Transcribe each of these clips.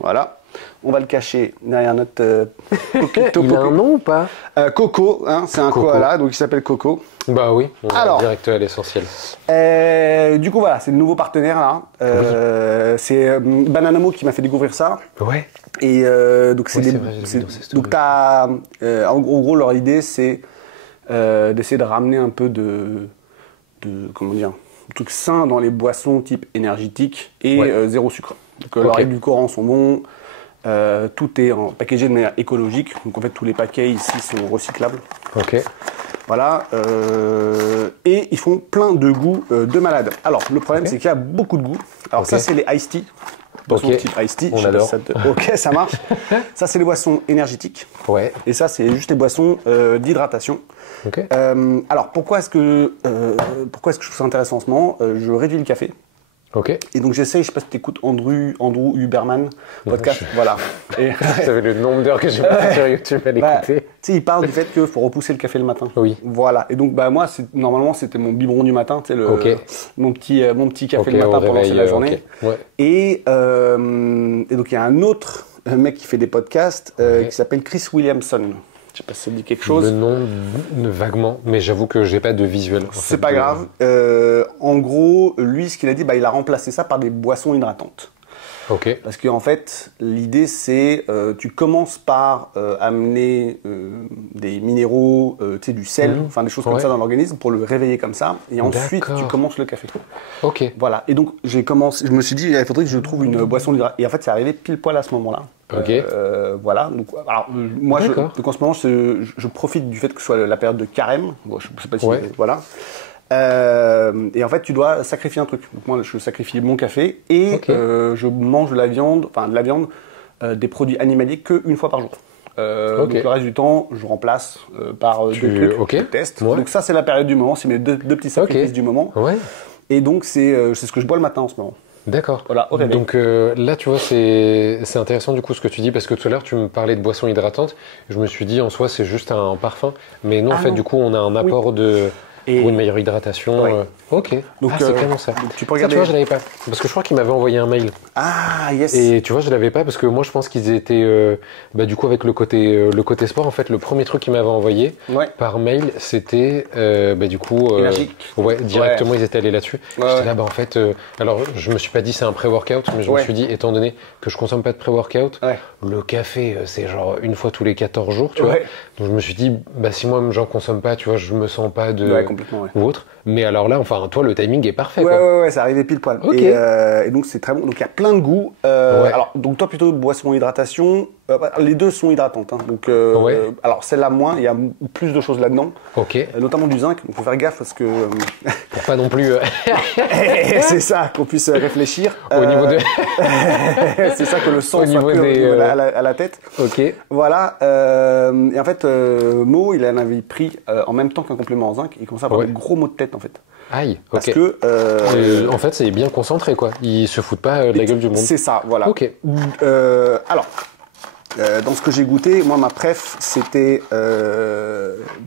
Voilà. On va le cacher derrière notre Coquito. Il a un nom ou pas? Coco, hein, c'est un koala, donc il s'appelle Coco. Bah oui, on va Alors, direct à l'essentiel. Du coup, voilà, c'est le nouveau partenaire là. C'est Bananamo qui m'a fait découvrir ça. Ouais. Et donc, c'est Oui, des. c'est vrai, j'ai vu dans ces stories. Donc, t'as. En gros, leur idée, c'est d'essayer de ramener un peu de. Comment dire? Un truc sain dans les boissons type énergétique et zéro sucre. Donc, leurs édulcorants sont bons. Tout est packagé de manière écologique. Donc, en fait, tous les paquets ici sont recyclables. Ok. Voilà, et ils font plein de goûts de malade. Alors, le problème, c'est qu'il y a beaucoup de goûts. Alors, ça, c'est les iced tea. Boissons type iced tea. On adore. Ok, ça marche. Ça, c'est les boissons énergétiques. Ouais. Et ça, c'est juste les boissons d'hydratation. Ok. Alors, pourquoi est-ce que je trouve ça intéressant en ce moment? Je réduis le café. Ok. Et donc j'essaye, je sais pas si tu écoutes Andrew Huberman, podcast, voilà. Et Vous savez le nombre d'heures que j'ai passé sur YouTube à l'écouter. tu sais, il parle du fait qu'il faut repousser le café le matin. Oui. Voilà. Et donc moi, normalement, c'était mon biberon du matin, tu sais, mon petit café le matin pour lancer la journée. Ouais. Et donc il y a un autre mec qui fait des podcasts qui s'appelle Chris Williamson. Je sais pas si ça dit quelque chose. Le nom vaguement, mais j'avoue que j'ai pas de visuel. C'est pas grave. En gros, lui, ce qu'il a dit, il a remplacé ça par des boissons hydratantes. Ok. Parce qu'en fait, l'idée, c'est tu commences par amener des minéraux, tu sais, du sel, enfin des choses comme ça dans l'organisme pour le réveiller comme ça. Et ensuite, tu commences le café. Ok. Voilà. Et donc, je me suis dit, il faudrait que je trouve une boisson d'hydratation. Et en fait, c'est arrivé pile poil à ce moment-là. Ok. Voilà. Donc, alors, moi, donc en ce moment, je profite du fait que ce soit la période de carême. Bon, je sais pas si. Voilà. Et en fait, tu dois sacrifier un truc. Donc moi, je sacrifie mon café et je mange de la viande, des produits animaliers qu'une fois par jour. Donc le reste du temps, je remplace par deux trucs que je teste. Donc ça, c'est la période du moment, c'est mes deux petits sacrifices du moment. Ouais. Et donc, c'est ce que je bois le matin en ce moment. D'accord. Voilà, donc là, tu vois, c'est intéressant du coup ce que tu dis, parce que tout à l'heure, tu me parlais de boissons hydratantes. Je me suis dit, en soi, c'est juste un parfum. Mais non, en fait, du coup, on a un apport pour une meilleure hydratation. Ok. Donc, c'est clairement ça. Donc, tu peux Ça, regarder. tu vois, je l'avais pas. Parce que je crois qu'il m'avait envoyé un mail. Ah, yes. Et tu vois, je l'avais pas parce que moi, je pense qu'ils étaient, du coup, avec le côté sport, en fait, le premier truc qu'ils m'avaient envoyé par mail, c'était, du coup, énergique. Directement, ils étaient allés là-dessus. J'étais là, en fait, alors, je me suis pas dit c'est un pré-workout, mais je me suis dit, étant donné que je consomme pas de pré-workout, le café, c'est genre une fois tous les 14 jours, tu vois. Donc, je me suis dit, si moi, j'en consomme pas, tu vois, je me sens pas de, ou autre. Mais alors là, enfin, toi, le timing est parfait. Ouais, c'est arrivé pile poil. Et donc, c'est très bon. Donc, il y a plein de goûts. Alors, donc, toi, plutôt boisson hydratation. Les deux sont hydratantes. Hein. Donc, alors, celle-là, moins. Il y a plus de choses là-dedans. Notamment du zinc. Donc, il faut faire gaffe parce que. Pour pas non plus. c'est ça, qu'on puisse réfléchir. Au niveau de. c'est ça, que le sang soit plus à la tête. Voilà. Et en fait, Mo, il en avait pris en même temps qu'un complément en zinc. Il commençait à avoir des gros maux de tête, en fait. Aïe, Parce que. en fait, c'est bien concentré, quoi. Ils se foutent pas de la gueule du monde. C'est ça, voilà. Alors, dans ce que j'ai goûté, moi, ma préf, c'était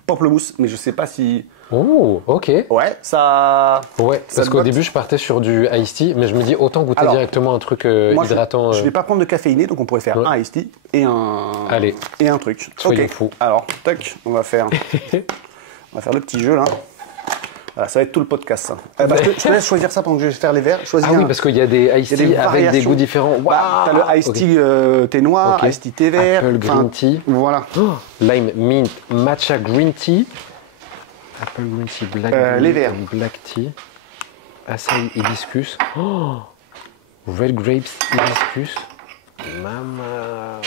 pamplemousse, mais je sais pas si. Oh, ok. Ouais, ça. Ouais, parce qu'au début, je partais sur du iced tea, mais je me dis autant goûter directement un truc hydratant. Je vais pas prendre de caféiné, donc on pourrait faire un iced tea et un truc. Soyons fous. Alors, tac, on va faire le petit jeu là. Voilà, ça va être tout le podcast, ça. Je te laisse choisir ça pendant que je vais faire les verres. Oui, parce qu'il y a des iced tea avec des goûts différents. T'as le iced tea thé noir, iced tea thé vert. Apple green tea. Voilà. Lime mint matcha green tea. Apple green tea les verts. Black tea. Acai hibiscus. Red grapes hibiscus. Mama.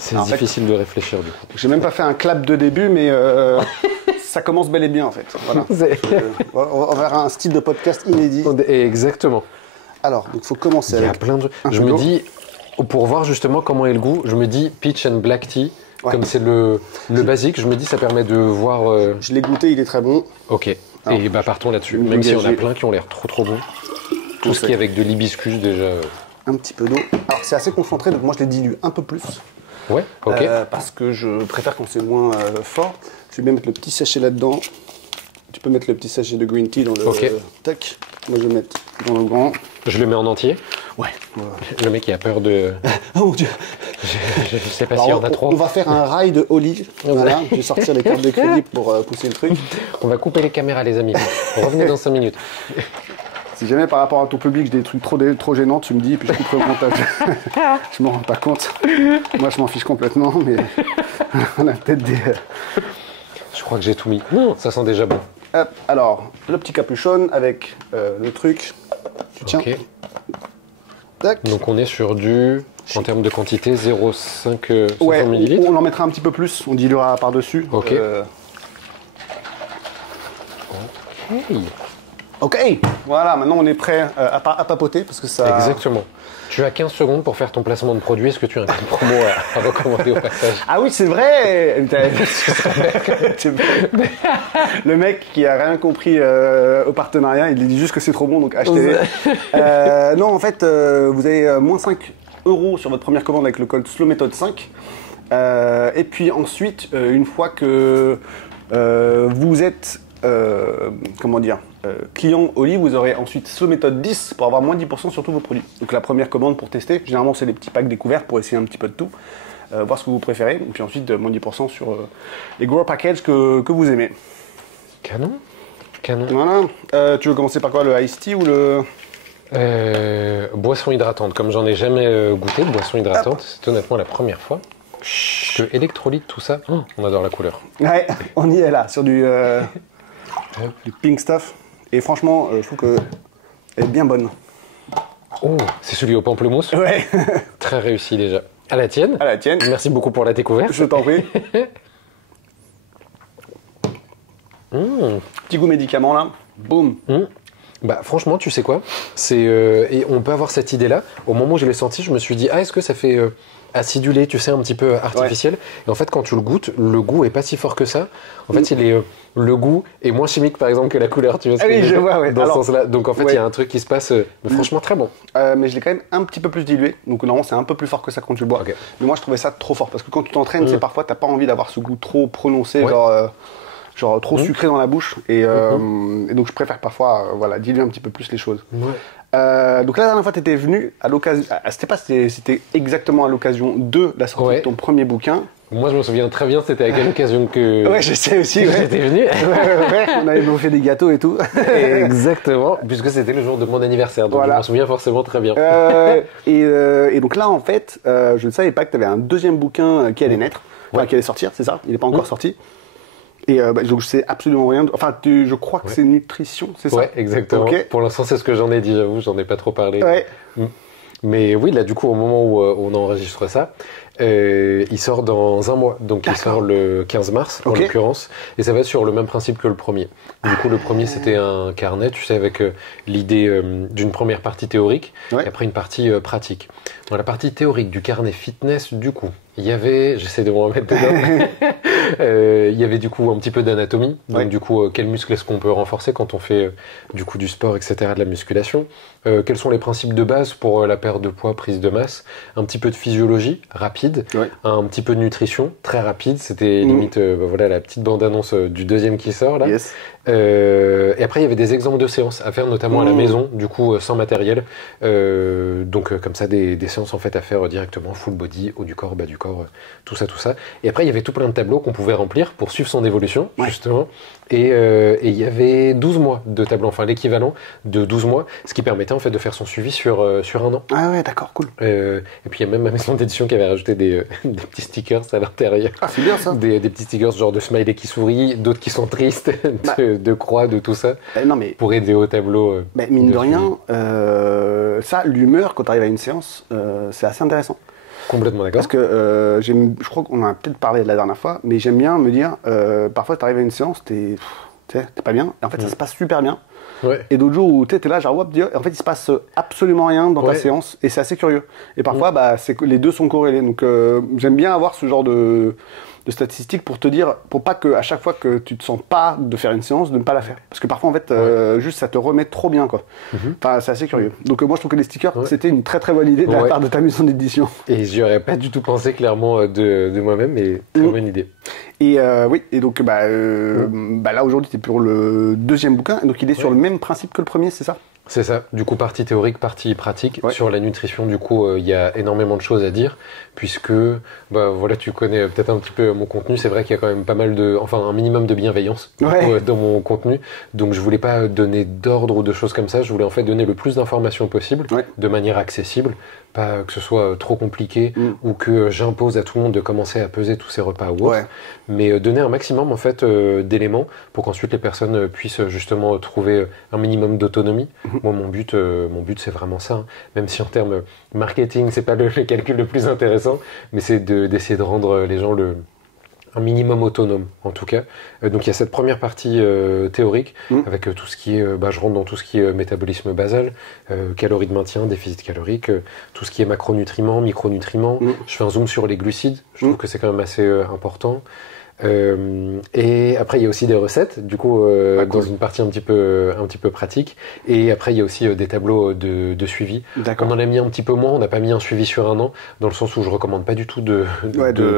C'est difficile de réfléchir du coup. J'ai même pas fait un clap de début, mais ça commence bel et bien en fait. Voilà. On va faire un style de podcast inédit. Exactement. Alors, il faut commencer avec. Il y a plein de. Je me dis, pour voir justement comment est le goût, je me dis peach and black tea. Comme c'est le basique, je me dis ça permet de voir. Je l'ai goûté, il est très bon. Ok. Alors, et partons là-dessus. Même si on a plein qui ont l'air trop bons. Tout ce qui est avec de l'hibiscus déjà. Un petit peu d'eau. Alors c'est assez concentré, donc moi je les dilue un peu plus. Ouais, ok. Parce que je préfère quand c'est moins fort. Je vais bien mettre le petit sachet là-dedans. Tu peux mettre le petit sachet de green tea dans le... Tac. Moi, je vais mettre dans le grand. Je le mets en entier? Ouais. Le mec, il a peur de... Oh mon Dieu. Je sais pas s'il y en a trop. On va faire un rail de Oli. Voilà. Je vais sortir les cartes de crédit pour pousser le truc. On va couper les caméras, les amis. Revenez dans 5 minutes. Si jamais par rapport à ton public, j'ai des trucs trop gênants, tu me dis, puis je couperai au montage. Je m'en rends pas compte. Moi, je m'en fiche complètement, mais on a peut-être des... Je crois que j'ai tout mis. Ça sent déjà bon. Hop, alors, le petit capuchon avec le truc. Tiens. Ok. Tac. Donc on est sur du, en termes de quantité, 0,5 ouais, ml. On en mettra un petit peu plus, on diluera par-dessus. Ok. Ok, voilà, maintenant on est prêt à papoter parce que ça... Exactement. Tu as 15 secondes pour faire ton placement de produit. Est-ce que tu as un code promo à recommander au passage? Ah oui, c'est vrai. Le mec qui a rien compris au partenariat, il dit juste que c'est trop bon, donc achetez-les. Non, en fait, vous avez moins 5 € sur votre première commande avec le code SLOWMethod5. Et puis ensuite, une fois que vous êtes... comment dire, client Oli, vous aurez ensuite SLOWMethod 10 pour avoir moins 10% sur tous vos produits. Donc la première commande pour tester, généralement c'est des petits packs découverts pour essayer un petit peu de tout, voir ce que vous préférez, et puis ensuite moins 10% sur les gros packages que vous aimez. Canon. Canon. Voilà. Tu veux commencer par quoi, le iced tea ou le... Boisson hydratante. Comme j'en ai jamais goûté de boisson hydratante, c'est honnêtement la première fois. Parce que électrolyte, tout ça, on adore la couleur. Ouais, on y est là, sur du pink stuff. Et franchement, je trouve qu'elle est bien bonne. Oh, c'est celui au pamplemousse? Ouais. Très réussi déjà. À la tienne. À la tienne. Merci beaucoup pour la découverte. Je t'en prie. Petit goût médicament là. Boum. Bah franchement, tu sais quoi? Et on peut avoir cette idée-là. Au moment où je l'ai senti, je me suis dit, est-ce que ça fait acidulé, tu sais, un petit peu artificiel? Ouais. Et en fait, quand tu le goûtes, le goût est pas si fort que ça. En fait, le goût est moins chimique, par exemple, que la couleur. Tu vois ce que je vois, ouais. Dans ce sens-là. Donc en fait, il y a un truc qui se passe, mais franchement très bon. Mais je l'ai quand même un petit peu plus dilué. Donc normalement, c'est un peu plus fort que ça quand tu le bois. Okay. Mais moi, je trouvais ça trop fort parce que quand tu t'entraînes, c'est parfois, t'as pas envie d'avoir ce goût trop prononcé, genre trop sucré dans la bouche. Et donc, je préfère parfois diluer un petit peu plus les choses. Donc la dernière fois, tu étais venu à l'occasion... C'était exactement à l'occasion de la sortie de ton premier bouquin. Moi, je me souviens très bien, c'était à quelle occasion que... Ouais, je sais aussi. J'étais venu. On avait bouffé des gâteaux et tout. Exactement, puisque c'était le jour de mon anniversaire. Donc je m'en souviens forcément très bien. Et donc là, en fait, je ne savais pas que tu avais un deuxième bouquin qui allait naître. Enfin, qui allait sortir, c'est ça? Il n'est pas encore sorti. Et donc je sais absolument rien. Enfin, je crois que c'est nutrition, c'est ça? Ouais, exactement. Okay. Pour l'instant, c'est ce que j'en ai dit, j'avoue, j'en ai pas trop parlé. Ouais. Mais oui, là, du coup, au moment où on enregistre ça, il sort dans un mois. Donc, il sort le 15 mars, en l'occurrence. Et ça va être sur le même principe que le premier. Du coup, le premier, c'était un carnet, tu sais, avec l'idée d'une première partie théorique et après une partie pratique. Dans la partie théorique du carnet fitness, du coup, il y avait, j'essaie de me remettre dedans, il y avait du coup un petit peu d'anatomie. Donc du coup, quels muscles est-ce qu'on peut renforcer quand on fait du coup du sport, etc., de la musculation. Quels sont les principes de base pour la perte de poids, prise de masse. Un petit peu de physiologie, rapide. Un petit peu de nutrition, très rapide. C'était limite la petite bande-annonce du deuxième qui sort là. Yes. Et après, il y avait des exemples de séances à faire, notamment à la maison, du coup, sans matériel. Donc, comme ça, des séances en fait à faire directement, full body, haut du corps, bas du corps, tout ça. Et après, il y avait tout plein de tableaux qu'on pouvait remplir pour suivre son évolution, justement. Et il y avait 12 mois de tableau, enfin l'équivalent de 12 mois, ce qui permettait en fait de faire son suivi sur un an. Ah ouais, d'accord, cool. Et puis il y a même ma maison d'édition qui avait rajouté des petits stickers à l'intérieur. Ah, c'est bien ça. Des petits stickers genre de smiley qui sourit, d'autres qui sont tristes, de croix, de tout ça, pour aider au tableau. Mine de rien, ça, l'humeur quand tu arrives à une séance, c'est assez intéressant. Complètement d'accord. Parce que je crois qu'on en a peut-être parlé la dernière fois, mais j'aime bien me dire, parfois tu arrives à une séance, t'es pas bien, et en fait ça se passe super bien. Ouais. Et d'autres jours où t'es là, genre, en fait il se passe absolument rien dans ta séance, et c'est assez curieux. Et parfois, c'est que les deux sont corrélés. Donc j'aime bien avoir ce genre statistiques pour te dire, pour pas qu'à chaque fois que tu te sens pas de faire une séance, de ne pas la faire. Parce que parfois, en fait, juste ça te remet trop bien, quoi. Enfin, c'est assez curieux. Donc, moi, je trouve que les stickers, c'était une très très bonne idée de la part de ta maison d'édition. Et j'y aurais pas du tout pensé, clairement, de moi-même, mais très bonne idée. Et oui, et donc, là, aujourd'hui, tu es pour le deuxième bouquin, donc il est sur le même principe que le premier, c'est ça? C'est ça. Du coup, partie théorique, partie pratique. Sur la nutrition, du coup, il y a énormément de choses à dire, puisque, voilà, tu connais peut-être un petit peu mon contenu. C'est vrai qu'il y a quand même pas mal un minimum de bienveillance dans mon contenu. Donc, je voulais pas donner d'ordre ou de choses comme ça. Je voulais en fait donner le plus d'informations possible, de manière accessible. Pas que ce soit trop compliqué ou que j'impose à tout le monde de commencer à peser tous ses repas ou autre, mais donner un maximum en fait d'éléments pour qu'ensuite les personnes puissent justement trouver un minimum d'autonomie. Moi, mon but c'est vraiment ça. Hein. Même si en termes marketing, c'est pas le calcul le plus intéressant, mais c'est d'essayer de rendre les gens un minimum autonome en tout cas. Donc il y a cette première partie théorique avec tout ce qui est, je rentre dans tout ce qui est métabolisme basal, calories de maintien, déficit calorique, tout ce qui est macronutriments, micronutriments. Je fais un zoom sur les glucides, je trouve que c'est quand même assez important. Et après il y a aussi des recettes du coup dans une partie un petit peu pratique, et après il y a aussi des tableaux de suivi. On en a mis un petit peu moins, on n'a pas mis un suivi sur un an, dans le sens où je recommande pas du tout de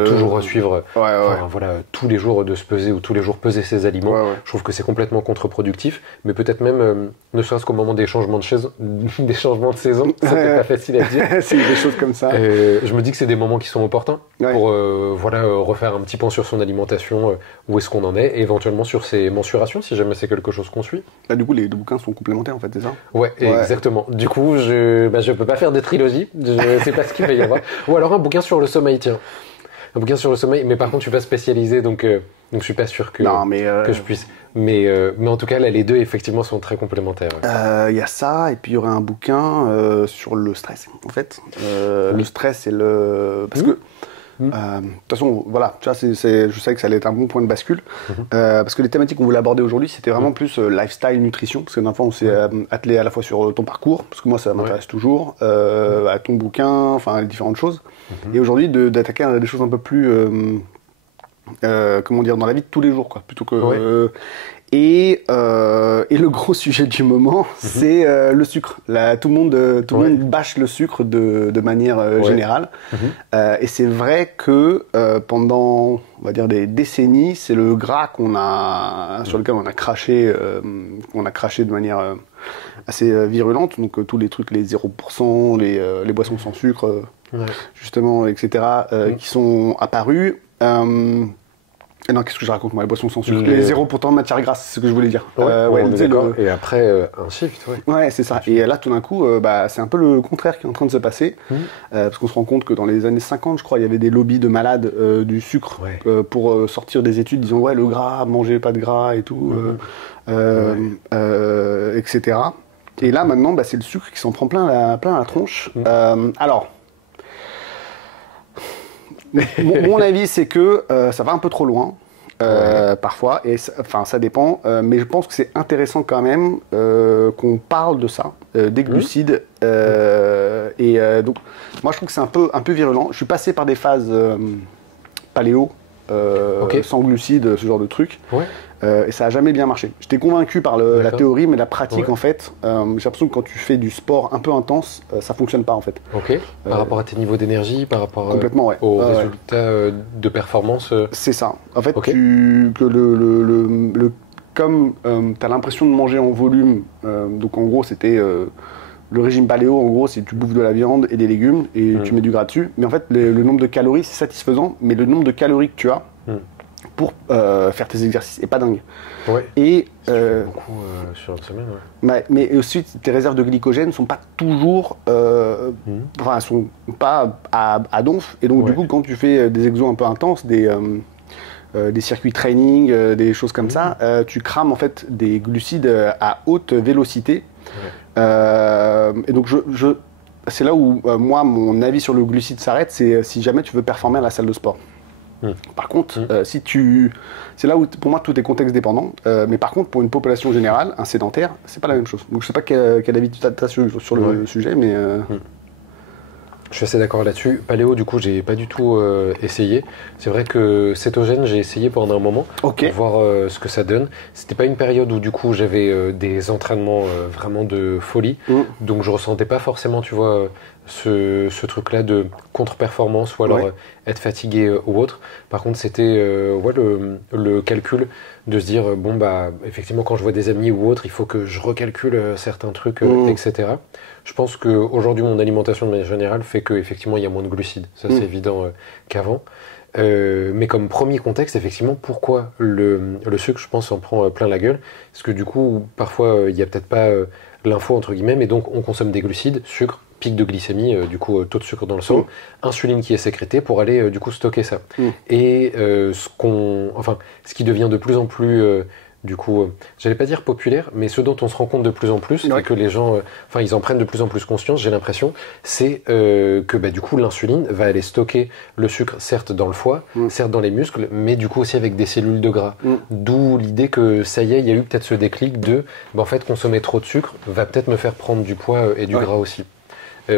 toujours suivre voilà, tous les jours de se peser ou tous les jours peser ses aliments. Je trouve que c'est complètement contre-productif, mais peut-être même ne serait-ce qu'au moment des changements de saison, c'est peut-être pas facile à dire. C'est des choses comme ça. Je me dis que c'est des moments qui sont opportuns pour refaire un petit point sur son alimentation, où est-ce qu'on en est, et éventuellement sur ses mensurations, si jamais c'est quelque chose qu'on suit. Du coup, les deux bouquins sont complémentaires, en fait, c'est ça? Ouais, exactement. Du coup, je peux pas faire des trilogies, je sais pas ce qu'il va y avoir. Ou alors un bouquin sur le sommeil, tiens. Un bouquin sur le sommeil, mais par contre, je suis pas spécialisé, donc je suis pas sûr que je puisse. Mais en tout cas, là, les deux, effectivement, sont très complémentaires. Il y a ça, et puis il y aurait un bouquin sur le stress, en fait. Le stress et le... Parce que de toute façon, voilà, tu vois, je savais que ça allait être un bon point de bascule, parce que les thématiques qu'on voulait aborder aujourd'hui, c'était vraiment plus lifestyle, nutrition, parce que d'un fois, on s'est attelé à la fois sur ton parcours, parce que moi, ça m'intéresse toujours, à ton bouquin, enfin, les différentes choses, et aujourd'hui, d'attaquer à des choses un peu plus, comment dire, dans la vie de tous les jours, quoi, plutôt que... Et le gros sujet du moment, c'est le sucre. Là, tout le monde bâche le sucre de manière générale. Et c'est vrai que pendant, on va dire, des décennies, c'est le gras sur lequel on a craché de manière assez virulente. Donc tous les trucs, les 0%, les boissons sans sucre, justement, etc., qui sont apparus. Non, qu'est-ce que je raconte, moi, les boissons sans sucre? Les 0% de matière grasse, c'est ce que je voulais dire. Et après, un shift, Ouais, c'est ça. Et là, tout d'un coup, c'est un peu le contraire qui est en train de se passer. Parce qu'on se rend compte que dans les années 50, je crois, il y avait des lobbies de malades du sucre pour sortir des études disant, le gras, mangez pas de gras et tout, etc. Et là, maintenant, c'est le sucre qui s'en prend plein la tronche. Alors... Mon avis, c'est que ça va un peu trop loin, parfois, et ça dépend, mais je pense que c'est intéressant quand même qu'on parle de ça, des glucides, et donc moi je trouve que c'est un peu virulent. Je suis passé par des phases paléo, sans glucides, ce genre de truc. Et ça n'a jamais bien marché. J'étais convaincu par la théorie, mais la pratique, en fait, j'ai l'impression que quand tu fais du sport un peu intense, ça fonctionne pas, en fait. Par rapport à tes niveaux d'énergie, par rapport complètement, aux résultats de performance C'est ça. En fait, comme tu as l'impression de manger en volume, donc en gros, c'était... le régime paléo, en gros, c'est tu bouffes de la viande et des légumes et tu mets du gras dessus. Mais en fait, le nombre de calories, c'est satisfaisant, mais le nombre de calories que tu as pour faire tes exercices est pas dingue. Et beaucoup sur une semaine. Mais ensuite, tes réserves de glycogène ne sont pas toujours, enfin, elles sont pas à donf. Et donc, du coup, quand tu fais des exos un peu intenses, des circuits training, des choses comme ça, tu crames en fait des glucides à haute vélocité. Et donc, c'est là où moi, mon avis sur le glucide s'arrête, c'est si jamais tu veux performer à la salle de sport. Par contre, c'est là où pour moi tout est contexte dépendant, mais par contre pour une population générale, un sédentaire, c'est pas la même chose. Donc je sais pas quel avis tu as sur le sujet, mais... Je suis assez d'accord là-dessus. Paléo, du coup, j'ai pas du tout essayé. C'est vrai que cétogène, j'ai essayé pendant un moment pour voir ce que ça donne. C'était pas une période où du coup j'avais des entraînements vraiment de folie, donc je ressentais pas forcément, tu vois, ce truc-là de contre-performance ou alors être fatigué ou autre. Par contre, c'était le calcul de se dire bon bah effectivement quand je vois des amis ou autre, il faut que je recalcule certains trucs, etc. Je pense qu'aujourd'hui, mon alimentation de manière générale fait qu'effectivement, il y a moins de glucides. Ça, c'est évident qu'avant. Mais comme premier contexte, effectivement, pourquoi le sucre, je pense, en prend plein la gueule? Parce que du coup, parfois, il n'y a peut-être pas l'info, entre guillemets, mais donc on consomme des glucides, sucre, pic de glycémie, du coup, taux de sucre dans le sang, insuline qui est sécrétée pour aller, du coup, stocker ça. Et ce qui devient de plus en plus... du coup, j'allais pas dire populaire, mais ce dont on se rend compte de plus en plus, et que les gens, ils en prennent de plus en plus conscience, j'ai l'impression, c'est que du coup, l'insuline va aller stocker le sucre, certes dans le foie, certes dans les muscles, mais du coup aussi avec des cellules de gras. D'où l'idée que ça y est, il y a eu peut-être ce déclic de, en fait, consommer trop de sucre va peut-être me faire prendre du poids et du gras aussi.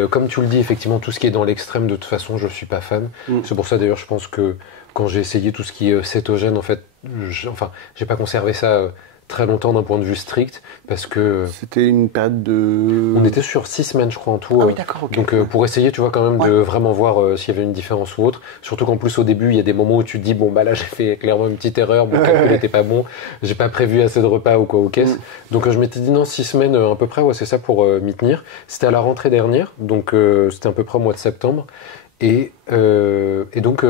Comme tu le dis, effectivement, tout ce qui est dans l'extrême, de toute façon, je suis pas fan. C'est pour ça, d'ailleurs, je pense que quand j'ai essayé tout ce qui est cétogène, en fait, j'ai pas conservé ça très longtemps d'un point de vue strict, parce que... C'était une période de... On était sur 6 semaines, je crois, en tout. Ah oui, d'accord, ok. Donc, pour essayer, tu vois, quand même, de vraiment voir s'il y avait une différence ou autre. Surtout qu'en plus, au début, il y a des moments où tu te dis, bon, bah là, j'ai fait clairement une petite erreur, mon calcul n'était pas bon, j'ai pas prévu assez de repas ou quoi aux caisses. Donc, je m'étais dit, non, 6 semaines à peu près, c'est ça pour m'y tenir. C'était à la rentrée dernière, donc c'était à peu près au mois de septembre. Et donc,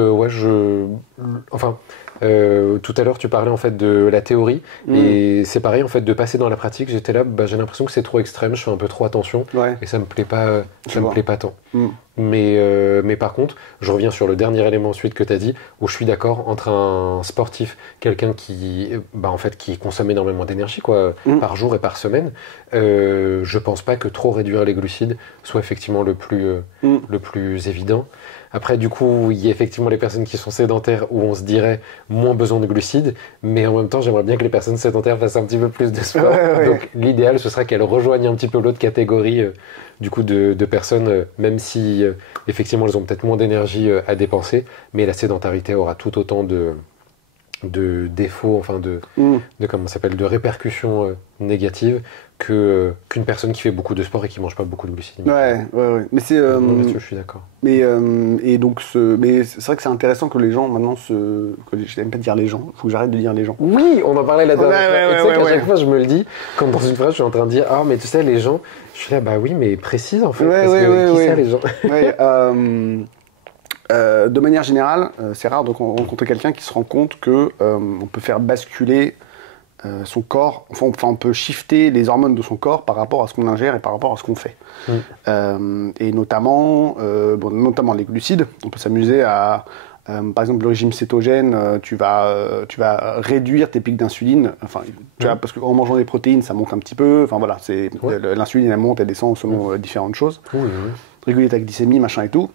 tout à l'heure, tu parlais en fait de la théorie, et c'est pareil en fait de passer dans la pratique. J'étais là, j'ai l'impression que c'est trop extrême, je fais un peu trop attention, et ça me plaît pas, me plaît pas tant. Mais par contre, je reviens sur le dernier élément ensuite que tu as dit, où je suis d'accord entre un sportif, quelqu'un qui consomme énormément d'énergie par jour et par semaine. Je pense pas que trop réduire les glucides soit effectivement le plus évident. Après, du coup, il y a effectivement les personnes qui sont sédentaires où on se dirait moins besoin de glucides, mais en même temps, j'aimerais bien que les personnes sédentaires fassent un petit peu plus de sport. Donc, l'idéal, ce serait qu'elles rejoignent un petit peu l'autre catégorie du coup de personnes, même si effectivement, elles ont peut-être moins d'énergie à dépenser, mais la sédentarité aura tout autant de défauts, comment ça s'appelle, de répercussions négatives qu'une personne qui fait beaucoup de sport et qui mange pas beaucoup de glucides. Ouais. Mais c'est. Je suis d'accord. Mais c'est vrai que c'est intéressant que les gens maintenant que je n'aime pas dire les gens. Il faut que j'arrête de dire les gens. Oui, on en parlait la dernière fois. Et tu sais qu'à chaque fois je me le dis, quand dans une phrase je suis en train de dire mais tu sais les gens, je suis là bah oui mais précise en fait. Qui ça les gens. De manière générale, c'est rare de rencontrer quelqu'un qui se rend compte que on peut faire basculer son corps, on peut shifter les hormones de son corps par rapport à ce qu'on ingère et par rapport à ce qu'on fait. Et notamment les glucides. On peut s'amuser à, par exemple, le régime cétogène, tu vas réduire tes pics d'insuline. Parce qu'en mangeant des protéines, ça monte un petit peu. L'insuline, elle monte, elle descend selon différentes choses. Réguler ta glycémie, machin et tout.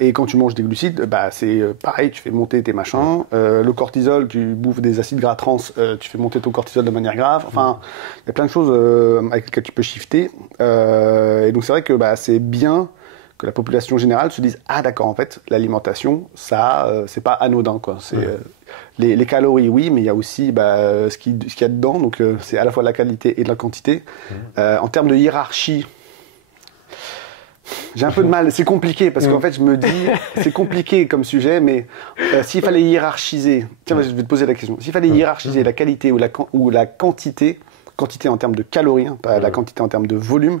Et quand tu manges des glucides, c'est pareil, tu fais monter tes machins. Le cortisol, tu bouffes des acides gras trans, tu fais monter ton cortisol de manière grave. Enfin, il y a plein de choses avec lesquelles tu peux shifter. Et donc c'est vrai que c'est bien que la population générale se dise d'accord, en fait, l'alimentation, ça, c'est pas anodin, quoi. C'est les calories, oui, mais il y a aussi ce qu'il y a dedans. Donc c'est à la fois la qualité et la quantité. En termes de hiérarchie. J'ai un peu de mal, c'est compliqué parce qu'en fait je me dis, c'est compliqué comme sujet, mais s'il fallait hiérarchiser, tiens je vais te poser la question, s'il fallait hiérarchiser la qualité ou la quantité en termes de calories, pas la quantité en termes de volume,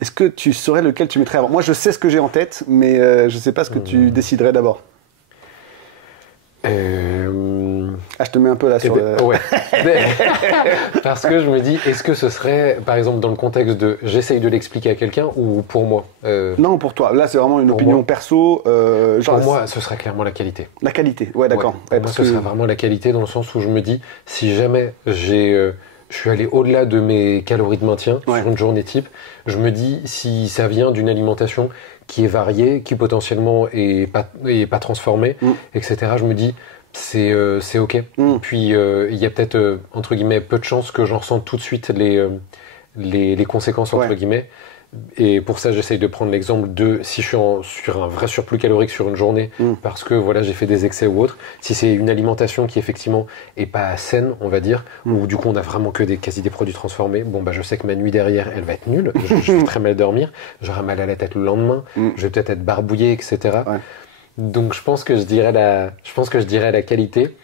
est-ce que tu saurais lequel tu mettrais avant? Moi je sais ce que j'ai en tête, mais je sais pas ce que tu déciderais d'abord. Je te mets un peu là sur ouais. Parce que je me dis, est-ce que ce serait, par exemple, dans le contexte de j'essaye de l'expliquer à quelqu'un ou pour moi Non, pour toi. Là, c'est vraiment une opinion perso. Pour moi, ce serait clairement la qualité. La qualité, ouais, d'accord. Pour moi, ce serait vraiment la qualité dans le sens où je me dis, si jamais je suis allé au-delà de mes calories de maintien sur une journée type, je me dis, si ça vient d'une alimentation qui est variée, qui potentiellement est pas transformée, etc., je me dis, c'est ok. Puis il y a peut-être entre guillemets peu de chances que j'en ressente tout de suite les conséquences entre guillemets. et pour ça, j'essaye de prendre l'exemple de si je suis sur un vrai surplus calorique sur une journée, parce que voilà, j'ai fait des excès ou autre. Si c'est une alimentation qui effectivement est pas saine, on va dire, ou du coup on a vraiment que quasi des produits transformés, bon bah je sais que ma nuit derrière, elle va être nulle. Je vais très mal dormir, j'aurai mal à la tête le lendemain, je vais peut-être être barbouillé, etc. Ouais. Donc je pense que je dirais la qualité.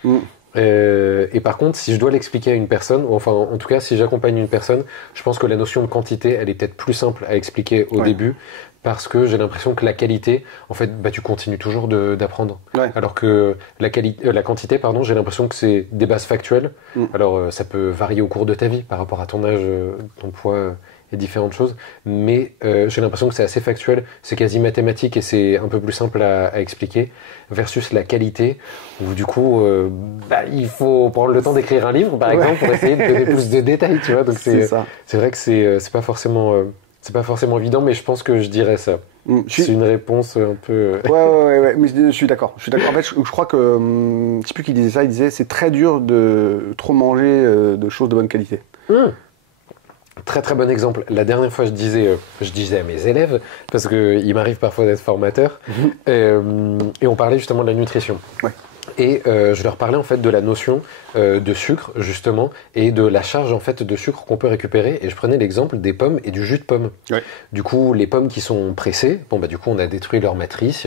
Et par contre, si je dois l'expliquer à une personne, ou enfin en tout cas si j'accompagne une personne, je pense que la notion de quantité, elle est peut-être plus simple à expliquer au début, parce que j'ai l'impression que la qualité, en fait, bah, tu continues toujours d'apprendre. Alors que la quantité, pardon, j'ai l'impression que c'est des bases factuelles. Alors ça peut varier au cours de ta vie par rapport à ton âge, ton poids et différentes choses, mais j'ai l'impression que c'est assez factuel, c'est quasi mathématique et c'est un peu plus simple à expliquer, versus la qualité, où du coup, il faut prendre le temps d'écrire un livre, par exemple, pour essayer de donner plus de détails, tu vois. Donc c'est vrai que c'est pas forcément évident, mais je pense que je dirais ça. C'est une réponse un peu... Ouais, mais je suis d'accord. En fait, je crois que, je sais plus qui disait ça, il disait c'est très dur de trop manger de choses de bonne qualité. Très très bon exemple. La dernière fois, je disais à mes élèves, parce qu'il m'arrive parfois d'être formateur, et on parlait justement de la nutrition. Et je leur parlais en fait de la notion de sucre justement et de la charge en fait de sucre qu'on peut récupérer. Et je prenais l'exemple des pommes et du jus de pomme. Du coup, les pommes qui sont pressées, bon bah du coup on a détruit leur matrice.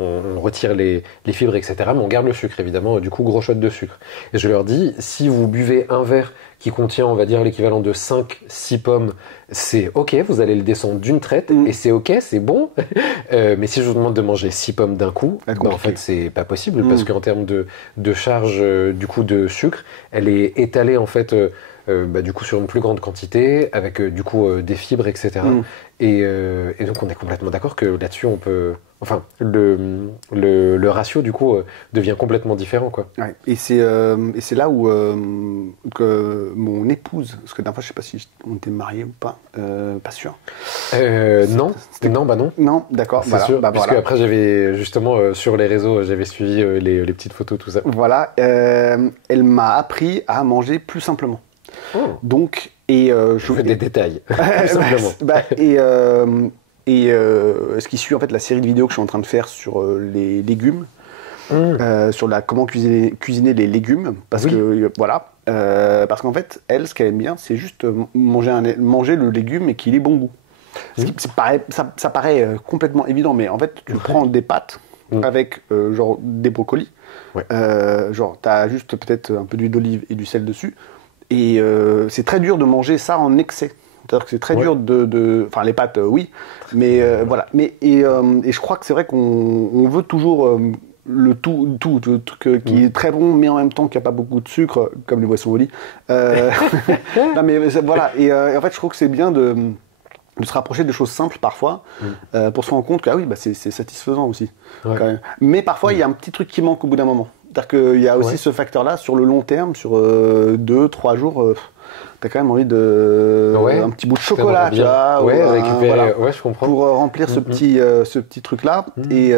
On retire les fibres, etc. Mais on garde le sucre, évidemment, du coup, gros shot de sucre. Et je leur dis, si vous buvez un verre qui contient, on va dire, l'équivalent de 5-6 pommes, c'est ok, vous allez le descendre d'une traite, et c'est ok, c'est bon. Mais si je vous demande de manger 6 pommes d'un coup, en fait, c'est pas possible, parce qu'en termes de charge, du coup, de sucre, elle est étalée, en fait, du coup, sur une plus grande quantité, avec, du coup, des fibres, etc. Et donc, on est complètement d'accord que là-dessus, on peut... Enfin, le ratio, du coup, devient complètement différent, quoi. Et c'est là où que mon épouse, parce que la dernière fois, je sais pas si on était mariés ou pas sûr. Non. Non, d'accord. C'est sûr, parce qu'après, j'avais, justement, sur les réseaux, j'avais suivi les petites photos, tout ça. Voilà. Elle m'a appris à manger plus simplement. Donc, je fais des détails, tout simplement. Ce qui suit en fait la série de vidéos que je suis en train de faire sur les légumes, sur comment cuisiner les légumes, parce que parce qu'en fait elle, ce qu'elle aime bien, c'est juste manger le légume et qu'il ait bon goût. Ça paraît complètement évident, mais en fait tu prends des pâtes avec genre des brocolis, genre t'as juste peut-être un peu d'huile d'olive et du sel dessus, et c'est très dur de manger ça en excès. C'est-à-dire que c'est très dur enfin les pâtes, oui, mais voilà. Et je crois que c'est vrai qu'on veut toujours le truc qui est très bon, mais en même temps qui n'a pas beaucoup de sucre, comme les boissons au lit. Non, mais voilà. Et en fait, je trouve que c'est bien de se rapprocher de choses simples parfois, pour se rendre compte que c'est satisfaisant aussi. Quand même. Mais parfois, il y a un petit truc qui manque au bout d'un moment. C'est-à-dire qu'il y a aussi ce facteur-là sur le long terme, sur 2-3 jours. T'as quand même envie de un petit bout de chocolat, tu vois, récupérer, je comprends. Pour remplir ce petit truc-là. Et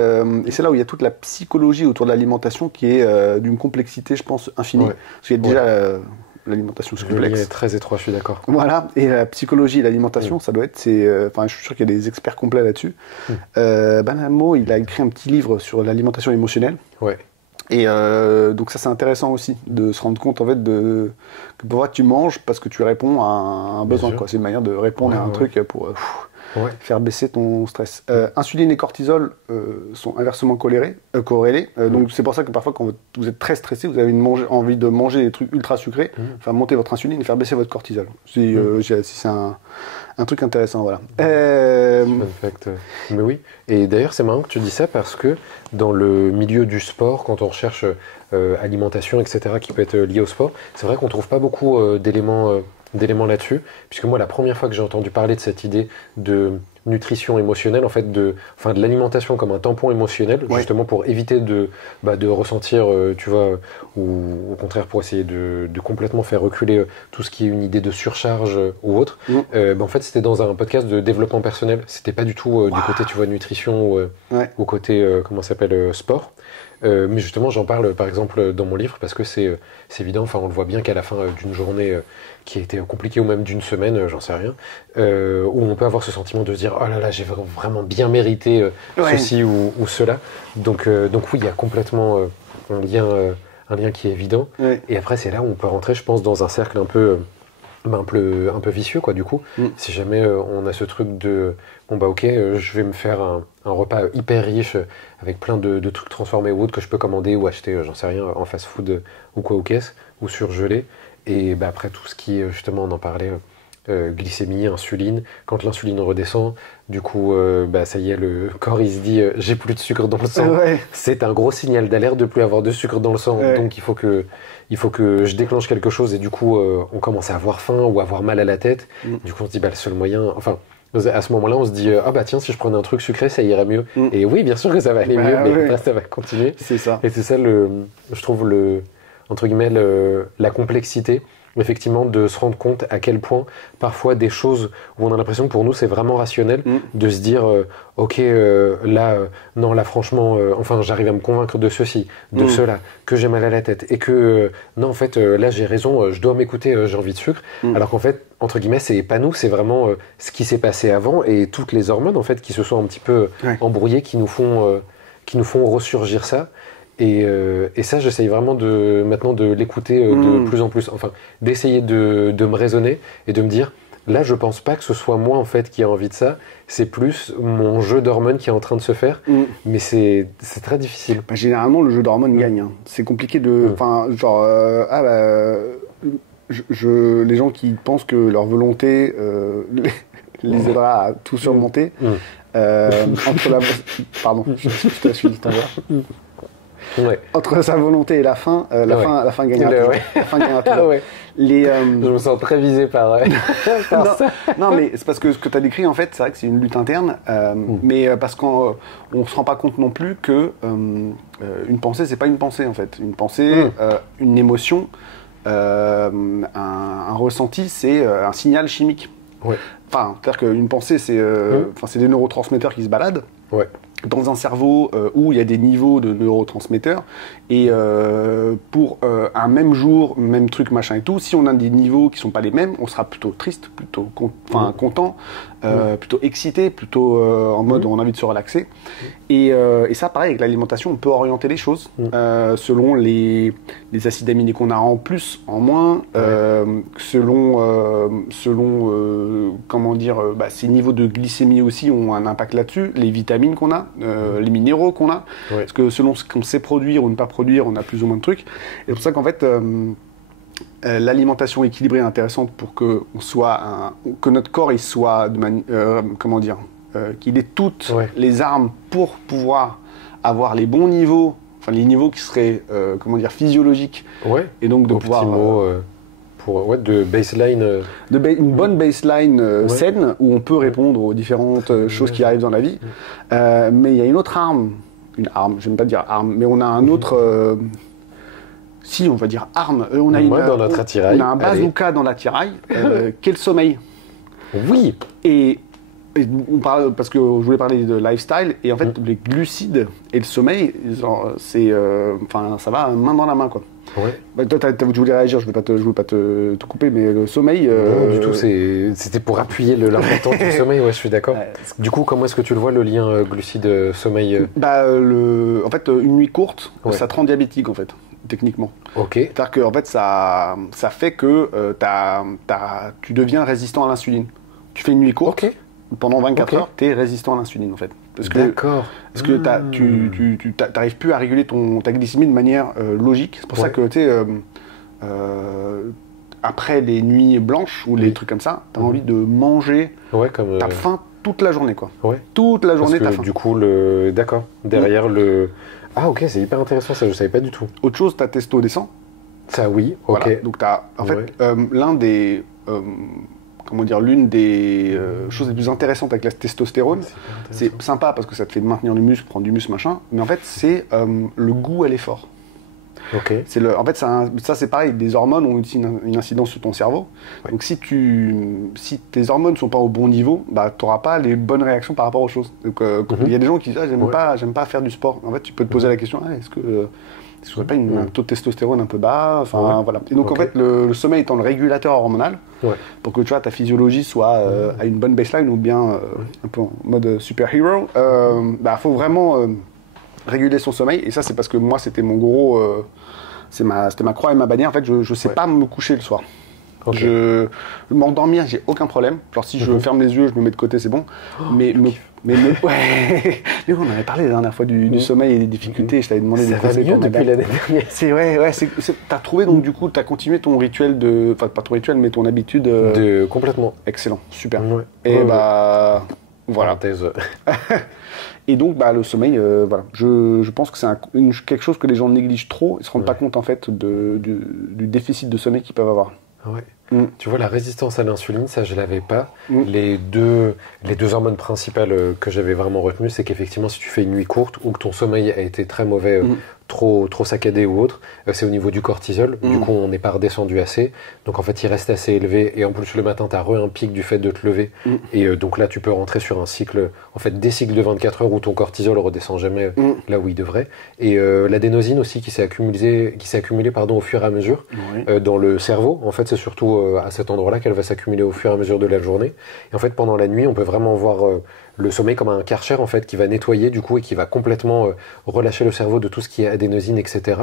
c'est là où il y a toute la psychologie autour de l'alimentation qui est d'une complexité, je pense, infinie. Parce qu'il y a déjà l'alimentation, c'est complexe. Il est très étroit, je suis d'accord. Voilà, et la psychologie et l'alimentation, ça doit être, je suis sûr qu'il y a des experts complets là-dessus. Banamo, il a écrit un petit livre sur l'alimentation émotionnelle. Et donc ça c'est intéressant aussi de se rendre compte en fait que parfois tu manges parce que tu réponds à un besoin, quoi. C'est une manière de répondre à un truc pour faire baisser ton stress. Insuline et cortisol sont inversement corrélés. Donc c'est pour ça que parfois quand vous êtes très stressé, vous avez envie de manger des trucs ultra sucrés, faire monter votre insuline et faire baisser votre cortisol. C'est un truc intéressant, voilà. Mais oui, et d'ailleurs c'est marrant que tu dis ça parce que dans le milieu du sport, quand on recherche alimentation, etc., qui peut être lié au sport, c'est vrai qu'on trouve pas beaucoup d'éléments là-dessus, puisque moi la première fois que j'ai entendu parler de cette idée de nutrition émotionnelle, en fait, de l'alimentation comme un tampon émotionnel, justement pour éviter de ressentir, tu vois, ou au contraire pour essayer de complètement faire reculer tout ce qui est une idée de surcharge ou autre. En fait, c'était dans un podcast de développement personnel. C'était pas du tout du côté, tu vois, nutrition ou côté, comment ça s'appelle, sport. Mais justement, j'en parle par exemple dans mon livre parce que c'est évident, enfin on le voit bien qu'à la fin d'une journée qui a été compliquée ou même d'une semaine, j'en sais rien, où on peut avoir ce sentiment de se dire oh là là, j'ai vraiment bien mérité ceci ou cela. Donc oui, il y a complètement un lien qui est évident. Ouais. Et après, c'est là où on peut rentrer, je pense, dans un cercle un peu vicieux, quoi, du coup. Si jamais on a ce truc de bon bah ok, je vais me faire un repas hyper riche avec plein de trucs transformés ou autres que je peux commander ou acheter, j'en sais rien, en fast-food ou quoi, ou caisse, ou surgelé. Et bah après tout ce qui est, justement, on en parlait, glycémie, insuline. Quand l'insuline redescend, du coup, bah ça y est, le corps il se dit j'ai plus de sucre dans le sang. Ouais. C'est un gros signal d'alerte de plus avoir de sucre dans le sang. Ouais. Donc il faut que je déclenche quelque chose et du coup on commence à avoir faim ou à avoir mal à la tête. Du coup on se dit bah le seul moyen, enfin à ce moment-là on se dit ah bah tiens, si je prenais un truc sucré ça irait mieux. Et oui, bien sûr que ça va aller mieux, mais là ça va continuer. C'est ça. Et c'est ça je trouve entre guillemets la complexité. Effectivement, de se rendre compte à quel point parfois des choses où on a l'impression que pour nous c'est vraiment rationnel, de se dire ok non là franchement enfin j'arrive à me convaincre de ceci, de cela, que j'ai mal à la tête et que non en fait là j'ai raison, je dois m'écouter, j'ai envie de sucre, alors qu'en fait entre guillemets c'est pas nous, c'est vraiment ce qui s'est passé avant et toutes les hormones en fait qui se sont un petit peu embrouillées qui nous font ressurgir ça. Et ça, j'essaye vraiment maintenant de l'écouter de plus en plus. Enfin, d'essayer de me raisonner et de me dire, là, je pense pas que ce soit moi en fait qui a envie de ça. C'est plus mon jeu d'hormones qui est en train de se faire. Mais c'est très difficile. Bah, généralement, le jeu d'hormones gagne. Hein. C'est compliqué de. Enfin, genre, les gens qui pensent que leur volonté les aidera à tout surmonter. Entre la. Pardon, je te suis tout à l'heure. Ouais. Entre sa volonté et la faim, la faim gagnera toujours. La faim gagnera toujours. Je me sens très visé par ça. Non, mais c'est parce que ce que tu as décrit, en fait, c'est vrai que c'est une lutte interne, mais parce qu'on ne se rend pas compte non plus que une pensée, c'est pas une pensée, en fait. Une pensée, une émotion, un ressenti, c'est un signal chimique. Ouais. Enfin, c'est-à-dire qu'une pensée, c'est des neurotransmetteurs qui se baladent. Ouais. Dans un cerveau où il y a des niveaux de neurotransmetteurs et pour un même jour, même truc, machin et tout, si on a des niveaux qui sont pas les mêmes, on sera plutôt triste, plutôt content, plutôt excité, plutôt en mode on a envie de se relaxer. Et ça, pareil, avec l'alimentation, on peut orienter les choses selon les acides aminés qu'on a en plus, en moins, selon comment dire, ces niveaux de glycémie aussi ont un impact là-dessus, les vitamines qu'on a, les minéraux qu'on a, parce que selon ce qu'on sait produire ou ne pas produire, on a plus ou moins de trucs. Et c'est pour ça qu'en fait, l'alimentation équilibrée est intéressante pour que notre corps il soit qu'il ait toutes les armes pour pouvoir avoir les bons niveaux, enfin les niveaux qui seraient physiologiques, et donc de pouvoir de baseline une bonne baseline saine où on peut répondre aux différentes choses qui arrivent dans la vie. Mais il y a une autre arme, j'aime pas dire arme, mais on a un autre si on va dire arme, on a dans notre attirail. On a un bazooka dans l'attirail, qu'est le sommeil. Oui. Et on parle, parce que je voulais parler de lifestyle, et en fait les glucides et le sommeil, ça va main dans la main, quoi. Ouais. Toi, tu voulais réagir, je ne veux pas te couper, mais le sommeil. Non, du tout, c'était pour appuyer l'importance du sommeil, je suis d'accord. Du coup, comment est-ce que tu le vois, le lien glucides-sommeil En fait, une nuit courte, ça te rend diabétique, en fait, techniquement. Ok. C'est-à-dire que en fait, ça fait que tu deviens résistant à l'insuline. Tu fais une nuit courte. Okay. Pendant 24 heures, tu es résistant à l'insuline, en fait. D'accord. Parce que tu n'arrives plus à réguler ta glycémie de manière logique. C'est pour ça que, tu sais, après les nuits blanches ou les trucs comme ça, tu as envie de manger. Tu as faim toute la journée, quoi. Toute la journée, tu as faim. Du coup, d'accord. Derrière le... Ah, ok, c'est hyper intéressant, ça, je ne savais pas du tout. Autre chose, tu as testo descend. Ça, oui, ok. Voilà. Donc, tu as, en fait, l'un des... l'une des choses les plus intéressantes avec la testostérone, c'est sympa parce que ça te fait maintenir du muscle, prendre du muscle, machin, mais en fait, c'est le goût à l'effort. Okay. En fait, ça c'est pareil, les hormones ont aussi une incidence sur ton cerveau. Ouais. Donc si tes hormones ne sont pas au bon niveau, bah, tu n'auras pas les bonnes réactions par rapport aux choses. Donc il y a des gens qui disent j'aime pas faire du sport. En fait, tu peux te poser la question, est-ce que ce serait pas un taux de testostérone un peu bas, voilà. Et donc en fait, le sommeil étant le régulateur hormonal, pour que tu vois, ta physiologie soit à une bonne baseline ou bien un peu en mode super-héros, faut vraiment réguler son sommeil. Et ça, c'est parce que moi, c'était mon gros, c'était ma croix et ma bannière. En fait, je sais pas me coucher le soir. Okay. M'endormir, j'ai aucun problème. Genre si je ferme les yeux, je me mets de côté, c'est bon. Mais on avait parlé la dernière fois du sommeil et des difficultés. Je t'avais demandé des conseils pour depuis l'année dernière. C'est vrai, t'as trouvé donc du coup, t'as continué ton rituel enfin pas ton rituel, mais ton habitude. Complètement. Excellent, super. Ouais. Et voilà. Et donc le sommeil, voilà. Je pense que c'est quelque chose que les gens négligent trop. Ils se rendent pas compte en fait du déficit de sommeil qu'ils peuvent avoir. Ouais. Tu vois, la résistance à l'insuline, ça je l'avais pas. Les deux hormones principales que j'avais vraiment retenues, c'est qu'effectivement si tu fais une nuit courte ou que ton sommeil a été très mauvais, trop saccadé ou autre, c'est au niveau du cortisol. Du coup on n'est pas redescendu assez, donc en fait il reste assez élevé, et en plus le matin tu as un pic du fait de te lever, et donc là tu peux rentrer sur un cycle, en fait des cycles de 24 heures où ton cortisol redescend jamais là où il devrait, et l'adénosine aussi qui s'est accumulée au fur et à mesure dans le cerveau. En fait c'est surtout à cet endroit-là qu'elle va s'accumuler au fur et à mesure de la journée, et en fait pendant la nuit on peut vraiment voir le sommeil comme un Karcher en fait qui va nettoyer du coup et qui va complètement relâcher le cerveau de tout ce qui est adénosine, etc.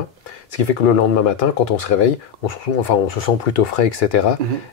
Ce qui fait que le lendemain matin, quand on se réveille, on se sent plutôt frais, etc.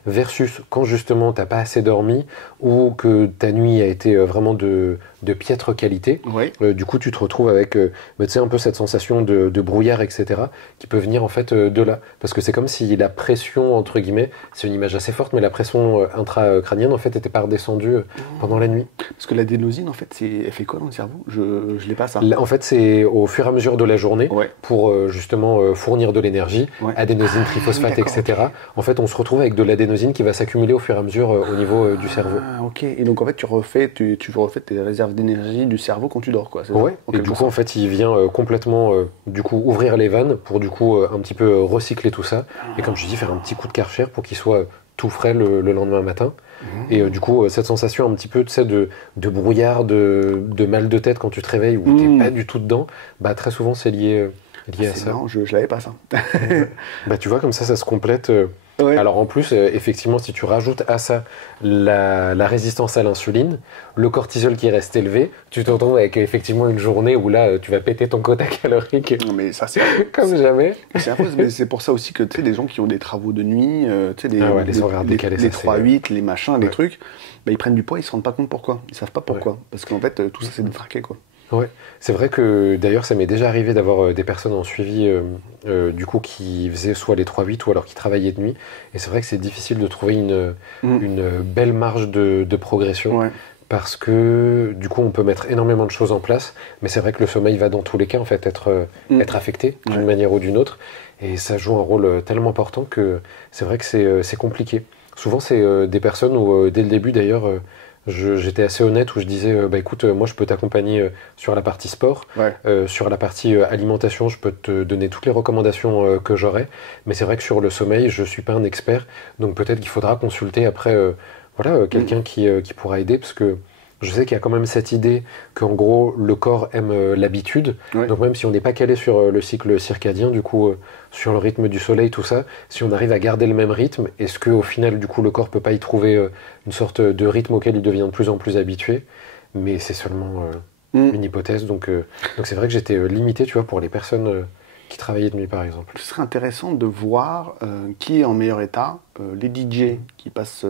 Versus quand justement t'as pas assez dormi ou que ta nuit a été vraiment de piètre qualité. Du coup, tu te retrouves avec tu sais, un peu cette sensation de brouillard, etc. qui peut venir en fait de là. Parce que c'est comme si la pression, entre guillemets, c'est une image assez forte, mais la pression intracrânienne en fait était pas redescendue pendant la nuit. Parce que l'adénosine, en fait, elle fait quoi dans le cerveau? Je l'ai pas ça. En fait, c'est au fur et à mesure de la journée pour justement fournir de l'énergie, adénosine, triphosphate, etc. En fait, on se retrouve avec de l'adénosine qui va s'accumuler au fur et à mesure au niveau du cerveau. Ok. Et donc en fait, tu refais tes réserves d'énergie du cerveau quand tu dors, quoi. Ouais. Et du coup, en fait, il vient complètement du coup ouvrir les vannes pour du coup un petit peu recycler tout ça. Et comme je dis, faire un petit coup de Karcher pour qu'il soit tout frais le lendemain matin. Et du coup, cette sensation un petit peu, tu sais, de brouillard, de mal de tête quand tu te réveilles ou t'es pas du tout dedans, très souvent c'est lié à ça. Non, je l'avais pas ça. Tu vois, comme ça se complète. Alors en plus, effectivement, si tu rajoutes à ça la résistance à l'insuline, le cortisol qui reste élevé, tu te retrouves avec effectivement une journée où là, tu vas péter ton quota calorique. Non, mais ça, comme jamais. C'est un peu, mais c'est pour ça aussi que tu sais, les gens qui ont des travaux de nuit, tu sais, les horaires décalés, les 3-8, les machins, les trucs, ils prennent du poids, ils se rendent pas compte pourquoi. Ils savent pas pourquoi. Parce qu'en fait, tout ça, c'est détraqué, quoi. Ouais, c'est vrai que d'ailleurs ça m'est déjà arrivé d'avoir des personnes en suivi du coup qui faisaient soit les 3-8 ou alors qui travaillaient de nuit, et c'est vrai que c'est difficile de trouver une belle marge de progression parce que du coup on peut mettre énormément de choses en place, mais c'est vrai que le sommeil va dans tous les cas en fait être affecté d'une manière ou d'une autre, et ça joue un rôle tellement important que c'est vrai que c'est compliqué. Souvent c'est des personnes où dès le début d'ailleurs j'étais assez honnête où je disais écoute, moi je peux t'accompagner sur la partie sport, sur la partie alimentation je peux te donner toutes les recommandations que j'aurai, mais c'est vrai que sur le sommeil je suis pas un expert, donc peut-être qu'il faudra consulter après quelqu'un qui pourra aider, parce que je sais qu'il y a quand même cette idée qu'en gros le corps aime l'habitude, donc même si on n'est pas calé sur le cycle circadien, du coup sur le rythme du soleil, tout ça, si on arrive à garder le même rythme, est-ce qu'au final du coup le corps peut pas y trouver une sorte de rythme auquel il devient de plus en plus habitué? Mais c'est seulement une hypothèse, donc c'est vrai que j'étais limité, tu vois, pour les personnes qui travaillaient de nuit par exemple. Ce serait intéressant de voir qui est en meilleur état, les DJ qui passent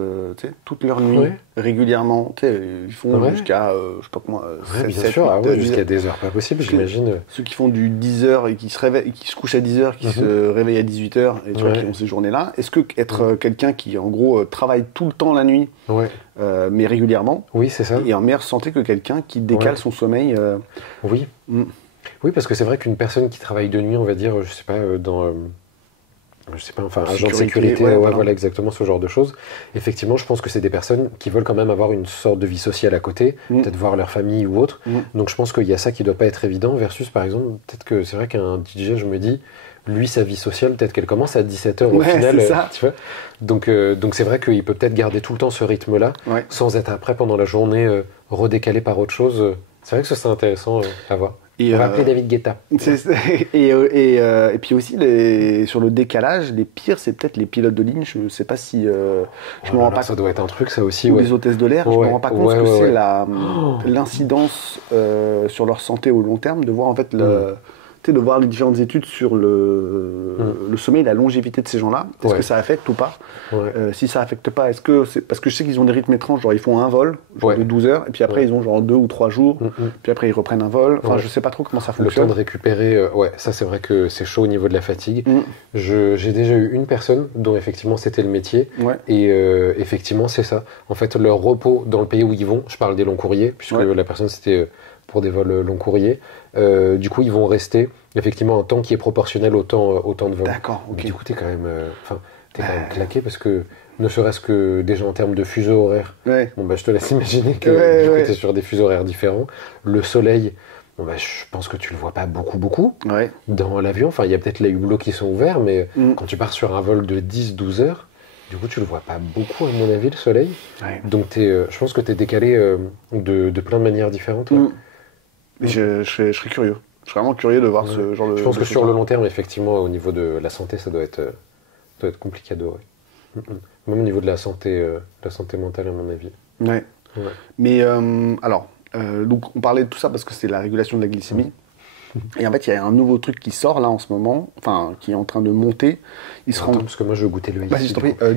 toute leur nuit régulièrement, ils font jusqu'à, je sais pas comment, 7, sûr, 8, jusqu'à des heures, pas possible, j'imagine. Ceux qui font du 10h et qui se réveillent, qui se couchent à 10h, qui se réveillent à 18h, et tu vois, qui ont ces journées-là, est-ce que être quelqu'un qui, en gros, travaille tout le temps la nuit, mais régulièrement, c'est ça, est en meilleure santé que quelqu'un qui décale son sommeil Oui, parce que c'est vrai qu'une personne qui travaille de nuit, on va dire, je sais pas, agent de sécurité, voilà exactement ce genre de choses. Effectivement, je pense que c'est des personnes qui veulent quand même avoir une sorte de vie sociale à côté, peut-être voir leur famille ou autre. Donc je pense qu'il y a ça qui doit pas être évident, versus par exemple, peut-être que c'est vrai qu'un DJ, je me dis, lui, sa vie sociale, peut-être qu'elle commence à 17h au final. Tu vois, donc c'est vrai qu'il peut peut-être garder tout le temps ce rythme-là, sans être après pendant la journée redécalé par autre chose. C'est vrai que ça serait intéressant à voir. On va appeler David Guetta. Et puis aussi, sur le décalage, les pires, c'est peut-être les pilotes de ligne. Je ne sais pas si... je me rends pas. Ça doit être un truc, ça aussi. Ou les hôtesses de l'air. Je ne me rends pas compte que c'est l'incidence sur leur santé au long terme, de voir en fait de voir les différentes études sur le sommeil, la longévité de ces gens-là. Est-ce que ça affecte ou pas si ça affecte pas, est-ce que c'est parce que je sais qu'ils ont des rythmes étranges, genre ils font un vol de 12 heures, et puis après ils ont genre 2 ou 3 jours, puis après ils reprennent un vol. Enfin, je sais pas trop comment ça fonctionne. Le temps de récupérer, ça c'est vrai que c'est chaud au niveau de la fatigue. J'ai déjà eu une personne dont effectivement c'était le métier, et effectivement c'est ça. En fait, leur repos dans le pays où ils vont, je parle des longs courriers, puisque la personne c'était pour des vols long courriers. Du coup, ils vont rester effectivement un temps qui est proportionnel au temps de vol. D'accord, ok. Mais du coup, t'es quand même, quand même claqué parce que ne serait-ce que déjà en termes de fuseau horaire, je te laisse imaginer que t'es sur des fuseaux horaires différents. Le soleil, je pense que tu le vois pas beaucoup dans l'avion. Enfin, il y a peut-être les hublots qui sont ouverts, mais quand tu pars sur un vol de 10-12 heures, du coup, tu le vois pas beaucoup, à mon avis, le soleil. Donc, je pense que t'es décalé de plein de manières différentes. Je serais curieux. Je suis vraiment curieux de voir ce genre de... Je pense que sur le long terme, effectivement, au niveau de la santé, ça doit être compliqué. Même au niveau de la santé mentale, à mon avis. Mais donc on parlait de tout ça parce que c'est la régulation de la glycémie. Et en fait, il y a un nouveau truc qui sort là en ce moment, enfin qui est en train de monter. Parce que moi je veux goûter le ici.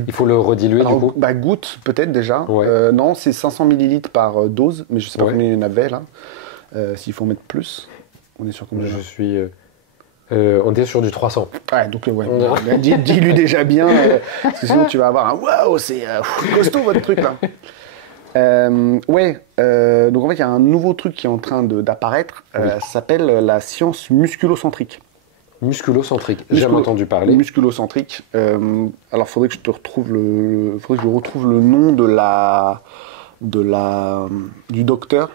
Il faut le rediluer du coup. Goûte peut-être déjà. Non, c'est 500 ml par dose, mais je sais pas combien il y en avait là. S'il faut en mettre plus, on est sur combien? On est sur du 300. Donc dis-lui déjà bien, parce que sinon tu vas avoir un waouh, c'est costaud votre truc là. Donc en fait il y a un nouveau truc qui est en train d'apparaître, ça s'appelle la science musculocentrique. Musculocentrique, j'ai jamais entendu parler. Musculocentrique. Alors faudrait que je retrouve le nom du docteur.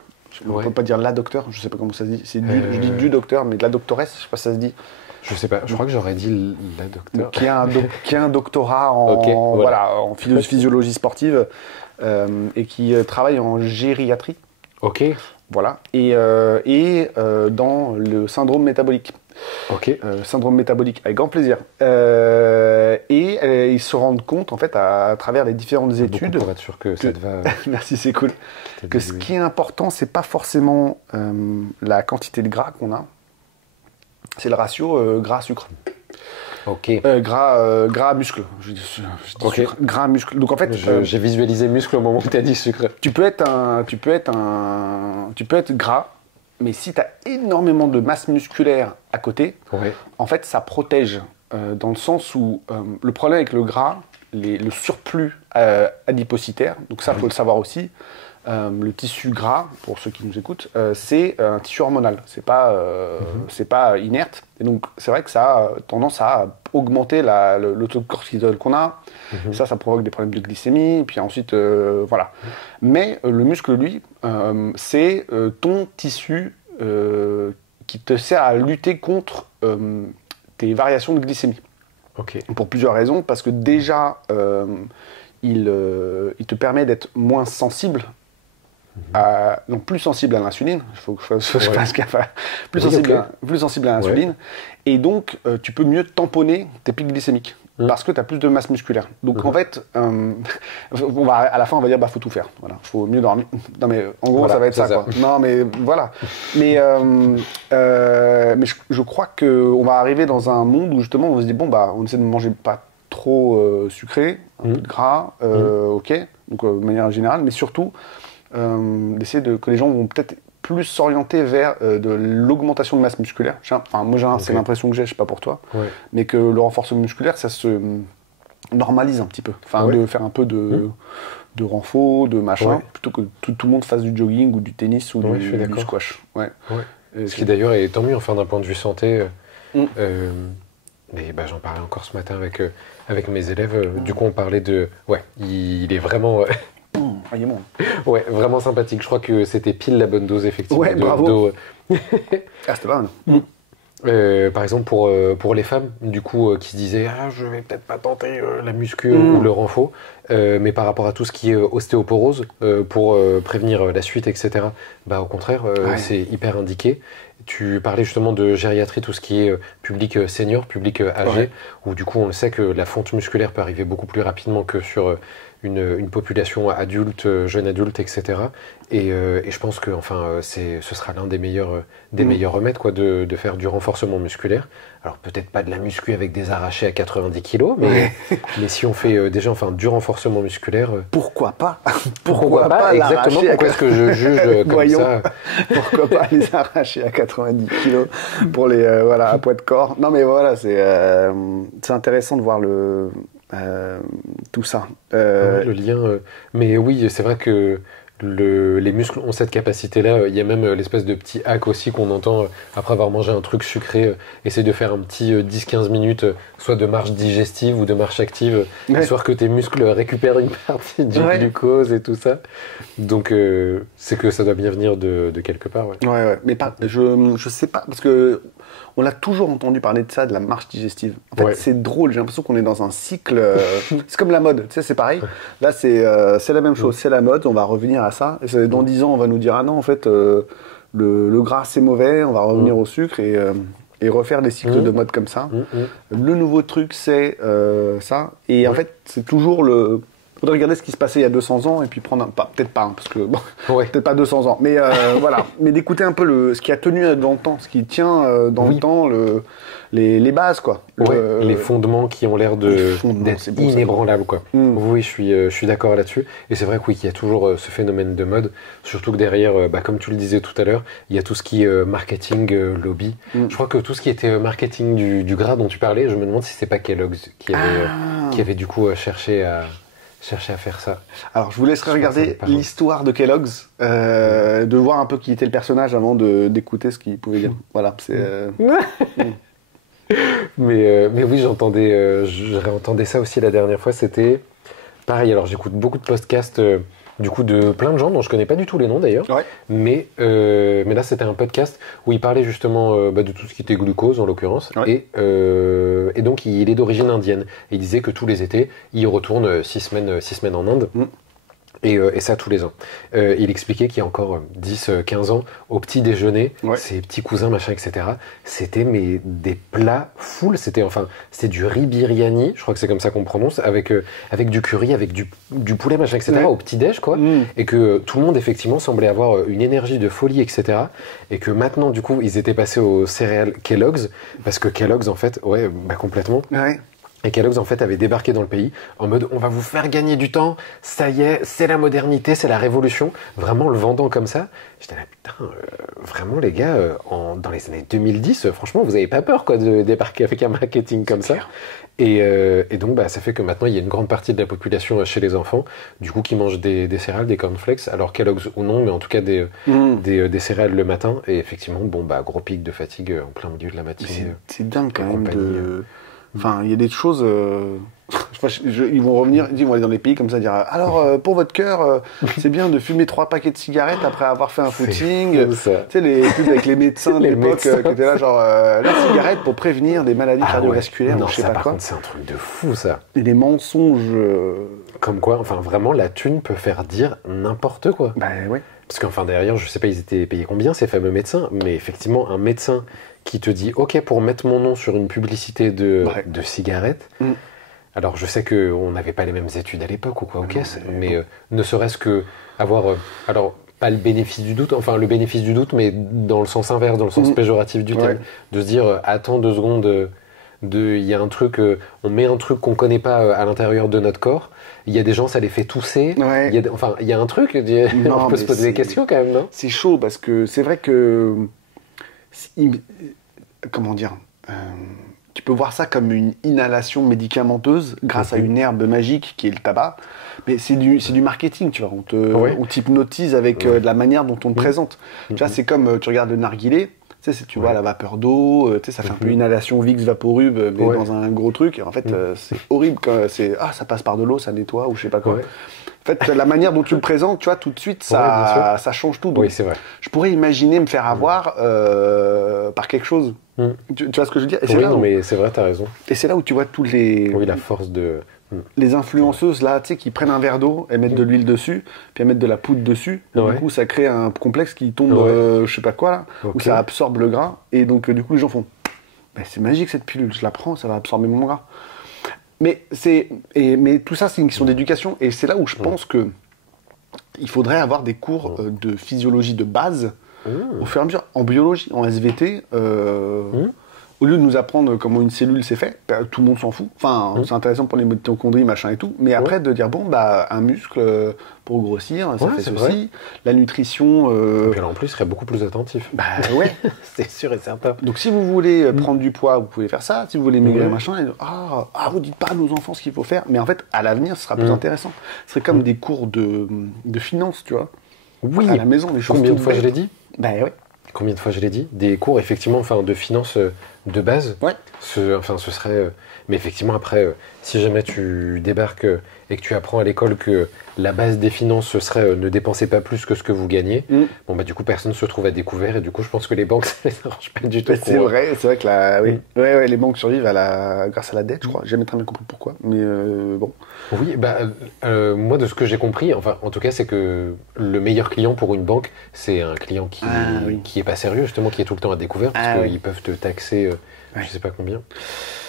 On ne peut pas dire la docteur, je ne sais pas comment ça se dit. Je dis du docteur, mais de la doctoresse, je ne sais pas si ça se dit. Je sais pas, je crois que j'aurais dit la docteur. Qui a un doctorat en physiologie sportive et qui travaille en gériatrie. Voilà. Et dans le syndrome métabolique. Syndrome métabolique, avec grand plaisir. Et ils se rendent compte, en fait, à travers les différentes études... Pour être sûr que ça te va... Merci, c'est cool. Que ce qui est important, c'est pas forcément la quantité de gras qu'on a, c'est le ratio gras-sucre. Gras-muscle. Je dis sucre. Gras-muscle. Donc en fait... J'ai visualisé muscle au moment où tu as dit sucre. Tu peux être gras, mais si tu as énormément de masse musculaire à côté, en fait, ça protège dans le sens où le problème avec le gras, le surplus adipocitaire, donc ça, il faut le savoir aussi, le tissu gras, pour ceux qui nous écoutent, c'est un tissu hormonal, c'est pas inerte. Et donc, c'est vrai que ça a tendance à augmenter le taux de cortisol qu'on a. Ça provoque des problèmes de glycémie, puis ensuite, voilà. Mais le muscle, lui, c'est ton tissu qui te sert à lutter contre tes variations de glycémie. Pour plusieurs raisons, parce que déjà, il te permet d'être moins sensible, plus sensible à l'insuline, il faut que je fasse gaffe, plus sensible à l'insuline, et donc tu peux mieux tamponner tes pics glycémiques. Parce que tu as plus de masse musculaire. Donc en fait, à la fin on va dire faut tout faire. Voilà, faut mieux dormir. Non mais en gros ça va être ça quoi. Non mais voilà. Mais je crois que on va arriver dans un monde où justement on va se dire on essaie de manger pas trop sucré, un peu de gras, donc de manière générale, mais surtout d'essayer que les gens vont peut-être plus s'orienter vers de l'augmentation de masse musculaire. Moi, c'est l'impression que j'ai, je sais pas pour toi, mais que le renforcement musculaire, ça se normalise un petit peu. De faire un peu de renfort, de machin, plutôt que tout le monde fasse du jogging ou du tennis ou du squash. Ce qui d'ailleurs est tant mieux, d'un point de vue santé. Mais j'en parlais encore ce matin avec mes élèves. Du coup, on parlait de... il est vraiment... il est bon. Vraiment sympathique. Je crois que c'était pile la bonne dose, effectivement. Bravo. C'était pas mal. Par exemple, pour les femmes, du coup, qui se disaient « Ah, je vais peut-être pas tenter la muscu ou le renfo », mais par rapport à tout ce qui est ostéoporose, pour prévenir la suite, etc., bah, au contraire, c'est hyper indiqué. Tu parlais justement de gériatrie, tout ce qui est public senior, public âgé, où du coup, on le sait que la fonte musculaire peut arriver beaucoup plus rapidement que sur une population adulte, jeune adulte, etc. Et je pense que ce sera l'un des meilleurs remèdes, quoi, de faire du renforcement musculaire. Alors peut-être pas de la muscu avec des arrachés à 90 kg, mais si on fait déjà du renforcement musculaire... Pourquoi pas Pourquoi pas exactement, pourquoi est-ce que je juge comme ça? Pourquoi pas les arracher à 90 kg pour les à poids de corps. Non mais voilà, c'est intéressant de voir tout ça. Le lien... mais oui, c'est vrai que les muscles ont cette capacité-là. Il y a même l'espèce de petit hack aussi qu'on entend après avoir mangé un truc sucré, essayer de faire un petit 10-15 minutes, soit de marche digestive ou de marche active, histoire que tes muscles récupèrent une partie du glucose et tout ça. Donc c'est que ça doit bien venir de quelque part. Mais je sais pas, parce que on a toujours entendu parler de ça, de la marche digestive. En fait, c'est drôle, j'ai l'impression qu'on est dans un cycle... c'est comme la mode, tu sais, c'est pareil. Là, c'est la même chose, c'est la mode, on va revenir à ça. Et dans 10 ans, on va nous dire, ah non, en fait, le gras, c'est mauvais, on va revenir au sucre et refaire des cycles de mode comme ça. Le nouveau truc, c'est ça. Et en fait, c'est toujours le... Faudrait regarder ce qui se passait il y a 200 ans et puis prendre peut-être pas, parce que peut-être pas 200 ans, mais voilà, mais d'écouter un peu ce qui a tenu dans le temps, ce qui tient dans le temps, les bases, quoi. Les fondements qui ont l'air d'être inébranlables, quoi. Oui, je suis d'accord là-dessus. Et c'est vrai qu'il y a toujours ce phénomène de mode, surtout que derrière, comme tu le disais tout à l'heure, il y a tout ce qui est marketing, lobby. Je crois que tout ce qui était marketing du gras dont tu parlais, je me demande si c'est pas Kellogg's qui avait du coup cherché à faire ça. Alors, je vous laisserai regarder l'histoire de Kellogg's, de voir un peu qui était le personnage avant d'écouter ce qu'il pouvait dire. Voilà, c'est... mais oui, je réentendais ça aussi la dernière fois, c'était pareil. Alors, j'écoute beaucoup de podcasts, du coup, de plein de gens dont je connais pas du tout les noms d'ailleurs. Mais là, c'était un podcast où il parlait justement de tout ce qui était glucose en l'occurrence. Et donc, il est d'origine indienne. Et il disait que tous les étés, il retourne 6 semaines en Inde. Et ça tous les ans. Il expliquait qu'il y a encore 10-15 ans, au petit déjeuner, ses petits cousins, machin, etc., c'était des plats full, c'était du riz biryani, je crois que c'est comme ça qu'on prononce, avec du curry, avec du poulet, machin, etc., au petit déj, quoi. Et que tout le monde, effectivement, semblait avoir une énergie de folie, etc. Et que maintenant, du coup, ils étaient passés aux céréales Kellogg's, parce que Kellogg's, en fait, complètement... Et Kellogg's, en fait, avait débarqué dans le pays en mode « on va vous faire gagner du temps, ça y est, c'est la modernité, c'est la révolution », vraiment le vendant comme ça. J'étais là, putain, vraiment les gars, dans les années 2010, franchement, vous avez pas peur quoi, de débarquer avec un marketing comme ça. Et donc, ça fait que maintenant, il y a une grande partie de la population chez les enfants, du coup, qui mangent des céréales, des cornflakes, alors Kellogg's ou non, mais en tout cas des céréales le matin. Et effectivement, gros pic de fatigue en plein milieu de la matinée. C'est dingue quand même de... Enfin, il y a des choses... ils vont revenir, ils vont aller dans les pays comme ça, dire alors pour votre cœur, c'est bien de fumer 3 paquets de cigarettes après avoir fait un footing. Tu sais, les pubs avec les médecins de l'époque qui étaient là, genre la cigarette pour prévenir des maladies cardiovasculaires, non, je sais ça, pas par quoi. Contre, c'est un truc de fou, ça. Et des mensonges. Comme quoi, vraiment, la thune peut faire dire n'importe quoi. Oui. Parce derrière, je sais pas, ils étaient payés combien ces fameux médecins, mais effectivement, un médecin qui te dit ok pour mettre mon nom sur une publicité de cigarettes. Alors je sais qu'on n'avait pas les mêmes études à l'époque ou quoi, mais ne serait-ce que avoir alors pas le bénéfice du doute, le bénéfice du doute, mais dans le sens inverse, dans le sens péjoratif du terme, de se dire attends 2 secondes, il y a un truc, on met un truc qu'on connaît pas à l'intérieur de notre corps. Il y a des gens, ça les fait tousser. Il y a un truc. On peut se poser des questions quand même, non? C'est chaud parce que c'est vrai que comment dire, tu peux voir ça comme une inhalation médicamenteuse grâce à une herbe magique qui est le tabac, mais c'est du marketing, tu vois. On t'hypnotise avec de la manière dont on te présente. Tu vois, c'est comme tu regardes le narguilé. Tu sais, tu vois la vapeur d'eau, tu sais, ça fait un peu inhalation Vicks Vaporub, mais dans un gros truc. Et en fait, c'est horrible quand ça passe par de l'eau, ça nettoie ou je sais pas quoi. fait, la manière dont tu le présentes, tu vois, tout de suite, ça change tout. Donc, oui, c'est vrai. Je pourrais imaginer me faire avoir par quelque chose. Tu vois ce que je veux dire? Oui, non, mais c'est vrai, t'as raison. Et c'est là où tu vois tous les... Oui, la force de... Les influenceuses, là, tu sais, qui prennent un verre d'eau, elles mettent de l'huile dessus, puis elles mettent de la poudre dessus. Du coup, ça crée un complexe qui tombe, je sais pas quoi, là, où ça absorbe le gras. Et donc, du coup, les gens font, c'est magique cette pilule, je la prends, ça va absorber mon gras. Mais tout ça, c'est une question d'éducation. Et c'est là où je pense que il faudrait avoir des cours de physiologie de base, au fur et à mesure, en biologie, en SVT. Au lieu de nous apprendre comment une cellule s'est faite, tout le monde s'en fout. Enfin, c'est intéressant pour les mitochondries, machin et tout. Mais après, de dire, bon, bah, un muscle, pour grossir, ça fait ceci. Vrai. La nutrition... Et puis alors, en plus, il serait beaucoup plus attentif. Bah ouais. C'est sûr et certain. Donc, si vous voulez prendre du poids, vous pouvez faire ça. Si vous voulez maigrir, machin, vous dites pas à nos enfants ce qu'il faut faire. Mais en fait, à l'avenir, ce sera plus intéressant. Ce serait comme des cours de finance, tu vois. Oui. À la maison, des choses. Combien de fois je l'ai dit? Bah ouais. Combien de fois je l'ai dit? Des cours, effectivement, de finance de base. Ouais. Ce serait... mais effectivement, après, si jamais tu débarques et que tu apprends à l'école que la base des finances, ce serait ne dépensez pas plus que ce que vous gagnez, bon, bah, du coup, personne se trouve à découvert et du coup, je pense que les banques, ça les arrange pas du tout. C'est vrai que les banques survivent grâce à la dette, je crois. J'ai jamais très bien compris pourquoi, mais bon. Oui, moi, de ce que j'ai compris, enfin, en tout cas, c'est que le meilleur client pour une banque, c'est un client qui est pas sérieux, justement, qui est tout le temps à découvert, parce qu'ils peuvent te taxer, je sais pas combien.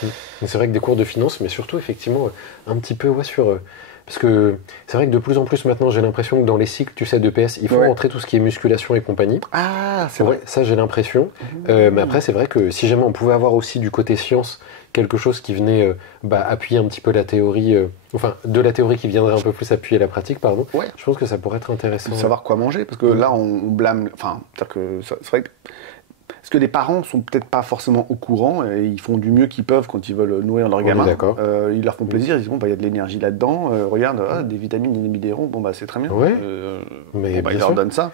Mais c'est vrai que des cours de finance, mais surtout, effectivement, un petit peu sur... parce que c'est vrai que de plus en plus maintenant, j'ai l'impression que dans les cycles, tu sais, d'EPS, il faut rentrer tout ce qui est musculation et compagnie. Ah, c'est vrai. Ça, j'ai l'impression. Mais après, c'est vrai que si jamais on pouvait avoir aussi du côté science quelque chose qui venait appuyer un petit peu la théorie, de la théorie qui viendrait un peu plus appuyer la pratique, pardon, je pense que ça pourrait être intéressant. Savoir quoi manger, parce que là, on blâme... Enfin, c'est vrai que... Parce que les parents sont peut-être pas forcément au courant et ils font du mieux qu'ils peuvent quand ils veulent nourrir leur gamin. Ils leur font plaisir, ils disent il y a de l'énergie là-dedans, regarde, des vitamines, des minéraux, c'est très bien. Mais ils leur donnent ça.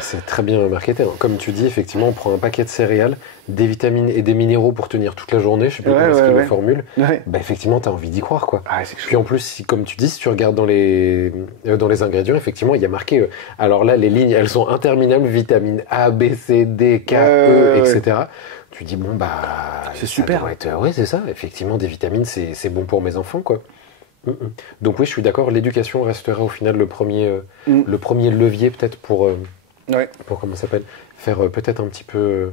C'est très bien marketé. Comme tu dis, effectivement, on prend un paquet de céréales, des vitamines et des minéraux pour tenir toute la journée, je sais plus comment est-ce qu'ils le formulent. Effectivement, tu as envie d'y croire, quoi. Puis en plus, comme tu dis, si tu regardes dans les ingrédients, effectivement, il y a marqué. Alors là, les lignes, elles sont interminables, vitamines A, B, C, D, K, E, etc. Tu dis c'est super. Oui, c'est ça. Effectivement, des vitamines, c'est bon pour mes enfants, quoi. Donc oui, je suis d'accord. L'éducation restera au final le premier levier peut-être pour comment ça s'appelle, faire peut-être un petit peu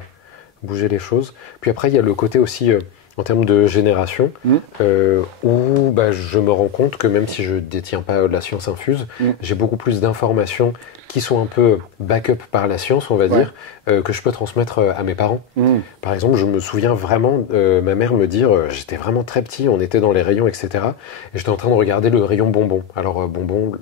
bouger les choses. Puis après, il y a le côté aussi en termes de génération où je me rends compte que même si je détiens pas la science infuse, j'ai beaucoup plus d'informations qui sont un peu back-up par la science, on va dire, que je peux transmettre à mes parents. Par exemple, je me souviens vraiment, ma mère me dire, j'étais vraiment très petit, on était dans les rayons, etc. Et j'étais en train de regarder le rayon bonbons. Alors,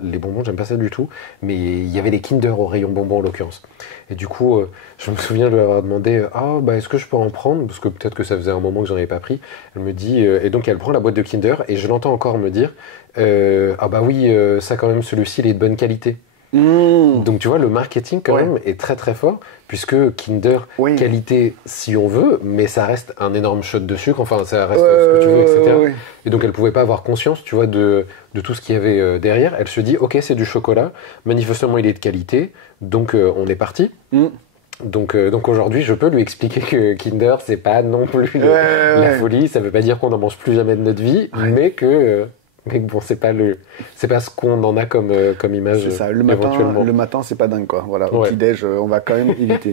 les bonbons, j'aime pas ça du tout, mais il y avait les Kinder au rayon bonbons en l'occurrence. Et du coup, je me souviens de lui avoir demandé, est-ce que je peux en prendre? Parce que peut-être que ça faisait un moment que j'en avais pas pris. Elle me dit, et donc elle prend la boîte de Kinder, et je l'entends encore me dire, ça quand même, celui-ci, il est de bonne qualité. Donc tu vois, le marketing quand même est très très fort, puisque Kinder, qualité si on veut, mais ça reste un énorme shot de sucre, ça reste ce que tu veux, etc. Et donc elle pouvait pas avoir conscience, tu vois, de tout ce qu'il y avait derrière. Elle se dit, ok, c'est du chocolat, manifestement il est de qualité, donc on est parti. Donc aujourd'hui, je peux lui expliquer que Kinder, c'est pas non plus la folie, ça veut pas dire qu'on n'en mange plus jamais de notre vie, mais que c'est pas ce qu'on en a comme image. C'est ça, le matin, c'est pas dingue, quoi. Voilà, au petit-déj, on va quand même éviter.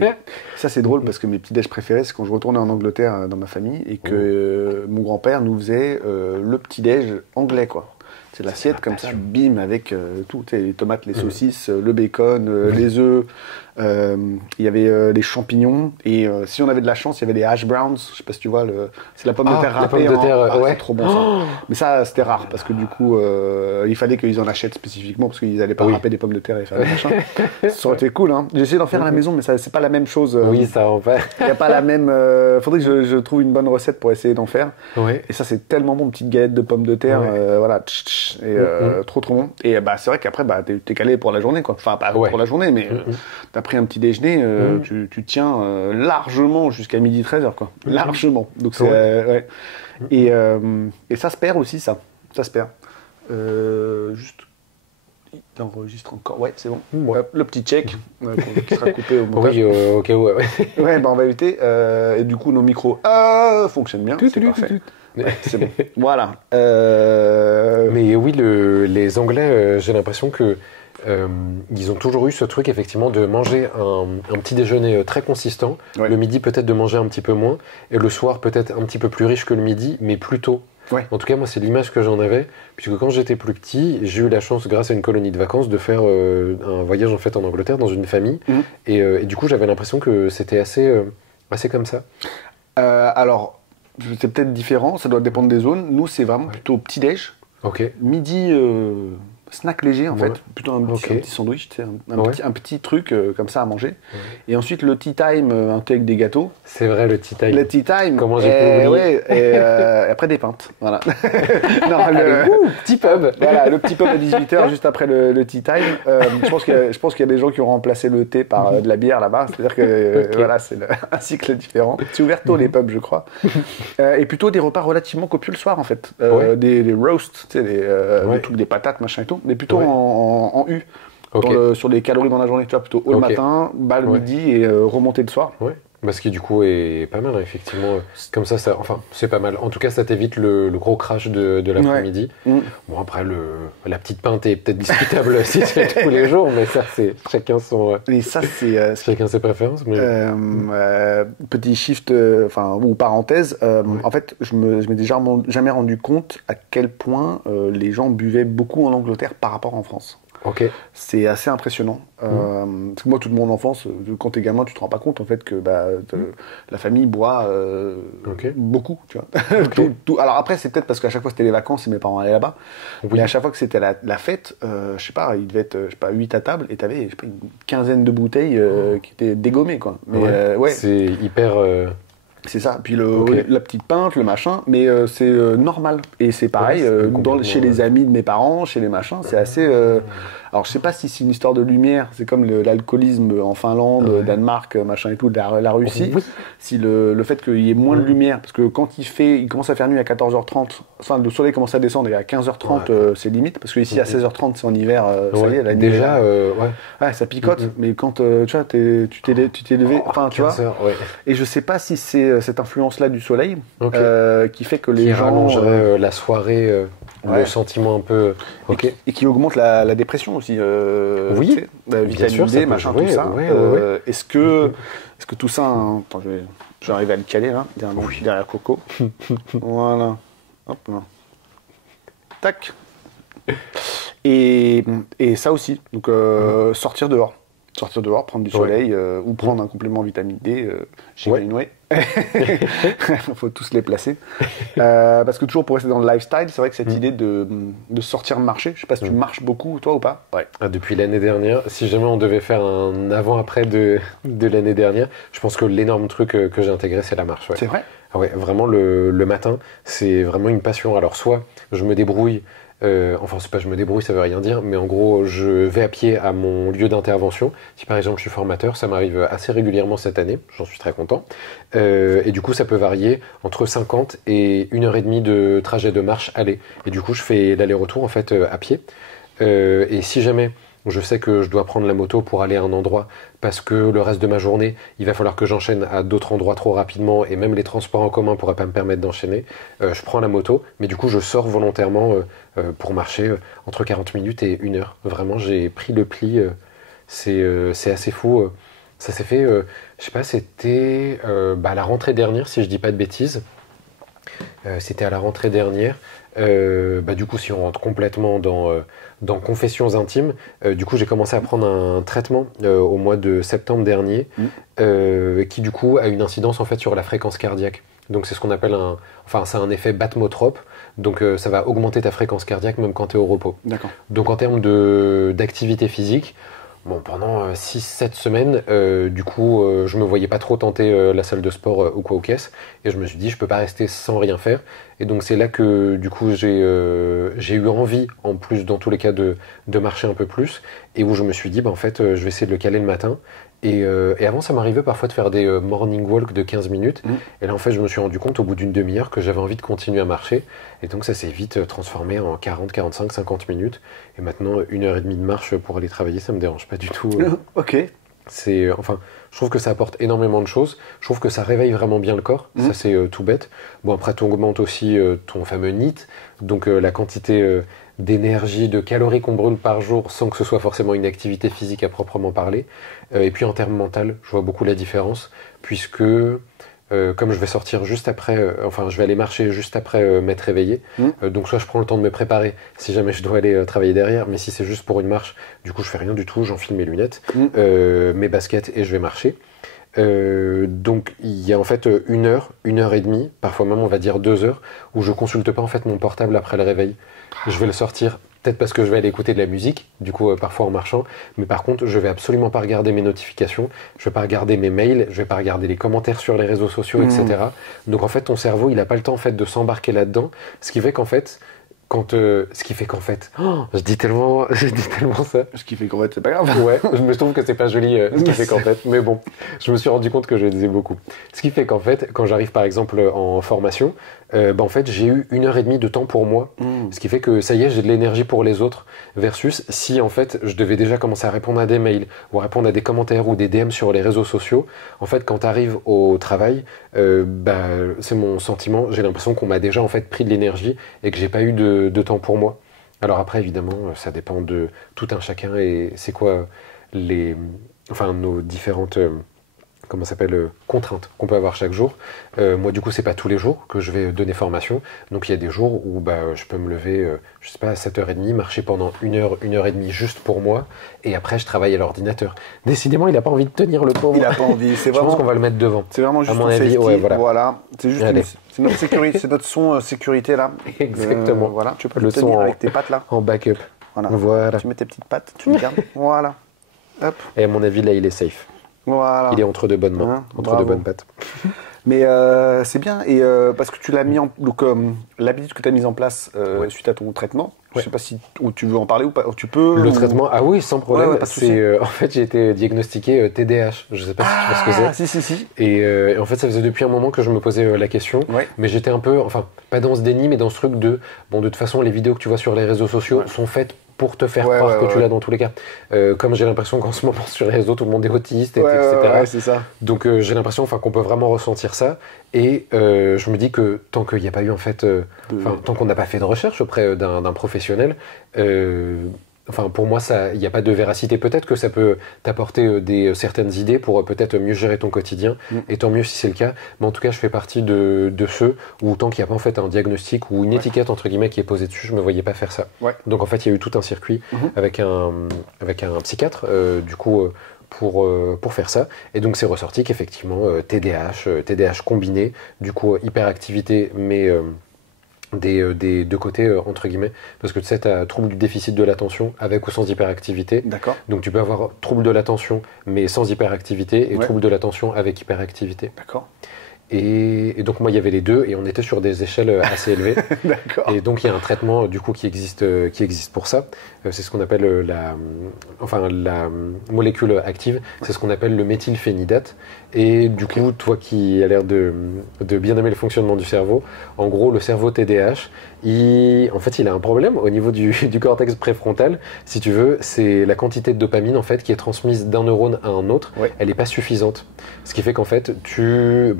Ça, c'est drôle parce que mes petits-déj préférés, c'est quand je retournais en Angleterre dans ma famille et que mon grand-père nous faisait le petit-déj anglais, quoi. C'est l'assiette comme ça, bim, avec tout, les tomates, les saucisses, le bacon, les œufs. Il y avait les champignons et si on avait de la chance, il y avait les hash browns. Je sais pas si tu vois, c'est la pomme de terre râpée. C'est trop bon ça. Mais ça, c'était rare parce que du coup, il fallait qu'ils en achètent spécifiquement parce qu'ils n'allaient pas râper des pommes de terre et faire des machins. Ça aurait été cool, hein. J'ai essayé d'en faire à la maison, mais ça, c'est pas la même chose. Oui, ça en fait. Il n'y a pas la même. Faudrait que je trouve une bonne recette pour essayer d'en faire. Et ça, c'est tellement bon, petite galette de pommes de terre, voilà, trop bon. Et c'est vrai qu'après, t'es calé pour la journée, quoi. Enfin, pas pour la journée, mais t'as pris un petit déjeuner, tu tiens largement jusqu'à 12h-13h, quoi. Largement. Donc c'est et ça se perd aussi, ça se perd. Juste, il enregistre encore. Ouais, c'est bon. Le petit check qui sera coupé au montage. Oui, au cas où. Ouais, on va éviter. Et du coup, nos micros fonctionnent bien. C'est parfait. Ouais, c'est bon. Voilà. Mais oui, les Anglais, j'ai l'impression que ils ont toujours eu ce truc effectivement de manger un petit déjeuner très consistant, le midi peut-être de manger un petit peu moins, et le soir peut-être un petit peu plus riche que le midi, mais plus tôt. En tout cas, moi, c'est l'image que j'en avais, puisque quand j'étais plus petit, j'ai eu la chance, grâce à une colonie de vacances, de faire un voyage en fait en Angleterre dans une famille, et du coup, j'avais l'impression que c'était assez comme ça. Alors, c'est peut-être différent, ça doit dépendre des zones. Nous, c'est vraiment plutôt petit-déj. Midi, snack léger en fait, plutôt un petit sandwich, un petit truc comme ça à manger. Et ensuite le tea time, un thé avec des gâteaux. C'est vrai, le tea time. Le tea time. Comment j'ai pu oublier. Et après des pintes. Voilà. Non, petit pub. Voilà, le petit pub à 18h juste après le tea time. Je pense qu'il y a des gens qui ont remplacé le thé par de la bière là-bas. C'est-à-dire que voilà, c'est un cycle différent. C'est ouvert tôt les pubs, je crois. Et plutôt des repas relativement copieux le soir en fait. Des roasts, tu sais, des patates, machin et tout. Mais plutôt en U, sur les calories dans la journée, tu vois, plutôt haut le matin, bas le midi et remonter le soir. Ce qui du coup est pas mal, hein, effectivement. Comme ça, enfin, c'est pas mal. En tout cas, ça t'évite le gros crash de l'après-midi. Bon, après, la petite pinte est peut-être discutable si c'est tous les jours, mais ça, c'est chacun son. Et ça, c'est. Chacun ses préférences. Mais... petit shift, ou parenthèse. En fait, je m'ai déjà jamais rendu compte à quel point les gens buvaient beaucoup en Angleterre par rapport en France. C'est assez impressionnant. Parce que moi, toute mon enfance, quand t'es gamin, tu te rends pas compte en fait que la famille boit beaucoup. Tu vois. Alors après, c'est peut-être parce qu'à chaque fois c'était les vacances et mes parents allaient là-bas. Mais à chaque fois que c'était la fête, je sais pas, il devait être 8 à table et t'avais une quinzaine de bouteilles qui étaient dégommées, quoi. Mais c'est hyper. C'est ça, puis la petite pinte, le machin, mais c'est normal. Et c'est pareil chez les amis de mes parents, chez les machins, c'est assez... Alors je sais pas si c'est une histoire de lumière, c'est comme l'alcoolisme en Finlande, Danemark, machin et tout, la Russie. Si le fait qu'il y ait moins de lumière, parce que quand il commence à faire nuit à 14h30, enfin le soleil commence à descendre et à 15h30 c'est limite, parce que ici à 16h30 c'est en hiver, ça y est, la nuit, déjà, ça picote, mais quand tu vois, tu t'es levé, enfin tu vois, et je sais pas si c'est cette influence-là du soleil qui fait que les gens rallongerait la soirée, le sentiment un peu... Et qui augmente la dépression aussi. Vitamine D, machin, tout ça. Est-ce que tout ça... Attends, je vais arriver à le caler là, derrière Coco. Voilà. Hop là. Tac. Et ça aussi. Donc sortir dehors. Sortir dehors, prendre du soleil ou prendre un complément vitamine D chez Greenway. Il faut tous les placer. Parce que toujours pour rester dans le lifestyle, c'est vrai que cette idée de sortir marcher, je sais pas si tu marches beaucoup toi ou pas. Depuis l'année dernière, si jamais on devait faire un avant-après de l'année dernière, je pense que l'énorme truc que j'ai intégré, c'est la marche. C'est vrai ? Vraiment le matin, c'est vraiment une passion. Alors soit je me débrouille, c'est pas je me débrouille, ça veut rien dire, mais en gros je vais à pied à mon lieu d'intervention. Si par exemple je suis formateur, ça m'arrive assez régulièrement cette année, j'en suis très content, et du coup ça peut varier entre 50 et 1h30 de trajet de marche aller, et du coup je fais l'aller-retour en fait à pied, et si jamais je sais que je dois prendre la moto pour aller à un endroit parce que le reste de ma journée, il va falloir que j'enchaîne à d'autres endroits trop rapidement et même les transports en commun ne pourraient pas me permettre d'enchaîner. Je prends la moto, mais du coup je sors volontairement pour marcher entre 40 minutes et 1 heure. Vraiment, j'ai pris le pli. C'est assez fou. Ça s'est fait, je sais pas, c'était à la rentrée dernière, si je dis pas de bêtises. C'était à la rentrée dernière. Du coup, si on rentre complètement dans confessions intimes, du coup, j'ai commencé à prendre un traitement au mois de septembre dernier, qui du coup a une incidence en fait sur la fréquence cardiaque. Donc c'est ce qu'on appelle c'est un effet batmotrope. Donc ça va augmenter ta fréquence cardiaque même quand tu es au repos. D'accord. Donc en termes d'activité physique, pendant 6-7 semaines, du coup, je me voyais pas trop tenter la salle de sport ou quoi aux caisses, et je me suis dit, je peux pas rester sans rien faire. Et donc c'est là que du coup j'ai eu envie, en plus dans tous les cas, de marcher un peu plus, et où je me suis dit, en fait, je vais essayer de le caler le matin. Et avant, ça m'arrivait parfois de faire des morning walks de 15 minutes. Et là, en fait, je me suis rendu compte au bout d'une demi-heure que j'avais envie de continuer à marcher. Et donc, ça s'est vite transformé en 40, 45, 50 minutes. Et maintenant, 1h30 de marche pour aller travailler, ça me dérange pas du tout. Ok. Je trouve que ça apporte énormément de choses. Je trouve que ça réveille vraiment bien le corps. Ça, c'est tout bête. Bon, après, tu augmentes aussi ton fameux NEAT. Donc, la quantité d'énergie, de calories qu'on brûle par jour sans que ce soit forcément une activité physique à proprement parler. Et puis en termes mental, je vois beaucoup la différence, puisque comme je vais sortir juste après, je vais aller marcher juste après m'être réveillé, donc soit je prends le temps de me préparer si jamais je dois aller travailler derrière, mais si c'est juste pour une marche, du coup je fais rien du tout, j'enfile mes lunettes, mes baskets et je vais marcher. Donc il y a en fait 1h, 1h30, parfois même on va dire 2 heures, où je consulte pas en fait mon portable après le réveil. Je vais le sortir peut-être parce que je vais aller écouter de la musique, du coup parfois en marchant, mais par contre je vais absolument pas regarder mes notifications, je vais pas regarder mes mails, je vais pas regarder les commentaires sur les réseaux sociaux, etc. Donc en fait ton cerveau il a pas le temps en fait de s'embarquer là-dedans, ce qui fait qu'en fait je dis tellement ça. Ce qui fait qu'en fait, c'est pas grave. Ouais, je trouve que c'est pas joli ce qui fait qu'en fait, mais bon, je me suis rendu compte que je le disais beaucoup. Ce qui fait qu'en fait, quand j'arrive par exemple en formation, en fait, j'ai eu 1h30 de temps pour moi, ce qui fait que ça y est, j'ai de l'énergie pour les autres, versus si en fait, je devais déjà commencer à répondre à des mails, ou à répondre à des commentaires ou des DM sur les réseaux sociaux. En fait, quand tu arrives au travail, c'est mon sentiment, j'ai l'impression qu'on m'a déjà en fait pris de l'énergie et que j'ai pas eu de temps pour moi. Alors après, évidemment, ça dépend de tout un chacun et c'est quoi nos différentes contraintes qu'on peut avoir chaque jour. Moi, du coup, c'est pas tous les jours que je vais donner formation. Donc, il y a des jours où je peux me lever, je sais pas, à 7h30, marcher pendant 1h, 1h30 juste pour moi, et après, je travaille à l'ordinateur. Décidément, il a pas envie de tenir le pauvre. Il a pas envie. Je pense qu'on va le mettre devant. C'est vraiment juste à mon avis. Ouais, voilà. C'est juste c'est notre sécurité, c'est notre son sécurité là. Exactement. Voilà. Tu peux le tenir avec tes pattes là. En backup. Voilà. Tu mets tes petites pattes, tu le gardes. Voilà. Hop. Et à mon avis, là, il est safe. Voilà. Il est entre de bonnes mains, entre de bonnes pattes. Mais c'est bien, et parce que tu l'as mis en... Donc, l'habitude que tu as mise en place suite à ton traitement, je ne sais pas si tu veux en parler ou pas. Tu peux. Le traitement, ah oui, sans problème. Pas de souci. En fait, j'ai été diagnostiqué TDAH. Je ne sais pas si tu vois ce que c'est. Si. Et en fait, ça faisait depuis un moment que je me posais la question. Mais j'étais un peu, pas dans ce déni, mais dans ce truc de toute façon, les vidéos que tu vois sur les réseaux sociaux sont faites pour te faire croire que tu l'as dans tous les cas. Comme j'ai l'impression qu'en ce moment sur les réseaux tout le monde est autiste, etc. C'est ça. Donc j'ai l'impression qu'on peut vraiment ressentir ça. Et je me dis que tant qu'il n'y a pas eu tant qu'on n'a pas fait de recherche auprès d'un professionnel, pour moi, il n'y a pas de véracité. Peut-être que ça peut t'apporter certaines idées pour peut-être mieux gérer ton quotidien, et tant mieux si c'est le cas. Mais en tout cas, je fais partie de ceux où tant qu'il n'y a pas en fait un diagnostic ou une étiquette entre guillemets qui est posée dessus, je me voyais pas faire ça. Donc en fait, il y a eu tout un circuit avec un psychiatre, du coup. Pour faire ça. Et donc c'est ressorti qu'effectivement TDAH combiné, du coup hyperactivité, mais des deux côtés, entre guillemets, parce que tu sais, tu as trouble du déficit de l'attention avec ou sans hyperactivité. D'accord. Donc tu peux avoir trouble de l'attention mais sans hyperactivité, et trouble de l'attention avec hyperactivité. D'accord. Et donc moi il y avait les deux et on était sur des échelles assez élevées. D'accord. Et donc il y a un traitement du coup qui existe pour ça. C'est ce qu'on appelle la molécule active, c'est ce qu'on appelle le méthylphénidate. Et du coup, toi qui as l'air de bien aimer le fonctionnement du cerveau, en gros le cerveau TDAH, il a un problème au niveau du cortex préfrontal. Si tu veux, c'est la quantité de dopamine en fait qui est transmise d'un neurone à un autre. Elle n'est pas suffisante. Ce qui fait qu'en fait, tu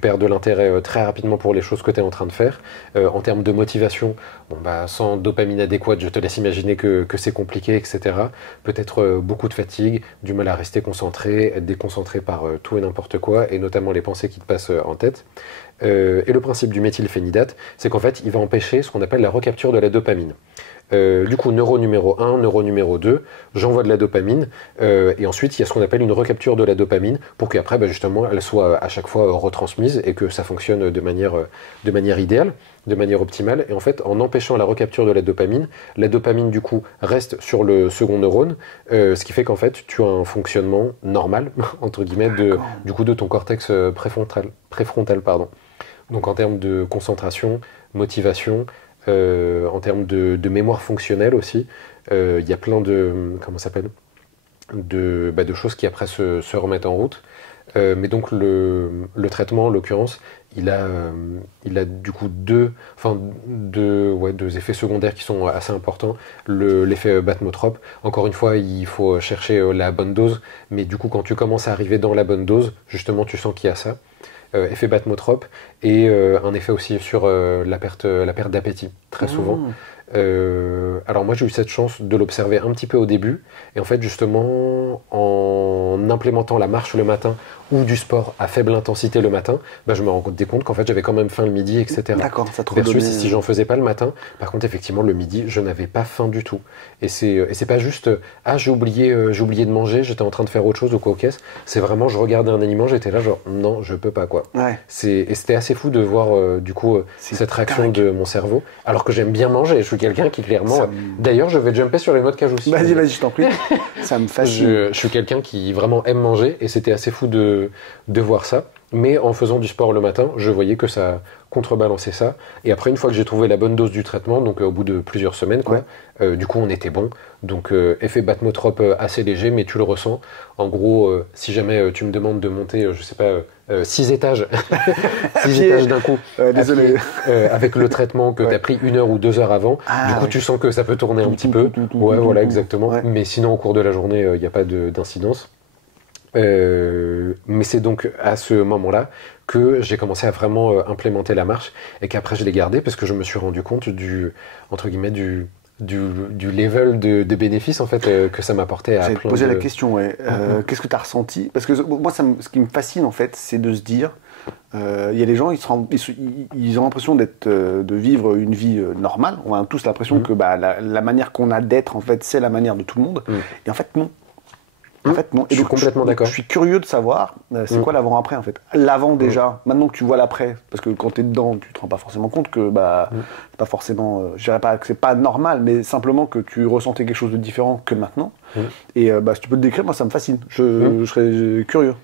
perds de l'intérêt très rapidement pour les choses que tu es en train de faire. En termes de motivation, sans dopamine adéquate, je te laisse imaginer que c'est compliqué, etc. Peut-être beaucoup de fatigue, du mal à rester concentré, être déconcentré par tout et n'importe quoi, et notamment les pensées qui te passent en tête. Et le principe du méthylphénidate, c'est qu'en fait, il va empêcher ce qu'on appelle la recapture de la dopamine. Du coup, neurone numéro 1, neurone numéro 2, j'envoie de la dopamine, et ensuite il y a ce qu'on appelle une recapture de la dopamine pour qu'après, justement, elle soit à chaque fois retransmise et que ça fonctionne de manière idéale, de manière optimale. Et en fait, en empêchant la recapture de la dopamine du coup reste sur le second neurone, ce qui fait qu'en fait, tu as un fonctionnement normal, entre guillemets, de ton cortex préfrontal. Donc en termes de concentration, motivation, en termes de mémoire fonctionnelle aussi, il y a plein de choses qui après se remettent en route. Mais donc le traitement, en l'occurrence, il a du coup deux effets secondaires qui sont assez importants. L'effet bathmotrope, encore une fois, il faut chercher la bonne dose, mais du coup quand tu commences à arriver dans la bonne dose, justement tu sens qu'il y a ça. Effet bathmotrope et un effet aussi sur la perte d'appétit, très souvent. Alors moi j'ai eu cette chance de l'observer un petit peu au début, et en fait justement en implémentant la marche le matin ou du sport à faible intensité le matin, je me rendais compte qu'en fait j'avais quand même faim le midi, etc. D'accord, ça te Versus si j'en faisais pas le matin, par contre effectivement le midi je n'avais pas faim du tout. Et c'est pas juste j'ai oublié de manger, j'étais en train de faire autre chose ou quoi au caisse. C'est vraiment je regardais un aliment, j'étais là genre non je peux pas quoi. Ouais. Et c'était assez fou de voir du coup cette réaction de mon cerveau, alors que j'aime bien manger. Je suis quelqu'un qui clairement. D'ailleurs je vais jumper sur les noix de cajou. Vas-y, je t'en prie. Ça me fascine. Je suis quelqu'un qui vraiment aime manger, et c'était assez fou de voir ça. Mais en faisant du sport le matin, je voyais que ça contrebalançait ça. Et après, une fois que j'ai trouvé la bonne dose du traitement, donc au bout de plusieurs semaines, du coup on était bon. Donc effet bathmotrope assez léger, mais tu le ressens. En gros, si jamais tu me demandes de monter, 6 étages, 6 étages d'un coup, désolé. avec le traitement que tu as pris 1 heure ou 2 heures avant, du coup tu sens que ça peut tourner un petit peu. Voilà, exactement. Ouais. Mais sinon, au cours de la journée, il n'y a pas d'incidence. Mais c'est donc à ce moment-là que j'ai commencé à vraiment implémenter la marche, et qu'après je l'ai gardé parce que je me suis rendu compte du level de bénéfices en fait que ça m'apportait à plein de... J'ai posé la question, qu'est-ce que tu as ressenti? Parce que moi, ce qui me fascine en fait, c'est de se dire, il y a des gens, ils ont l'impression de vivre une vie normale. On a tous l'impression que la manière qu'on a d'être, en fait, c'est la manière de tout le monde. Et en fait, non. En fait, non. Je suis complètement d'accord. Je suis curieux de savoir c'est quoi l'avant-après en fait. L'avant déjà, maintenant que tu vois l'après, parce que quand tu es dedans, tu te rends pas forcément compte que c'est pas forcément, je dirais pas que c'est pas normal, mais simplement que tu ressentais quelque chose de différent que maintenant. Et si tu peux te décrire, moi ça me fascine. Je serais curieux.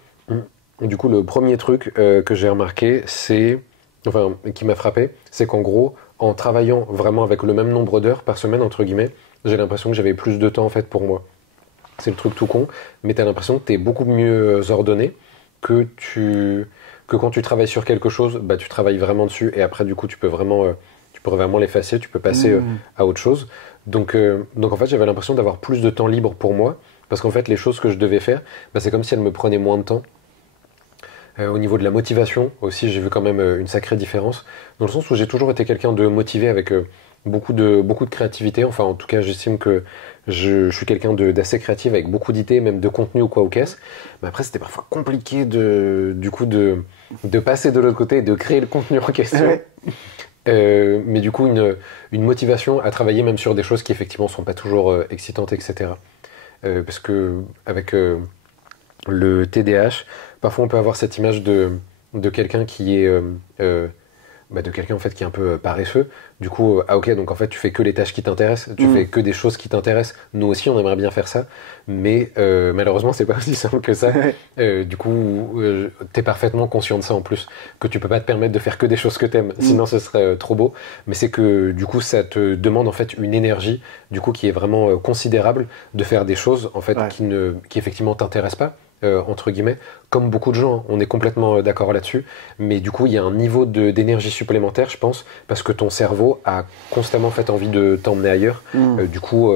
Du coup, le premier truc que j'ai remarqué, qui m'a frappé, c'est qu'en gros, en travaillant vraiment avec le même nombre d'heures par semaine entre guillemets, j'ai l'impression que j'avais plus de temps en fait pour moi. C'est le truc tout con, mais tu as l'impression que tu es beaucoup mieux ordonné, que quand tu travailles sur quelque chose, tu travailles vraiment dessus, et après du coup tu peux vraiment l'effacer, tu peux passer à autre chose. Donc en fait j'avais l'impression d'avoir plus de temps libre pour moi, parce qu'en fait les choses que je devais faire, c'est comme si elles me prenaient moins de temps. Au niveau de la motivation aussi, j'ai vu quand même une sacrée différence, dans le sens où j'ai toujours été quelqu'un de motivé avec beaucoup de créativité. Enfin en tout cas j'estime que je suis quelqu'un d'assez créatif, avec beaucoup d'idées, même de contenu ou quoi au caisse. Mais après c'était parfois compliqué de passer de l'autre côté et de créer le contenu en question. Mais du coup une motivation à travailler même sur des choses qui effectivement sont pas toujours excitantes, etc. Parce que avec le TDAH, parfois on peut avoir cette image de quelqu'un qui est de quelqu'un en fait qui est un peu paresseux. Du coup, ok, donc en fait tu fais que les tâches qui t'intéressent, tu fais que des choses qui t'intéressent. Nous aussi on aimerait bien faire ça, mais malheureusement c'est pas aussi simple que ça. Du coup, t'es parfaitement conscient de ça en plus, que tu peux pas te permettre de faire que des choses que t'aimes, sinon ce serait trop beau. Mais c'est que du coup ça te demande en fait une énergie, du coup qui est vraiment considérable, de faire des choses en fait qui effectivement t'intéressent pas. Entre guillemets, comme beaucoup de gens, on est complètement d'accord là-dessus, mais du coup il y a un niveau d'énergie supplémentaire, je pense, parce que ton cerveau a constamment fait envie de t'emmener ailleurs. Du coup,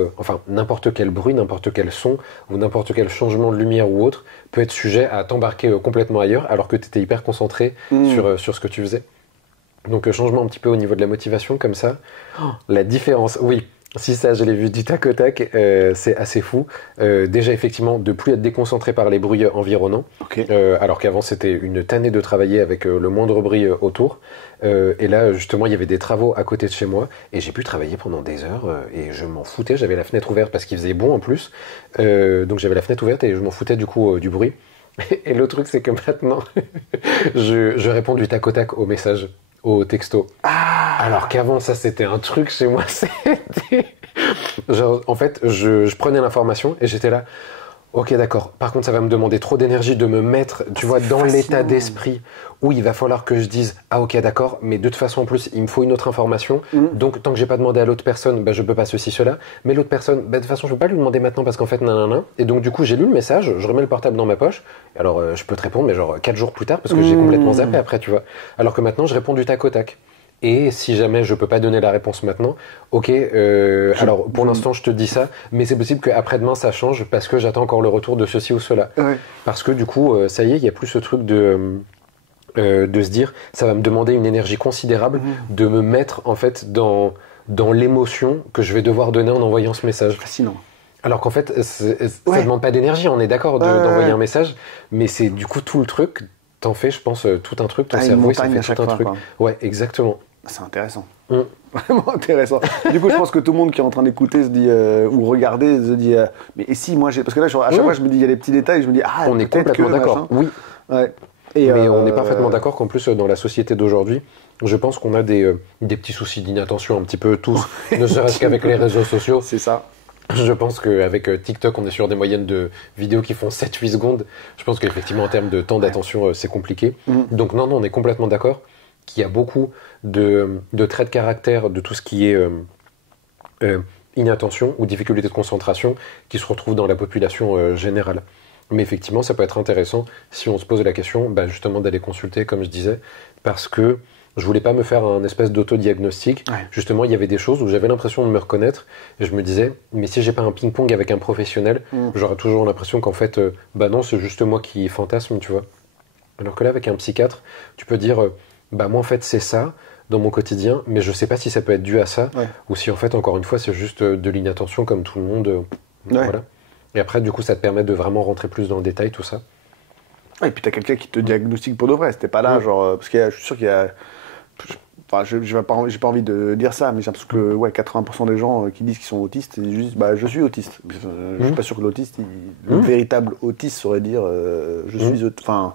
n'importe quel bruit, n'importe quel son, ou n'importe quel changement de lumière ou autre peut être sujet à t'embarquer complètement ailleurs, alors que tu étais hyper concentré sur ce que tu faisais. Donc changement un petit peu au niveau de la motivation, comme ça. La différence, oui. Si ça, je l'ai vu du tac au tac, c'est assez fou. Déjà, effectivement, de plus être déconcentré par les bruits environnants, alors qu'avant, c'était une tannée de travailler avec le moindre bruit autour. Et là, justement, il y avait des travaux à côté de chez moi, et j'ai pu travailler pendant des heures, et je m'en foutais. J'avais la fenêtre ouverte parce qu'il faisait bon en plus. Donc j'avais la fenêtre ouverte, et je m'en foutais du coup du bruit. Et le truc, c'est que maintenant, je réponds du tac au tac aux messages, aux textos. Alors qu'avant, ça, c'était un truc chez moi. C'était... Genre, en fait, je prenais l'information et j'étais là... Ok, d'accord. Par contre, ça va me demander trop d'énergie de me mettre, tu vois, dans l'état d'esprit où il va falloir que je dise « Ah ok, d'accord, mais de toute façon, en plus, il me faut une autre information. Donc, tant que j'ai pas demandé à l'autre personne, bah, je peux pas ceci, cela. Mais l'autre personne, bah, de toute façon, je peux pas lui demander maintenant parce qu'en fait, nanana. Et donc, du coup, j'ai lu le message, je remets le portable dans ma poche. Alors, je peux te répondre, mais genre 4 jours plus tard parce que j'ai complètement zappé après, tu vois. Alors que maintenant, je réponds du tac au tac. Et si jamais je peux pas donner la réponse maintenant, ok, alors pour l'instant je te dis ça, mais c'est possible qu'après-demain ça change parce que j'attends encore le retour de ceci ou cela. Ouais. Parce que du coup, ça y est, il n'y a plus ce truc de se dire, ça va me demander une énergie considérable de me mettre en fait dans l'émotion que je vais devoir donner en envoyant ce message. Fascinant. Alors qu'en fait, ça ne demande pas d'énergie, on est d'accord d'envoyer un message, mais c'est du coup tout le truc, t'en fais, je pense, tout un truc, ton cerveau, ça fait tout un truc. Quoi. Ouais, exactement. C'est intéressant. Vraiment intéressant. Du coup, je pense que tout le monde qui est en train d'écouter se dit, ou regarder, se dit, mais et si moi j'ai. Parce que là, à chaque fois, je me dis, il y a des petits détails, je me dis, ah, on est complètement d'accord. Oui. Ouais. Mais on est parfaitement d'accord qu'en plus, dans la société d'aujourd'hui, je pense qu'on a des petits soucis d'inattention un petit peu tous, ne serait-ce qu'avec les réseaux sociaux. C'est ça. Je pense qu'avec TikTok, on est sur des moyennes de vidéos qui font 7-8 secondes. Je pense qu'effectivement, en termes de temps d'attention, c'est compliqué. Donc non, on est complètement d'accord qu'il y a beaucoup de traits de caractère, de tout ce qui est inattention ou difficulté de concentration qui se retrouvent dans la population générale. Mais effectivement, ça peut être intéressant si on se pose la question, bah, justement d'aller consulter, comme je disais, parce que je voulais pas me faire un espèce d'autodiagnostic. Ouais. Justement, il y avait des choses où j'avais l'impression de me reconnaître et je me disais, mais si j'ai pas un ping-pong avec un professionnel, j'aurais toujours l'impression qu'en fait, bah non, c'est juste moi qui fantasme, tu vois. Alors que là, avec un psychiatre, tu peux dire, bah moi en fait c'est ça dans mon quotidien, mais je sais pas si ça peut être dû à ça ou si en fait encore une fois c'est juste de l'inattention comme tout le monde. Voilà. Et après, du coup, ça te permet de vraiment rentrer plus dans le détail, tout ça. Et puis, tu as quelqu'un qui te diagnostique pour de vrai. C'était pas là, genre. Parce que je suis sûr qu'il y a. Enfin, j'ai pas envie de dire ça, mais j'ai l'impression que 80% des gens qui disent qu'ils sont autistes, ils disent bah, je suis autiste. Je suis pas sûr que l'autiste, le véritable autiste saurait dire je suis. Enfin,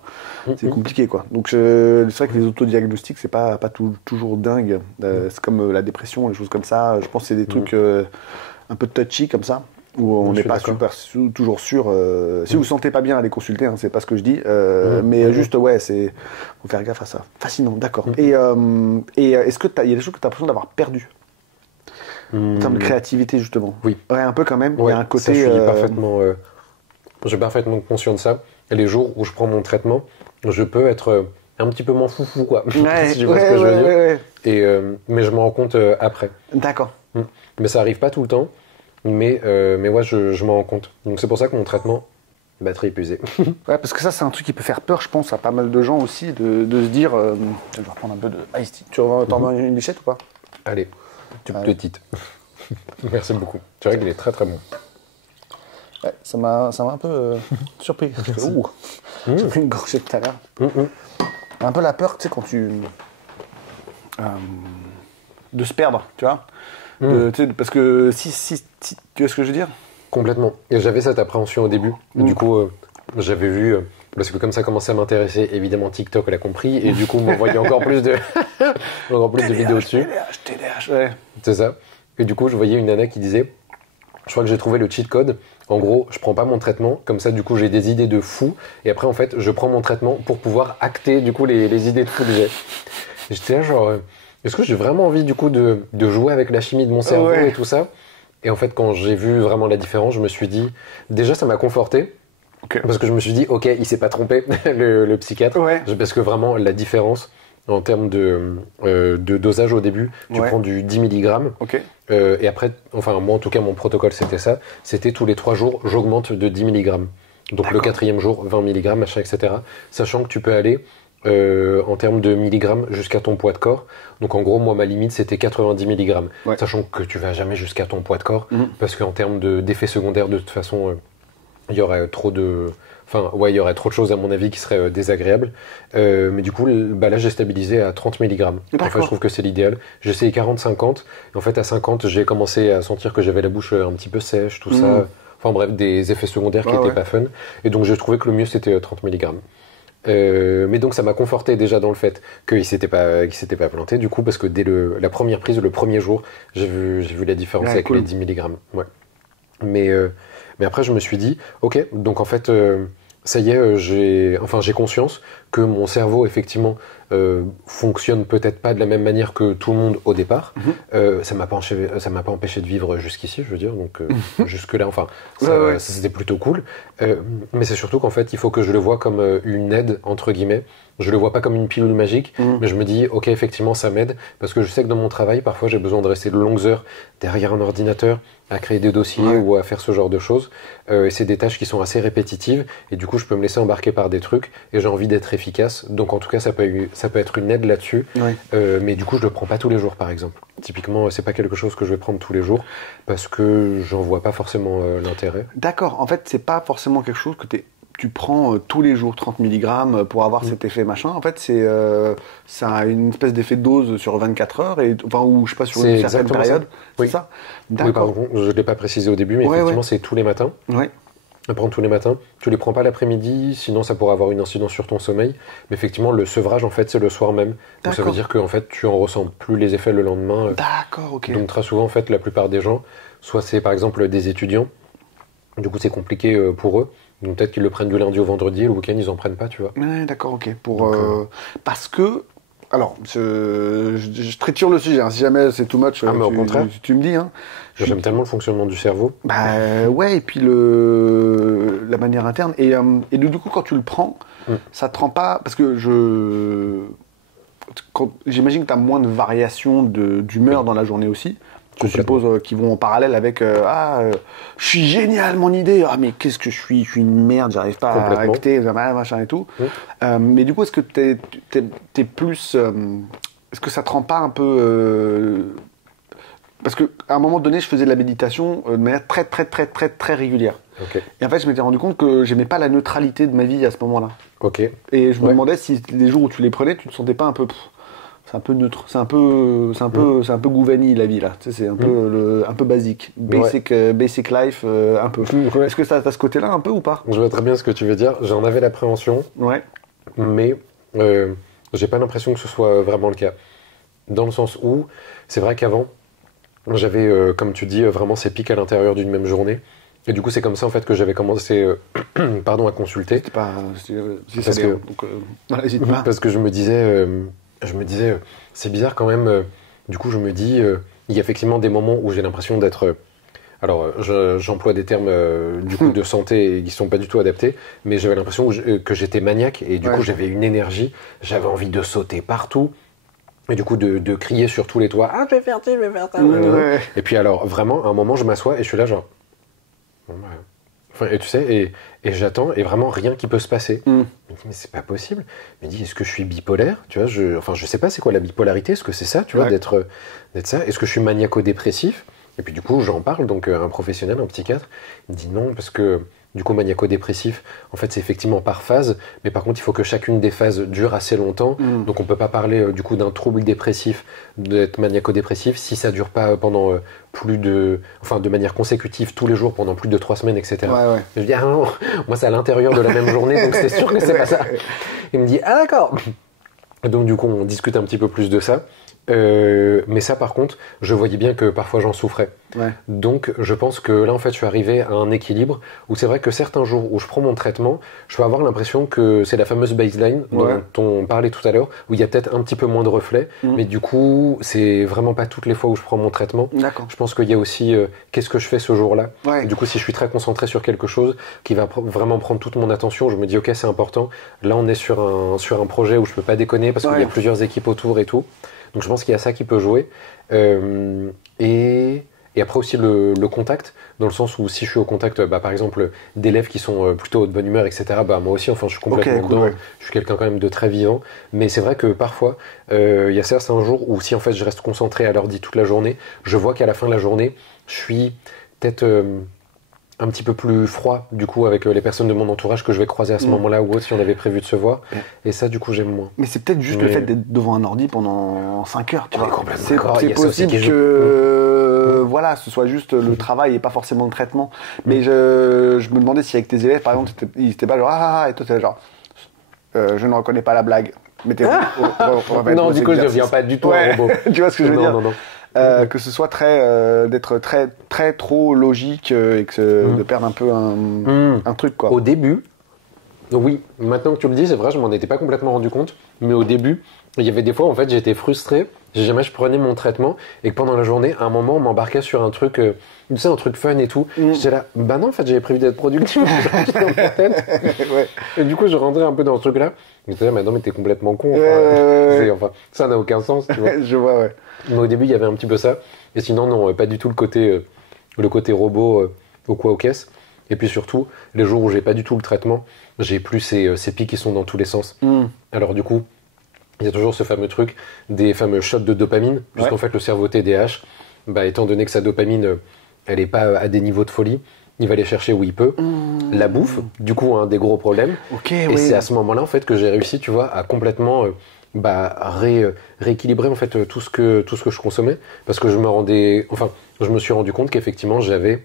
c'est compliqué, quoi. Donc, c'est vrai que les autodiagnostics, c'est pas toujours dingue. C'est comme la dépression, les choses comme ça. Je pense que c'est des trucs un peu touchy comme ça. Où on n'est pas toujours sûr. Si vous ne sentez pas bien, allez consulter, hein, c'est pas ce que je dis. Mais juste, c'est faut faire gaffe à ça. Fascinant, d'accord. Et est-ce qu'il y a des choses que tu as l'impression d'avoir perdues en termes de créativité, justement? Oui. Ouais, un peu quand même. Il y a un côté. Ça, je suis parfaitement conscient de ça. Et les jours où je prends mon traitement, je peux être un petit peu moins foufou, quoi. Si tu vois ce que je veux dire. Et, mais je me rends compte après. D'accord. Mais ça arrive pas tout le temps. Mais ouais, je m'en rends compte. Donc c'est pour ça que mon traitement, batterie épuisée. Ouais, parce que ça, c'est un truc qui peut faire peur, je pense, à pas mal de gens aussi, de se dire. Je vais reprendre un peu de Ice Tea. Tu t'en veux une lichette ou pas? Allez, toute petite. Merci beaucoup. Tu vois qu'il est très très bon. Ouais, ça m'a un peu surpris. J'ai pris une gorgée tout à l'heure. Un peu la peur, tu sais, quand tu. De se perdre, tu vois. Parce que si tu vois ce que je veux dire? Complètement. Et j'avais cette appréhension au début. Du coup, j'avais vu, parce que comme ça commençait à m'intéresser, évidemment TikTok l'a compris, et du coup m'envoyait encore plus de vidéos dessus. TDAH, ouais. C'est ça. Et du coup, je voyais une nana qui disait, je crois que j'ai trouvé le cheat code. En gros, je prends pas mon traitement, comme ça du coup j'ai des idées de fou, et après en fait je prends mon traitement pour pouvoir acter du coup les idées de fou que j'ai. Et j'étais là genre... Est-ce que j'ai vraiment envie du coup de jouer avec la chimie de mon cerveau et tout ça? Et en fait, quand j'ai vu vraiment la différence, je me suis dit... Déjà, ça m'a conforté. Parce que je me suis dit, ok, il s'est pas trompé, le psychiatre. Parce que vraiment, la différence en termes de dosage au début, tu prends du 10 mg. Et après, enfin moi en tout cas, mon protocole c'était ça. C'était tous les 3 jours, j'augmente de 10 mg. Donc le 4e jour, 20 mg, machin, etc. Sachant que tu peux aller... en termes de milligrammes jusqu'à ton poids de corps. Donc en gros, moi ma limite c'était 90 mg. Sachant que tu vas jamais jusqu'à ton poids de corps parce qu'en termes d'effets secondaires, de toute façon, il y aurait trop de choses à mon avis qui seraient désagréables. Mais du coup, là j'ai stabilisé à 30 mg. Enfin, je trouve que c'est l'idéal. J'ai essayé 40-50. Et en fait, à 50, j'ai commencé à sentir que j'avais la bouche un petit peu sèche, tout ça. Enfin bref, des effets secondaires qui étaient pas fun. Et donc j'ai trouvé que le mieux c'était 30 mg. Mais donc ça m'a conforté déjà dans le fait qu'il s'était pas planté du coup, parce que dès la première prise, le premier jour, j'ai vu la différence avec les 10 mg. Ouais. Mais Mais après, je me suis dit, ok, donc en fait, ça y est, j'ai conscience que mon cerveau, effectivement, fonctionne peut-être pas de la même manière que tout le monde au départ. Ça m'a pas empêché de vivre jusqu'ici, je veux dire, donc jusque-là, enfin, ça c'était plutôt cool. Mais c'est surtout qu'en fait, il faut que je le vois comme une aide, entre guillemets. Je le vois pas comme une pilule magique, mais je me dis, ok, effectivement, ça m'aide, parce que je sais que dans mon travail, parfois, j'ai besoin de rester de longues heures derrière un ordinateur, à créer des dossiers ou à faire ce genre de choses. Et c'est des tâches qui sont assez répétitives, et du coup, je peux me laisser embarquer par des trucs, et j'ai envie d'être efficace. Donc, en tout cas, ça peut être une aide là-dessus. Mais du coup, je le prends pas tous les jours, par exemple. Typiquement, c'est pas quelque chose que je vais prendre tous les jours, parce que j'en vois pas forcément l'intérêt. D'accord. En fait, c'est pas forcément quelque chose que tu prends tous les jours 30 mg pour avoir cet effet machin. En fait, ça a une espèce d'effet de dose sur 24 heures, ou je sais pas, sur une certaine période. C'est ça. Oui, pardon, je ne l'ai pas précisé au début, mais effectivement, c'est tous les matins. À prendre tous les matins. Tu les prends pas l'après-midi, sinon ça pourrait avoir une incidence sur ton sommeil. Mais effectivement, le sevrage, en fait, c'est le soir même. Donc ça veut dire que en fait, tu en ressens plus les effets le lendemain. D'accord, ok. Donc très souvent, en fait, la plupart des gens, soit c'est par exemple des étudiants, du coup c'est compliqué pour eux. Donc peut-être qu'ils le prennent du lundi au vendredi, et le week-end ils en prennent pas, tu vois. Ouais, d'accord, ok. Parce que, alors, je triture le sujet, hein. Si jamais c'est too much, mais au contraire. tu me dis. Hein. J'aime tellement le fonctionnement du cerveau. Ouais, et puis la manière interne. Et du coup, quand tu le prends, ça te rend pas... Parce que j'imagine que tu as moins de variations d'humeur dans la journée aussi. Je suppose qu'ils vont en parallèle avec je suis génial mon idée, mais qu'est-ce que je suis une merde, j'arrive pas à écouter, machin et tout. Mais du coup, est-ce que t'es plus est-ce que ça te rend pas un peu parce que à un moment donné, je faisais de la méditation de manière très très très très très régulière. Et en fait, je m'étais rendu compte que j'aimais pas la neutralité de ma vie à ce moment-là. Et je me demandais si les jours où tu les prenais, tu te sentais pas un peu c'est un peu neutre, c'est un peu Gouvani la vie là, tu sais, c'est un peu basique, basic life un peu. Est-ce que ça t'as ce côté-là un peu ou pas? Je vois très bien ce que tu veux dire. J'en avais l'appréhension, mais j'ai pas l'impression que ce soit vraiment le cas. Dans le sens où c'est vrai qu'avant j'avais, comme tu dis, vraiment ces pics à l'intérieur d'une même journée. Et du coup, c'est comme ça en fait que j'avais commencé à consulter. Parce que je me disais, c'est bizarre quand même. Du coup, je me dis, il y a effectivement des moments où j'ai l'impression d'être. Alors, j'emploie des termes du coup de santé qui sont pas du tout adaptés, mais j'avais l'impression que j'étais maniaque et du coup j'avais une énergie, j'avais envie de sauter partout. Et du coup, de crier sur tous les toits, je vais faire ci, je vais faire ça. Et puis alors, vraiment, à un moment, je m'assois et je suis là genre... et tu sais, et j'attends, et vraiment rien qui peut se passer. Je me dis, mais c'est pas possible. Je me dis, est-ce que je suis bipolaire? Tu vois, je sais pas c'est quoi la bipolarité, est-ce que c'est ça, tu vois, d'être ça? Est-ce que je suis maniaco-dépressif? Et puis du coup, j'en parle, donc un professionnel, un psychiatre, il me dit non, parce que du coup, maniaco-dépressif, en fait, c'est effectivement par phase, mais par contre, il faut que chacune des phases dure assez longtemps, donc on peut pas parler du coup d'un trouble dépressif, d'être maniaco-dépressif, si ça dure pas pendant de manière consécutive tous les jours pendant plus de 3 semaines, etc. Je dis, ah non, moi c'est à l'intérieur de la même journée, donc c'est sûr que c'est pas ça. Il me dit, ah d'accord. Et donc du coup, on discute un petit peu plus de ça. Mais ça par contre je voyais bien que parfois j'en souffrais, donc je pense que là en fait je suis arrivé à un équilibre où c'est vrai que certains jours où je prends mon traitement, je peux avoir l'impression que c'est la fameuse baseline dont on parlait tout à l'heure, où il y a peut-être un petit peu moins de reflets, mais du coup c'est vraiment pas toutes les fois où je prends mon traitement. Je pense qu'il y a aussi qu'est-ce que je fais ce jour-là, du coup si je suis très concentré sur quelque chose qui va vraiment prendre toute mon attention, je me dis ok c'est important, là on est sur un projet où je peux pas déconner parce qu'il y a plusieurs équipes autour et tout. Donc je pense qu'il y a ça qui peut jouer. Et après aussi le contact, dans le sens où si je suis au contact, par exemple, d'élèves qui sont plutôt de bonne humeur, etc., moi aussi, enfin, je suis complètement dedans. Je suis quelqu'un quand même de très vivant. Mais c'est vrai que parfois, il y a certains jours où si en fait je reste concentré à l'ordi toute la journée, je vois qu'à la fin de la journée, je suis peut-être... un petit peu plus froid du coup avec les personnes de mon entourage que je vais croiser à ce moment-là ou autre si on avait prévu de se voir, et ça du coup j'aime moins. Mais c'est peut-être juste le fait d'être devant un ordi pendant 5 heures, tu vois. C'est possible que ce soit juste le travail et pas forcément le traitement. Mais je me demandais si avec tes élèves par exemple ils étaient pas genre et toi t'étais genre je ne reconnais pas la blague. Non, du coup je ne deviens pas du tout un robot. Tu vois ce que je veux dire? Non. que ce soit d'être très trop logique et de perdre un peu un truc, quoi. Au début, oui, maintenant que tu le dis, c'est vrai, je m'en étais pas complètement rendu compte, mais au début, il y avait des fois, en fait, j'étais frustré, jamais je prenais mon traitement, et que pendant la journée, à un moment, on m'embarquait sur un truc, tu sais, un truc fun et tout. J'étais là, bah non, en fait, j'avais prévu d'être productif dans ma tête. Et du coup, je rentrais un peu dans ce truc-là. J'étais là, mais non, mais t'es complètement con. Enfin, ça n'a aucun sens, tu vois. Je vois, ouais. Mais au début, il y avait un petit peu ça. Et sinon, non, pas du tout le côté robot au quoi aux caisses. Et puis surtout, les jours où j'ai pas du tout le traitement, j'ai plus ces pics qui sont dans tous les sens. Alors du coup, il y a toujours ce fameux truc des fameux shots de dopamine, puisqu'en fait le cerveau TDAH, étant donné que sa dopamine, elle est pas à des niveaux de folie, il va aller chercher où il peut. La bouffe, du coup, un des gros problèmes. Et c'est à ce moment-là, en fait, que j'ai réussi, tu vois, à complètement rééquilibrer en fait tout ce que je consommais, parce que je me suis rendu compte qu'effectivement j'avais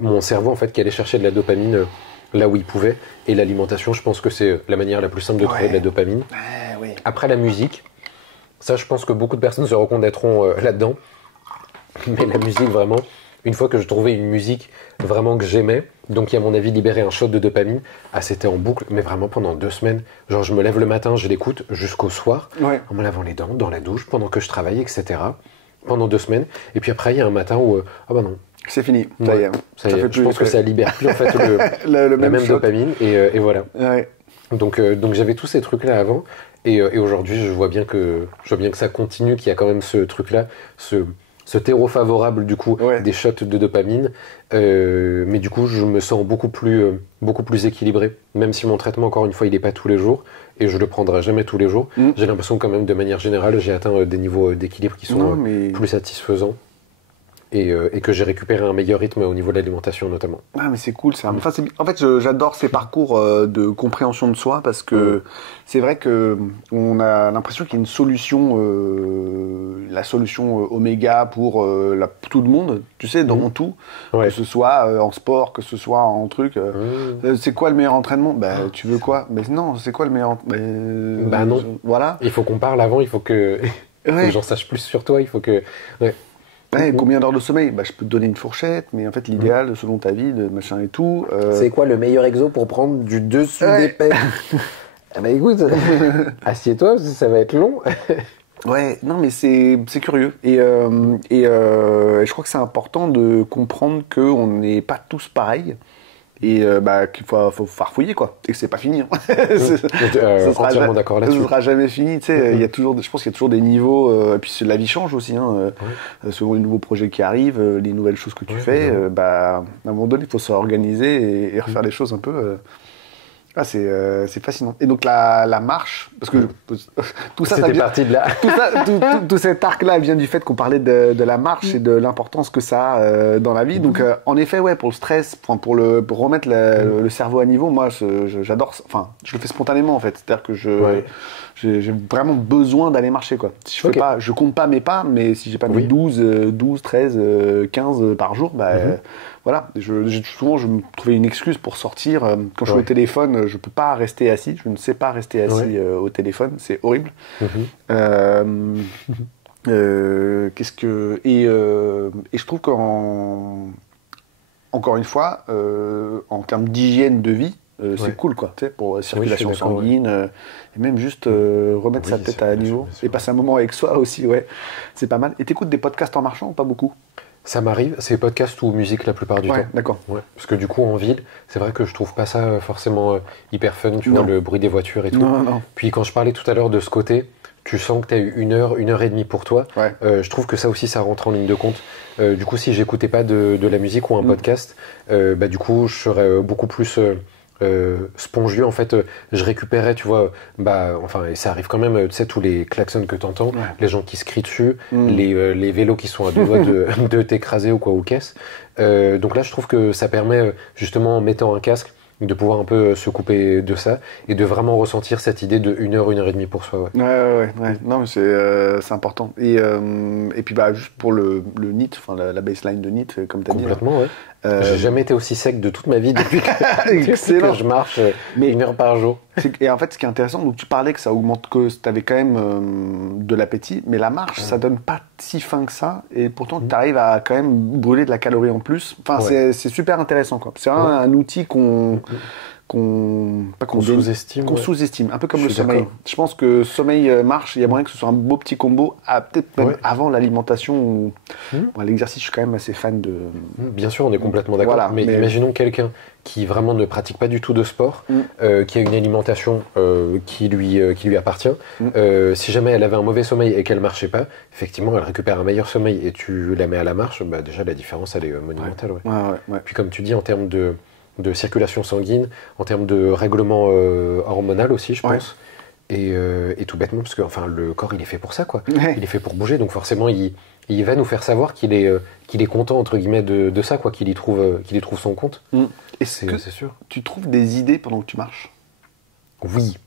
mon cerveau en fait qui allait chercher de la dopamine là où il pouvait, et l'alimentation, je pense que c'est la manière la plus simple de trouver de la dopamine. Après, la musique, ça, je pense que beaucoup de personnes se reconnaîtront là-dedans, mais la musique, vraiment, une fois que je trouvais une musique vraiment que j'aimais, donc qui à mon avis libérait un shot de dopamine, c'était en boucle, mais vraiment pendant 2 semaines. Genre, je me lève le matin, je l'écoute jusqu'au soir, en me lavant les dents, dans la douche, pendant que je travaille, etc. Pendant 2 semaines. Et puis après, il y a un matin où non, c'est fini. Ça y est. Je pense que ça libère plus en fait la même dopamine, et voilà. Donc j'avais tous ces trucs là avant, et aujourd'hui je vois bien que ça continue, qu'il y a quand même ce truc là, ce terreau favorable du coup des shots de dopamine, mais du coup je me sens beaucoup plus équilibré, même si mon traitement, encore une fois, il est pas tous les jours, et je le prendrai jamais tous les jours. J'ai l'impression quand même, de manière générale, j'ai atteint des niveaux d'équilibre qui sont plus satisfaisants, et que j'ai récupéré un meilleur rythme au niveau de l'alimentation notamment. Ah, mais c'est cool ça. En fait, j'adore ces parcours de compréhension de soi, parce que c'est vrai que on a l'impression qu'il y a une solution, la solution oméga pour tout le monde, tu sais, dans tout, que ce soit en sport, que ce soit en truc. C'est quoi le meilleur entraînement ? Tu veux quoi ? Mais non, c'est quoi le meilleur entraînement ? Non. Voilà. Il faut qu'on parle avant, il faut que j'en sache plus sur toi, il faut que... Combien d'heures de sommeil ? Je peux te donner une fourchette, mais en fait l'idéal, selon ta vie, de machin et tout. C'est quoi le meilleur exo pour prendre du dessus des pecs ? Écoute, assieds-toi, ça va être long. Non, mais c'est curieux, et je crois que c'est important de comprendre qu'on n'est pas tous pareils. Et qu'il faut farfouiller, quoi, et que c'est pas fini. Entièrement d'accord là-dessus. Ce sera jamais fini, tu sais. Je pense qu'il y a toujours des niveaux, et puis la vie change aussi, selon les nouveaux projets qui arrivent, les nouvelles choses que tu fais. À un moment donné, il faut s'organiser et refaire les choses un peu. C'est fascinant. Et donc la marche, parce que tout ça, parti de là. tout cet arc-là vient du fait qu'on parlait de la marche et de l'importance que ça a dans la vie. Donc en effet, pour le stress, pour remettre le cerveau à niveau, moi j'adore. Enfin, je le fais spontanément en fait. C'est-à-dire que j'ai vraiment besoin d'aller marcher, quoi. Si je fais pas, je compte pas mes pas, mais si j'ai pas mes 12, 13, 15 par jour, voilà, souvent je me trouvais une excuse pour sortir. Quand je suis au téléphone, je peux pas rester assis, je ne sais pas rester assis au téléphone, c'est horrible. Et je trouve encore une fois, en termes d'hygiène de vie, c'est cool, quoi, tu sais, pour circulation sanguine, et même juste remettre sa tête à niveau, et passer un moment avec soi aussi, c'est pas mal. Et t'écoutes des podcasts en marchant ou pas beaucoup ? Ça m'arrive, c'est podcast ou musique la plupart du temps. D'accord. Parce que du coup, en ville, c'est vrai que je trouve pas ça forcément hyper fun, tu vois, le bruit des voitures et tout. Non. Puis quand je parlais tout à l'heure de ce côté, tu sens que tu as eu 1 heure, 1 heure et demie pour toi. Je trouve que ça aussi, ça rentre en ligne de compte. Du coup, si j'écoutais pas de la musique ou un podcast, du coup, je serais beaucoup plus... spongieux, en fait, je récupérais, tu vois, et ça arrive quand même, tu sais, tous les klaxons que t'entends, les gens qui se crient dessus, les vélos qui sont à 2 doigts de t'écraser ou quoi, ou caisse. Donc là, je trouve que ça permet, justement, en mettant un casque, de pouvoir un peu se couper de ça et de vraiment ressentir cette idée de 1 heure, 1 heure et demie pour soi. Non, mais c'est important. Et puis juste pour le NEAT, enfin la baseline de NEAT, comme tu as dit. Complètement, J'ai jamais été aussi sec de toute ma vie depuis que je marche 1 heure par jour. Et en fait, ce qui est intéressant, donc tu parlais que ça augmente, que tu avais quand même de l'appétit, mais la marche, ça donne pas si faim que ça, et pourtant tu arrives à quand même brûler de la calorie en plus. Enfin, c'est super intéressant, quoi. C'est un outil qu'on sous-estime, un peu comme le sommeil. Je pense que sommeil, marche, il y a moyen que ce soit un beau petit combo, peut-être même avant l'alimentation ou l'exercice. Je suis quand même assez fan de. Bien sûr, on est complètement d'accord. Voilà, mais imaginons quelqu'un qui vraiment ne pratique pas du tout de sport, qui a une alimentation qui lui appartient. Si jamais elle avait un mauvais sommeil et qu'elle marchait pas, effectivement, elle récupère un meilleur sommeil et tu la mets à la marche. Bah déjà, la différence, elle est monumentale. Puis comme tu dis, en termes de circulation sanguine, en termes de règlement hormonal aussi, je pense. Et tout bêtement, parce que enfin, le corps, il est fait pour ça, quoi. Il est fait pour bouger, donc forcément, il va nous faire savoir qu'il est content, entre guillemets, de ça, quoi, qu'il y trouve son compte. Est-ce que sûr. Tu trouves des idées pendant que tu marches? Oui.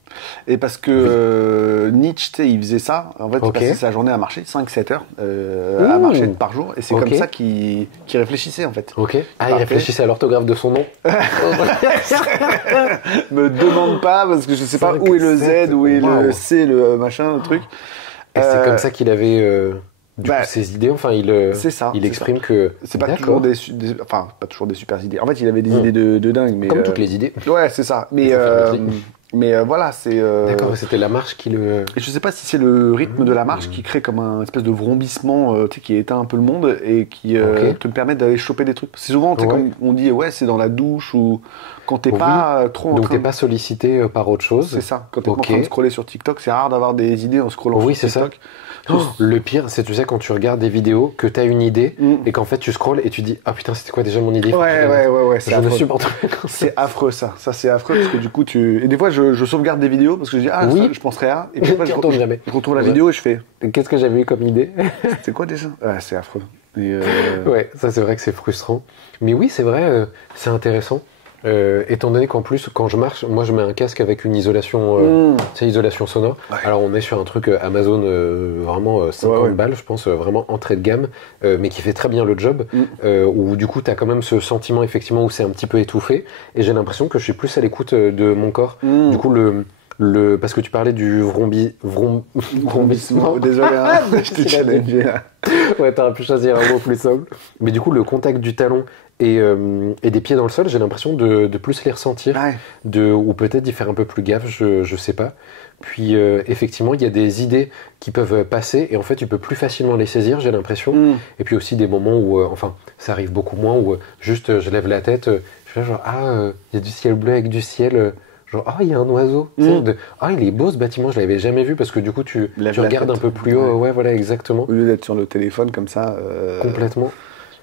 Et parce que Nietzsche, tu sais, il faisait ça. En fait, il passait sa journée à marcher, 5-7 heures à marcher par jour. Et c'est comme ça qu'il réfléchissait, en fait. Il réfléchissait à l'orthographe de son nom. Me demande pas, parce que je sais pas où est le Z, où est le C, le machin, le truc. Et c'est comme ça qu'il avait... Du coup, ses idées, enfin, il exprime que... C'est pas toujours pas toujours des super idées. En fait, il avait des idées de dingue, mais... Comme toutes les idées. Ouais, c'est ça. Mais voilà, c'est... D'accord, c'était la marche qui le... Et je sais pas si c'est le rythme de la marche qui crée comme un espèce de vrombissement, qui éteint un peu le monde et qui te permet d'aller choper des trucs. C'est souvent, comme on dit, c'est dans la douche ou quand t'es pas trop en train... Donc t'es pas sollicité par autre chose. C'est ça, quand t'es pas en train de scroller sur TikTok, c'est rare d'avoir des idées en scrollant sur TikTok. Le pire, c'est, tu sais, quand tu regardes des vidéos, que t'as une idée, et qu'en fait tu scrolles et tu dis, ah putain, c'était quoi déjà mon idée? Ouais, je ne supporte pas. C'est affreux, ça. Ça, c'est affreux, parce que du coup, et des fois, je sauvegarde des vidéos, parce que je dis, ça, je penserais à, et puis après, je retourne la vidéo et je fais... Qu'est-ce que j'avais eu comme idée? C'était quoi déjà? C'est affreux. Ouais, ça c'est vrai que c'est frustrant. Mais oui, c'est vrai, c'est intéressant. Étant donné qu'en plus, quand je marche, moi je mets un casque avec une isolation, isolation sonore. Alors on est sur un truc Amazon vraiment 50 balles, je pense, vraiment entrée de gamme, mais qui fait très bien le job. Où du coup, t'as quand même ce sentiment effectivement où c'est un petit peu étouffé, et j'ai l'impression que je suis plus à l'écoute de mon corps. Du coup, parce que tu parlais du vrombissement. Désolé, je t'ai challengé. Ouais, t'aurais pu choisir un mot plus simple. Mais du coup, le contact du talon et des pieds dans le sol, j'ai l'impression de plus les ressentir, ou peut-être d'y faire un peu plus gaffe, je sais pas. Puis effectivement, il y a des idées qui peuvent passer et en fait, tu peux plus facilement les saisir, j'ai l'impression. Et puis aussi des moments où, ça arrive beaucoup moins, où juste je lève la tête, je fais genre, il y a du ciel bleu avec du ciel... Genre, il y a un oiseau. Il est beau ce bâtiment, je l'avais jamais vu, parce que du coup, tu regardes un peu plus haut. Ouais, voilà, exactement. Au lieu d'être sur le téléphone comme ça. Complètement.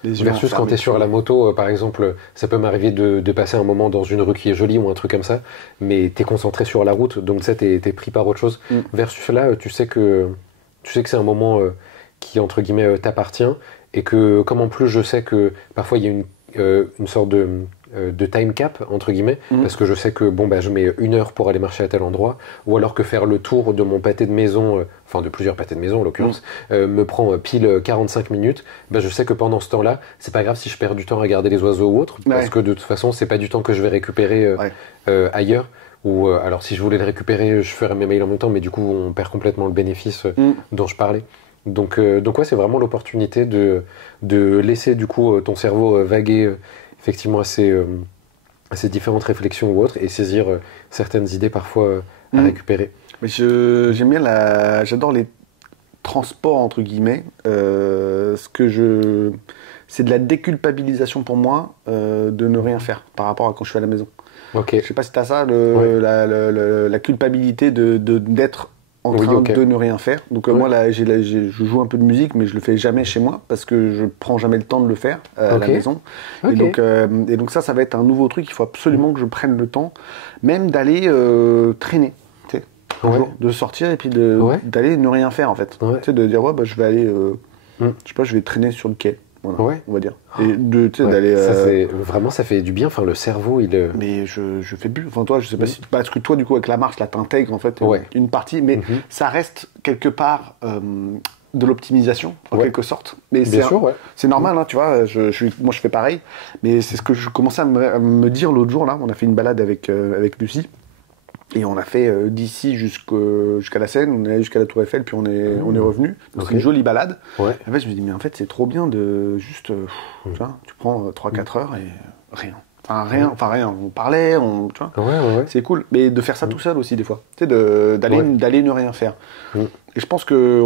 Versus quand tu es sur la moto, par exemple, ça peut m'arriver de passer un moment dans une rue qui est jolie ou un truc comme ça, mais tu es concentré sur la route, donc tu sais, tu es pris par autre chose. Versus là, tu sais que c'est un moment qui, entre guillemets, t'appartient, et que, comme en plus je sais que parfois il y a une sorte de time cap, entre guillemets, parce que je sais que je mets 1 heure pour aller marcher à tel endroit, ou alors que faire le tour de mon pâté de maison, de plusieurs pâtés de maison en l'occurrence, me prend pile 45 minutes, je sais que pendant ce temps-là, c'est pas grave si je perds du temps à regarder les oiseaux ou autre, parce que de toute façon, c'est pas du temps que je vais récupérer ailleurs. Ou alors si je voulais le récupérer, je ferais mes mails en même temps, mais du coup, on perd complètement le bénéfice dont je parlais. Donc ouais, c'est vraiment l'opportunité de laisser du coup ton cerveau vaguer effectivement à ces différentes réflexions ou autres, et saisir certaines idées parfois à récupérer. Mais j'aime bien j'adore les transports entre guillemets. C'est de la déculpabilisation pour moi de ne rien faire par rapport à quand je suis à la maison. Je sais pas si t'as ça, la culpabilité d'être en train de ne rien faire. Donc moi là, je joue un peu de musique, mais je le fais jamais chez moi parce que je prends jamais le temps de le faire à la maison. Et donc ça va être un nouveau truc. Il faut absolument que je prenne le temps, même d'aller traîner, de sortir et puis d'aller ne rien faire en fait. De dire je vais aller, je sais pas, je vais traîner sur le quai. Voilà, on va dire. Et d'aller. Vraiment, ça fait du bien. Enfin, le cerveau, il. Mais je fais plus. Enfin, toi, je sais pas si. Parce que toi, du coup, avec la marche, là, t'intègres en fait une partie, mais ça reste quelque part de l'optimisation, en quelque sorte. Mais c'est normal, hein, tu vois. Moi, je fais pareil. Mais c'est ce que je commençais à me dire l'autre jour, là. On a fait une balade avec Lucie. Et on a fait d'ici jusqu'à la Seine, on est allé jusqu'à la Tour Eiffel, puis on est revenu. Donc c'est une jolie balade. Ouais. En fait, je me dis, mais en fait, c'est trop bien de juste. Tu prends 3-4 heures et rien. Enfin rien, on parlait, tu vois. C'est cool. Mais de faire ça tout seul aussi, des fois. Tu sais, d'aller ne rien faire. Et je pense que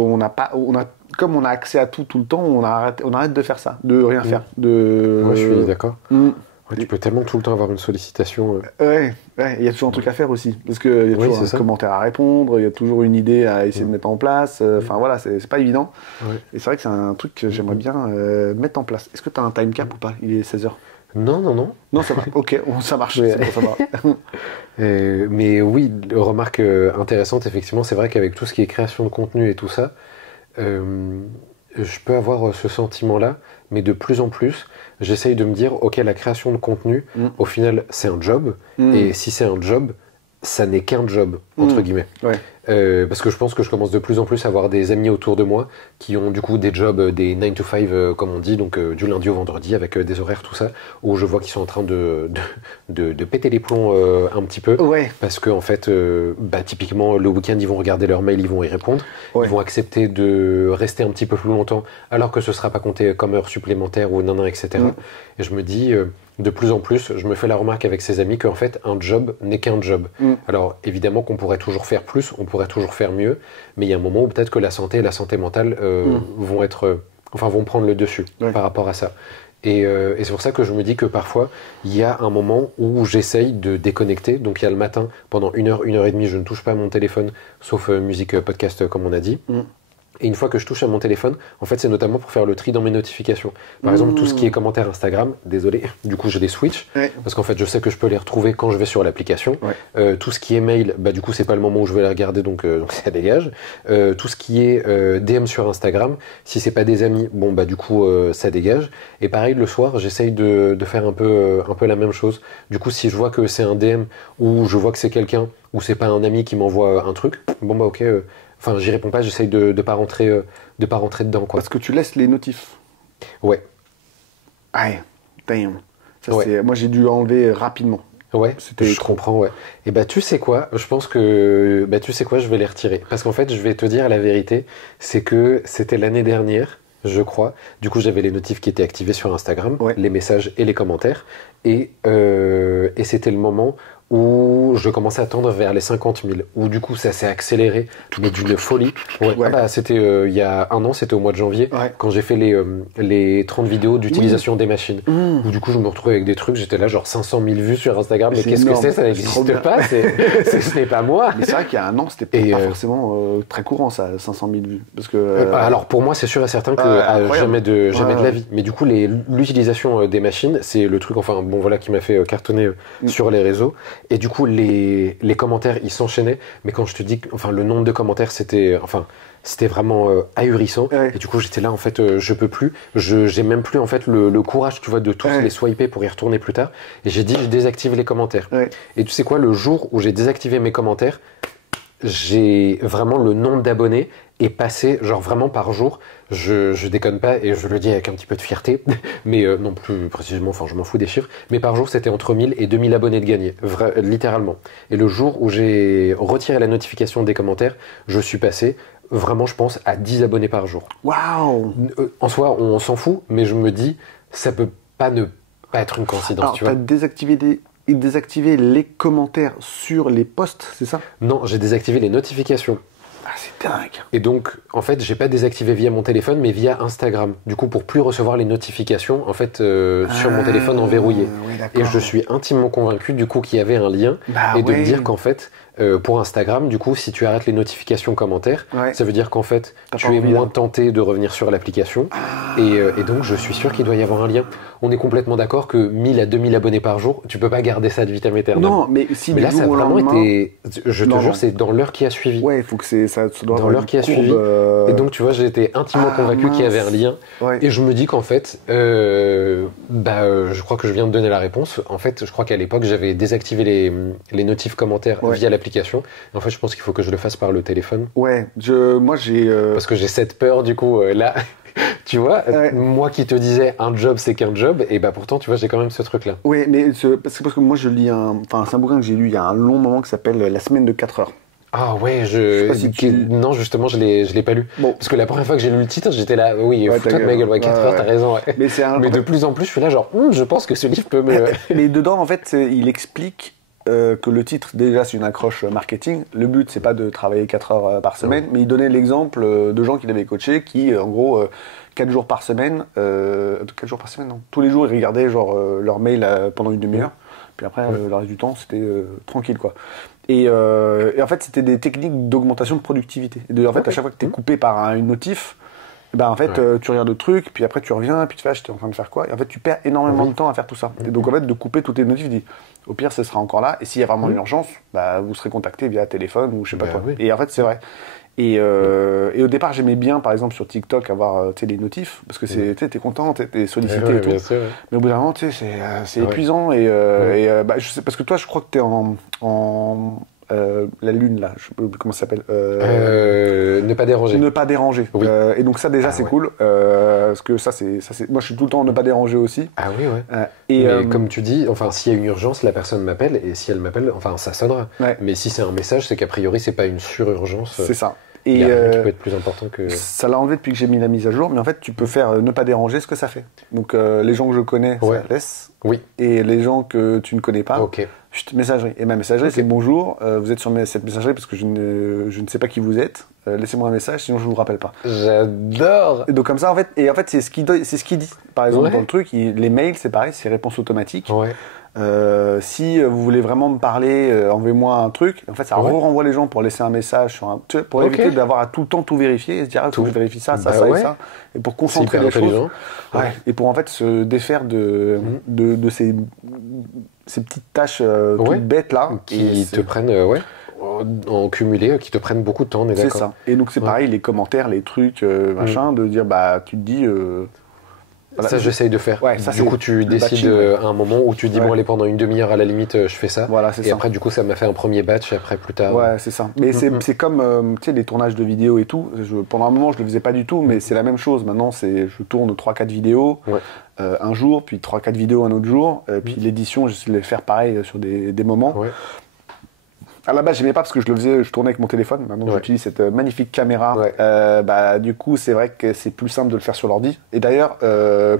comme on a accès à tout le temps, on arrête de faire ça, de rien faire. Moi, je suis d'accord. Tu peux tellement tout le temps avoir une sollicitation. Ouais, il y a toujours un truc à faire aussi. Parce qu'il y a toujours un commentaire à répondre, il y a toujours une idée à essayer de mettre en place. Enfin voilà, c'est pas évident. Ouais. Et c'est vrai que c'est un truc que j'aimerais bien mettre en place. Est-ce que tu as un time cap ou pas? Il est 16h. Non. Non, ça va. Ok, ça marche. C'est bon, ça va. Mais oui, remarque intéressante, effectivement, c'est vrai qu'avec tout ce qui est création de contenu et tout ça, je peux avoir ce sentiment-là, mais de plus en plus, j'essaye de me dire, ok, la création de contenu, au final, c'est un job, et si c'est un job, ça n'est qu'un job, entre guillemets. Ouais. Parce que je pense que je commence de plus en plus à avoir des amis autour de moi qui ont du coup des jobs, des 9 to 5 comme on dit, donc du lundi au vendredi avec des horaires, tout ça, où je vois qu'ils sont en train de péter les plombs un petit peu. Ouais. Parce que en fait, typiquement, le week-end, ils vont regarder leur mail, ils vont y répondre. Ouais. Ils vont accepter de rester un petit peu plus longtemps alors que ce ne sera pas compté comme heure supplémentaire ou nanan, etc. Et je me dis... de plus en plus, je me fais la remarque avec ces amis qu'en fait, un job n'est qu'un job. Alors, évidemment qu'on pourrait toujours faire plus, on pourrait toujours faire mieux, mais il y a un moment où peut-être que la santé et la santé mentale vont prendre le dessus par rapport à ça. Et c'est pour ça que je me dis que parfois, il y a un moment où j'essaye de déconnecter. Donc, il y a le matin, pendant 1h et demie, je ne touche pas à mon téléphone, sauf musique, podcast, comme on a dit. Et une fois que je touche à mon téléphone, en fait, c'est notamment pour faire le tri dans mes notifications. Par exemple, tout ce qui est commentaires Instagram, désolé, du coup, je les switch, parce qu'en fait, je sais que je peux les retrouver quand je vais sur l'application. Tout ce qui est mail, du coup, c'est pas le moment où je vais les regarder, donc ça dégage. Tout ce qui est DM sur Instagram, si c'est pas des amis, du coup, ça dégage. Et pareil, le soir, j'essaye de faire un peu la même chose. Du coup, si je vois que c'est un DM, ou je vois que c'est quelqu'un, ou c'est pas un ami qui m'envoie un truc, ok... Enfin, j'y réponds pas, j'essaye de pas rentrer dedans, quoi. Parce que tu laisses les notifs. Ouais. Ouais, damn. Ça, moi, j'ai dû enlever rapidement. Ouais, je comprends, ouais. Et tu sais quoi, je pense que... je vais les retirer. Parce qu'en fait, je vais te dire la vérité, c'est que c'était l'année dernière, je crois. Du coup, j'avais les notifs qui étaient activés sur Instagram, les messages et les commentaires. Et c'était le moment où je commençais à tendre vers les 50 000, où du coup ça s'est accéléré, mais d'une folie. C'était il y a un an, c'était au mois de janvier, quand j'ai fait les 30 vidéos d'utilisation des machines, où du coup je me retrouvais avec des trucs, j'étais là genre 500 000 vues sur Instagram, mais qu'est-ce que c'est, ça n'existe pas, ce n'est pas moi. Mais c'est vrai qu'il y a un an, c'était pas forcément très courant ça, 500 000 vues. Parce que, alors pour moi c'est sûr et certain que jamais de la vie, mais du coup l'utilisation des machines, c'est le truc qui m'a fait cartonner sur les réseaux. Et du coup, les commentaires, ils s'enchaînaient. Mais quand je te dis, le nombre de commentaires, c'était vraiment ahurissant. Et du coup, j'étais là, en fait, je peux plus. J'ai même plus, en fait, le courage, tu vois, de tous les swiper pour y retourner plus tard. Et j'ai dit, je désactive les commentaires. Et tu sais quoi, le jour où j'ai désactivé mes commentaires, j'ai vraiment le nombre d'abonnés est passé, genre vraiment par jour, je déconne pas et je le dis avec un petit peu de fierté, mais non plus précisément, je m'en fous des chiffres, mais par jour c'était entre 1000 et 2000 abonnés de gagnés, littéralement. Et le jour où j'ai retiré la notification des commentaires, je suis passé vraiment, je pense, à 10 abonnés par jour. Waouh! En soi, on s'en fout, mais je me dis, ça peut pas ne pas être une coïncidence. Alors, tu vois. Désactiver les commentaires sur les posts, c'est ça? Non, j'ai désactivé les notifications. Ah, c'est dingue. Et donc, en fait, j'ai pas désactivé via mon téléphone, mais via Instagram. Du coup, pour plus recevoir les notifications, en fait, sur mon téléphone en verrouillé. Et je suis intimement convaincu, du coup, qu'il y avait un lien. De me dire qu'en fait, pour Instagram, du coup, si tu arrêtes les notifications commentaires, ça veut dire qu'en fait, tu es moins tenté de revenir sur l'application. Et donc, je suis sûr qu'il doit y avoir un lien. On est complètement d'accord que 1000 à 2000 abonnés par jour, tu peux pas garder ça de vitam aeternam. Non, mais si là, ça a vraiment été... Je te jure, c'est dans l'heure qui a suivi. Ouais, il faut que ça doit dans l'heure qui a suivi. Et donc, tu vois, j'ai été intimement convaincu qu'il y avait un lien. Et je me dis qu'en fait, je crois que je viens de donner la réponse. En fait, je crois qu'à l'époque, j'avais désactivé les notifs commentaires via l'application. En fait, je pense qu'il faut que je le fasse par le téléphone. Ouais, moi j'ai... Parce que j'ai cette peur, du coup, là... Tu vois, moi qui te disais un job c'est qu'un job, et bah pourtant tu vois j'ai quand même ce truc là. Oui, mais parce que moi je lis c'est un bouquin que j'ai lu il y a un long moment qui s'appelle La semaine de 4 heures. Ah ouais, non justement je l'ai pas lu. Bon. Parce que la première fois que j'ai lu le titre, j'étais là, oui, fous-toi de ma gueule, 4 heures, t'as raison. Ouais. Mais de plus en plus je suis là genre, je pense que ce livre peut me... Mais dedans en fait il explique que le titre déjà c'est une accroche marketing. Le but c'est pas de travailler 4 heures par semaine, mais il donnait l'exemple de gens qu'il avait coachés qui en gros 4 jours par semaine, 4 jours par semaine non. Tous les jours ils regardaient genre leur mail pendant une demi-heure, puis après le reste du temps c'était tranquille quoi. Et en fait c'était des techniques d'augmentation de productivité. En fait à chaque fois que tu es coupé par une notif, en fait tu regardes le truc, puis après tu reviens, puis tu fais j'étais en train de faire quoi, et en fait tu perds énormément de temps à faire tout ça. Et donc en fait de couper tous tes notifs, dis au pire ce sera encore là, et s'il y a vraiment une urgence, vous serez contacté via téléphone ou je sais pas quoi. Et en fait c'est vrai. Et au départ j'aimais bien par exemple sur TikTok avoir les notifs, parce que t'es content, t'es sollicité et tout. Sûr, mais au bout d'un moment c'est épuisant et je sais, parce que toi je crois que t'es en la lune là, je sais pas comment ça s'appelle. Ne pas déranger. Ne pas déranger. Oui. Et donc ça déjà c'est cool, parce que ça c'est. Moi je suis tout le temps en ne pas déranger aussi. Ah oui ouais. Mais comme tu dis, enfin s'il y a une urgence, la personne m'appelle et si elle m'appelle, enfin ça sonnera. Ouais. Mais si c'est un message, c'est qu'a priori c'est pas une sururgence. C'est ça. Et il y a rien qui peut être plus important que... Ça l'a enlevé depuis que j'ai mis la mise à jour, mais en fait tu peux faire ne pas déranger ce que ça fait. Donc les gens que je connais, ça laisse. Oui. Et les gens que tu ne connais pas, messagerie. Et ma messagerie c'est bonjour, vous êtes sur cette messagerie parce que je ne sais pas qui vous êtes. Laissez-moi un message, sinon je ne vous rappelle pas. J'adore. Et donc comme ça en fait, c'est ce qu'il dit. Par exemple dans le truc, les mails c'est pareil, c'est réponse automatique. Ouais. Si vous voulez vraiment me parler, envoyez-moi un truc. En fait, ça renvoie les gens pour laisser un message pour éviter d'avoir à tout le temps tout vérifier et se dire faut que je vérifie ça et ça, et pour concentrer les choses. Et pour en fait se défaire de ces petites tâches toutes bêtes là qui te prennent en cumulé, qui te prennent beaucoup de temps. On est d'accord. C'est ça. Et donc c'est pareil, les commentaires, les trucs machin, de dire tu te dis. Voilà. Ça, j'essaye de faire. Ouais, ça, du coup, tu décides à un moment où tu dis, bon, allez, pendant une demi-heure, à la limite, je fais ça. Voilà, c'est ça. Et après, du coup, ça m'a fait un premier batch, et après, plus tard. Ouais, c'est ça. Mais c'est comme, tu sais, les tournages de vidéos et tout. Pendant un moment, je le faisais pas du tout, mais c'est la même chose. Maintenant, je tourne 3-4 vidéos un jour, puis 3-4 vidéos un autre jour. Puis l'édition, j'essaie de les faire pareil sur des moments. Ouais. À la base, j'aimais pas parce que je tournais avec mon téléphone. Maintenant, j'utilise cette magnifique caméra. Ouais. Du coup, c'est vrai que c'est plus simple de le faire sur l'ordi. Et d'ailleurs,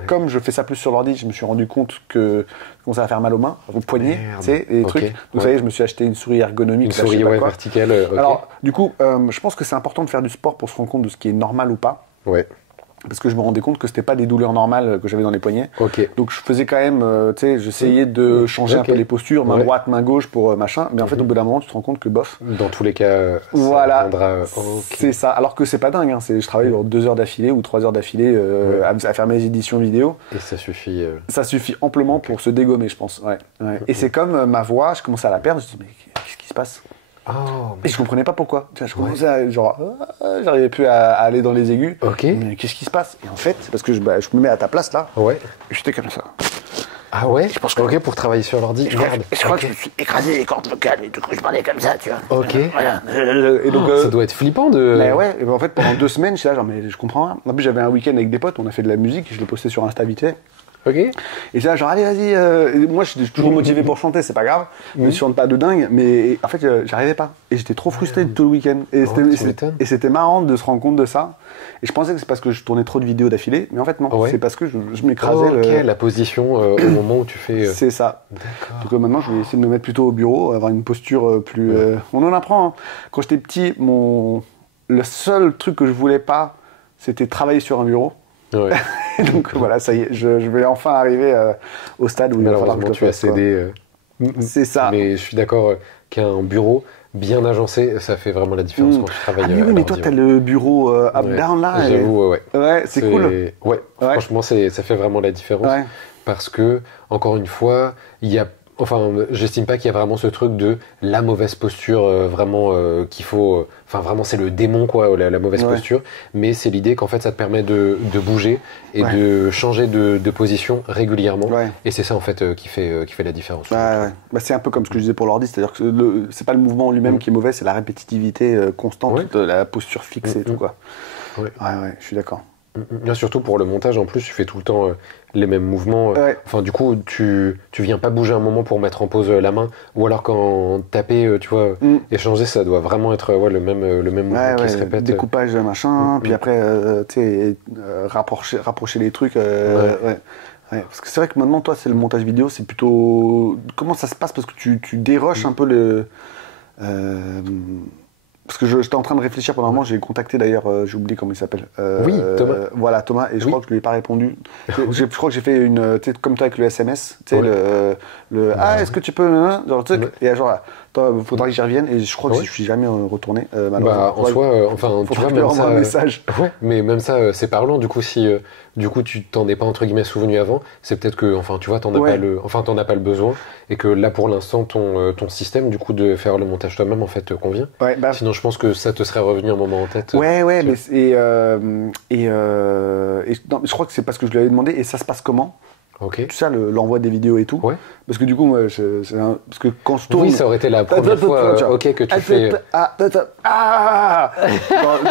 comme je fais ça plus sur l'ordi, je me suis rendu compte que ça commençait à faire mal aux mains, aux poignets, tu sais, les trucs. Donc, vous savez, je me suis acheté une souris ergonomique. Une souris verticale. Alors, du coup, je pense que c'est important de faire du sport pour se rendre compte de ce qui est normal ou pas. Ouais. Parce que je me rendais compte que c'était pas des douleurs normales que j'avais dans les poignets. Donc je faisais quand même, tu sais, j'essayais de changer un peu les postures, main droite, main gauche pour machin. Mais en fait, au bout d'un moment, tu te rends compte que bof. Dans tous les cas, voilà, c'est ça. Alors que c'est pas dingue. Hein. Je travaille 2 heures d'affilée ou 3 heures d'affilée à faire mes éditions vidéo. Et ça suffit. Ça suffit amplement pour se dégommer, je pense. Ouais. Et c'est comme ma voix, je commençais à la perdre. Je me dis mais qu'est-ce qui se passe? Et je comprenais pas pourquoi. Je commençais à, j'arrivais plus à aller dans les aigus. Mais qu'est-ce qui se passe? Et en fait, c'est parce que je me mets à ta place là. Ouais. Et j'étais comme ça. Ah ouais? Je pense que pour travailler sur l'ordi. Je crois que je me suis écrasé les cordes vocales et du coup je parlais comme ça, tu vois. Voilà. Et donc, ça doit être flippant de. Mais ouais. Et en fait, pendant 2 semaines, je suis là genre mais je comprends rien. En plus, j'avais un week-end avec des potes, on a fait de la musique, je l'ai posté sur Insta vite fait. Et c'est là genre allez vas-y, moi je suis toujours motivé pour chanter, c'est pas grave, je chante pas de dingue, mais en fait j'arrivais pas et j'étais trop frustré tout le week-end et c'était marrant de se rendre compte de ça. Et je pensais que c'est parce que je tournais trop de vidéos d'affilée, mais en fait non, c'est parce que je m'écrasais. La position au moment où tu fais. C'est ça. Donc maintenant je vais essayer de me mettre plutôt au bureau, avoir une posture plus. On en apprend. Hein. Quand j'étais petit, le seul truc que je voulais pas, c'était travailler sur un bureau. Ouais. Donc voilà, ça y est, je vais enfin arriver au stade où il va falloir que tu as cédé. C'est ça. Mais je suis d'accord qu'un bureau bien agencé, ça fait vraiment la différence quand tu travailles. Ah oui, mais toi, tu as le bureau up-down là. J'avoue, ouais, c'est cool. Ouais, franchement, ça fait vraiment la différence. Ouais. Parce que, encore une fois, il y a. Enfin, j'estime pas qu'il y a vraiment ce truc de la mauvaise posture, vraiment qu'il faut. Enfin, vraiment, c'est le démon, quoi, la mauvaise posture. Mais c'est l'idée qu'en fait, ça te permet de bouger et de changer de position régulièrement. Ouais. Et c'est ça, en fait, qui fait la différence. Bah, c'est un peu comme ce que je disais pour l'ordi, c'est-à-dire que c'est pas le mouvement en lui-même qui est mauvais, c'est la répétitivité constante de la posture fixe et tout, quoi. Ouais, je suis d'accord. Surtout pour le montage, en plus, tu fais tout le temps les mêmes mouvements. Enfin, du coup, tu viens pas bouger un moment pour mettre en pause la main. Ou alors, quand taper, tu vois, échanger, ça doit vraiment être le même mouvement qui se répète. Découpage, machin. Puis après, tu sais, rapprocher les trucs. Parce que c'est vrai que maintenant, toi, c'est le montage vidéo, c'est plutôt... Comment ça se passe? Parce que tu dérushes un peu le... Parce que j'étais en train de réfléchir pendant un moment, j'ai contacté d'ailleurs, j'ai oublié comment il s'appelle. Oui, Thomas. Voilà, Thomas, et je crois que je lui ai pas répondu. Je crois que j'ai fait une, tu sais, comme toi avec le SMS, tu sais, est-ce que tu peux, genre, tu sais, et genre, il faudra que j'y revienne, et je crois que je suis jamais retourné, malheureusement. En soi, enfin, tu vois, même ça, un message. Ouais, mais même ça, c'est parlant, du coup, si, tu t'en es pas, entre guillemets, souvenu avant, c'est peut-être que, enfin, tu vois, t'en as pas le besoin, et que là, pour l'instant, ton système, du coup, de faire le montage toi-même, en fait, te convient. Sinon, je pense que ça te serait revenu un moment en tête. Mais non, je crois que c'est parce que je lui avais demandé, et ça se passe comment? Okay. Tout ça, l'envoi des vidéos et tout. Parce que du coup, moi, parce que quand je tourne... Oui, ça aurait été la première fois que tu fais... Tu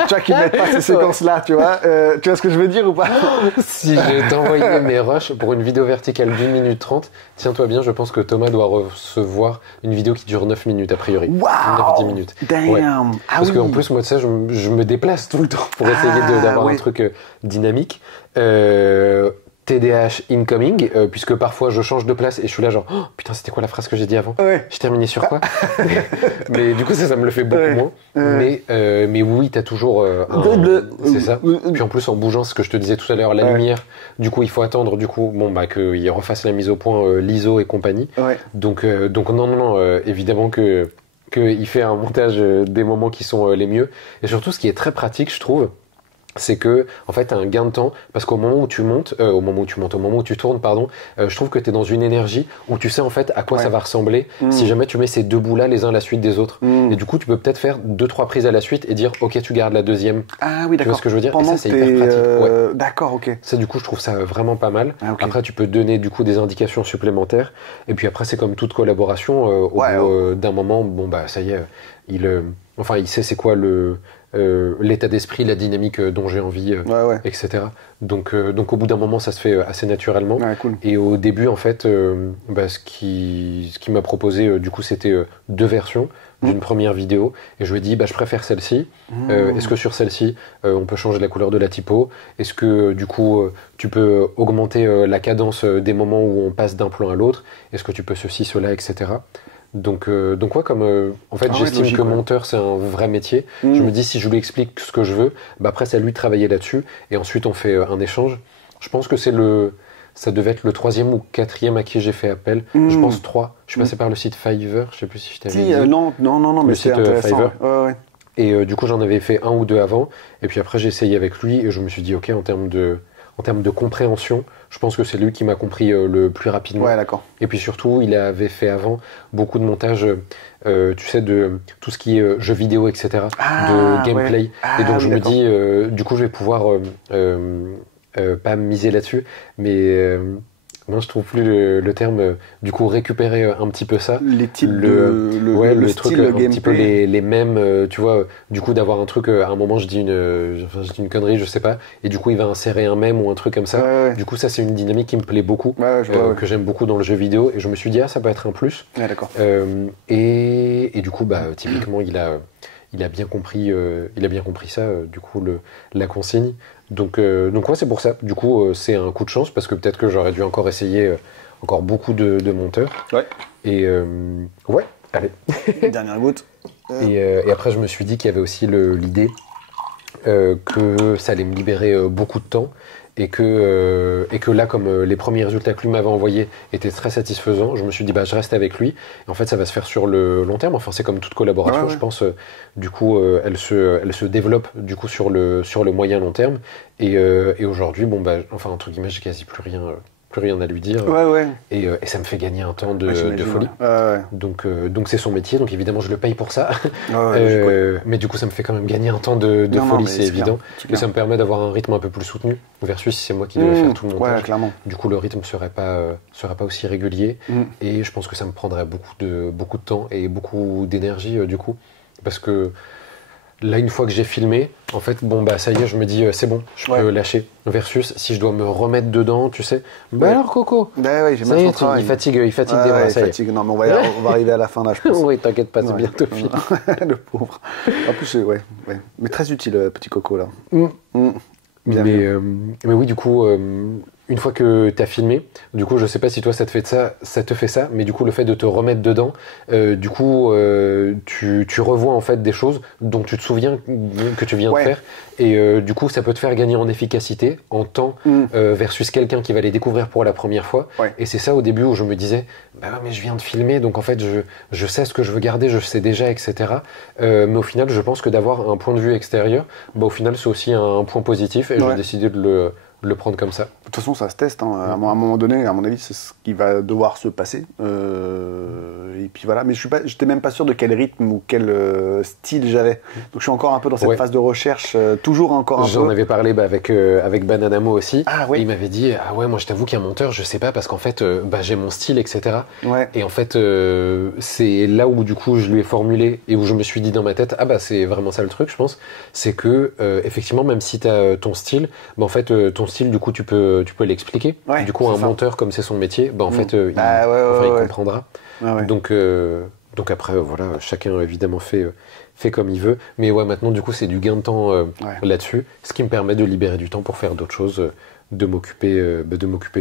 vois qu'ils mettent pas ces séquences-là, tu vois. Tu vois ce que je veux dire ou pas? Si j'ai t'envoyé mes rushs pour une vidéo verticale d'1 minute 30, tiens-toi bien, je pense que Thomas doit recevoir une vidéo qui dure 9 minutes, a priori. Wow, 9-10 minutes. Damn. Parce qu'en plus, moi, tu sais, je me déplace tout le temps pour essayer d'avoir un truc dynamique. TDAH incoming, puisque parfois je change de place et je suis là genre oh, putain c'était quoi la phrase que j'ai dit avant, j'ai terminé sur quoi? Mais du coup ça me le fait beaucoup moins, mais oui t'as toujours c'est ça, puis en plus en bougeant ce que je te disais tout à l'heure, la lumière, du coup il faut attendre du coup qu'il refasse la mise au point, l'ISO et compagnie, donc non, évidemment qu'il fait un montage des moments qui sont les mieux, et surtout ce qui est très pratique je trouve, c'est que en fait t'as un gain de temps parce qu'au moment où tu montes, au moment où tu tournes, pardon, je trouve que t'es dans une énergie où tu sais en fait à quoi ça va ressembler si jamais tu mets ces deux bouts là les uns à la suite des autres, et du coup tu peux peut-être faire 2-3 prises à la suite et dire ok tu gardes la deuxième. Ah oui, d'accord. Tu vois ce que je veux dire? Pendant et ça c'est hyper pratique. D'accord, ok. Ça du coup je trouve ça vraiment pas mal. Après tu peux donner du coup des indications supplémentaires, et puis après c'est comme toute collaboration, au bout d'un moment ça y est, il sait c'est quoi l'état d'esprit, la dynamique dont j'ai envie, etc. Donc au bout d'un moment ça se fait assez naturellement. Cool. Et au début en fait ce qui m'a proposé du coup c'était 2 versions d'une première vidéo, et je lui ai dit je préfère celle-ci, est-ce que sur celle-ci on peut changer la couleur de la typo, est-ce que du coup tu peux augmenter la cadence des moments où on passe d'un plan à l'autre, est-ce que tu peux ceci, cela, etc. Donc comme en fait j'estime que monteur c'est un vrai métier, je me dis si je lui explique ce que je veux, après c'est à lui de travailler là-dessus, et ensuite on fait un échange. Je pense que ça devait être le 3e ou 4e à qui j'ai fait appel, je pense 3. Je suis passé par le site Fiverr, je sais plus si je t'avais dit. Non, mais c'est intéressant. Fiverr. Et du coup j'en avais fait 1 ou 2 avant, et puis après j'ai essayé avec lui, et je me suis dit ok, en termes de compréhension, je pense que c'est lui qui m'a compris le plus rapidement. Ouais, d'accord. Et puis surtout, il avait fait avant beaucoup de montage, tu sais, de tout ce qui est jeux vidéo, etc., de gameplay. Et donc je me dis, du coup, je vais pouvoir pas miser là-dessus, mais moi je trouve plus le terme, du coup récupérer un petit peu ça, les types le truc style, un petit peu les mêmes, tu vois, du coup d'avoir un truc, à un moment je dis une connerie, je sais pas, et du coup il va insérer un mème ou un truc comme ça, du coup ça c'est une dynamique qui me plaît beaucoup, que j'aime beaucoup dans le jeu vidéo, et je me suis dit ça peut être un plus. D'accord. Et du coup typiquement il a bien compris ça, du coup la consigne. Donc c'est pour ça. Du coup, c'est un coup de chance parce que peut-être que j'aurais dû encore essayer encore beaucoup de monteurs. Ouais. Et allez. Dernière goutte. Et après, je me suis dit qu'il y avait aussi l'idée que ça allait me libérer beaucoup de temps, et que là, comme les premiers résultats que lui m'avait envoyés étaient très satisfaisants, je me suis dit je reste avec lui. Et en fait, ça va se faire sur le long terme. Enfin, c'est comme toute collaboration, je pense. Du coup, elle se développe du coup sur le moyen long terme. Et aujourd'hui, enfin entre guillemets, j'ai quasi plus rien à lui dire. Et ça me fait gagner un temps de folie. Donc c'est son métier, donc évidemment je le paye pour ça. Mais du coup ça me fait quand même gagner un temps de folie, c'est évident. Et ça me permet d'avoir un rythme un peu plus soutenu, versus si c'est moi qui devais faire tout le montage. Du coup le rythme serait pas aussi régulier, et je pense que ça me prendrait beaucoup de temps et beaucoup d'énergie du coup, parce que là, une fois que j'ai filmé, en fait, bon, bah, ça y est, je me dis, c'est bon, je peux lâcher. Versus, si je dois me remettre dedans, tu sais. Bah alors, Coco. Ouais, j'ai mal il fatigue déjà, ça y est. Non, mais on va arriver à la fin, là, je pense. Oui, t'inquiète pas, c'est bientôt fini. Le pauvre. En plus, mais très utile, petit Coco, là. Mais oui, du coup, une fois que tu as filmé, du coup, je sais pas si toi ça te fait ça, mais du coup, le fait de te remettre dedans, du coup, tu revois en fait des choses dont tu te souviens que tu viens de faire, et du coup, ça peut te faire gagner en efficacité, en temps, versus quelqu'un qui va les découvrir pour la première fois. Et c'est ça au début où je me disais, bah mais je viens de filmer, donc en fait, je sais ce que je veux garder, je sais déjà, etc. Mais au final, je pense que d'avoir un point de vue extérieur, bah, au final, c'est aussi un point positif, et j'ai décidé de le prendre comme ça. De toute façon, ça se teste. Hein. À un moment donné, à mon avis, c'est ce qui va devoir se passer. Et puis voilà. Mais j'étais même pas sûr de quel rythme ou quel style j'avais. Donc je suis encore un peu dans cette phase de recherche, toujours encore un peu. J'en avais parlé avec Bananamo aussi. Et il m'avait dit, ah ouais, moi je t'avoue qu'un monteur, je sais pas, parce qu'en fait, j'ai mon style, etc. Et en fait, c'est là où du coup je lui ai formulé et où je me suis dit dans ma tête, ah bah c'est vraiment ça le truc, je pense. C'est que effectivement, même si tu as ton style, bah en fait, ton style, du coup, tu peux l'expliquer. Du coup, un monteur, comme c'est son métier, bah en fait, il comprendra. Donc après, voilà, chacun évidemment fait comme il veut. Mais ouais, maintenant, du coup, c'est du gain de temps là-dessus, ce qui me permet de libérer du temps pour faire d'autres choses, de m'occuper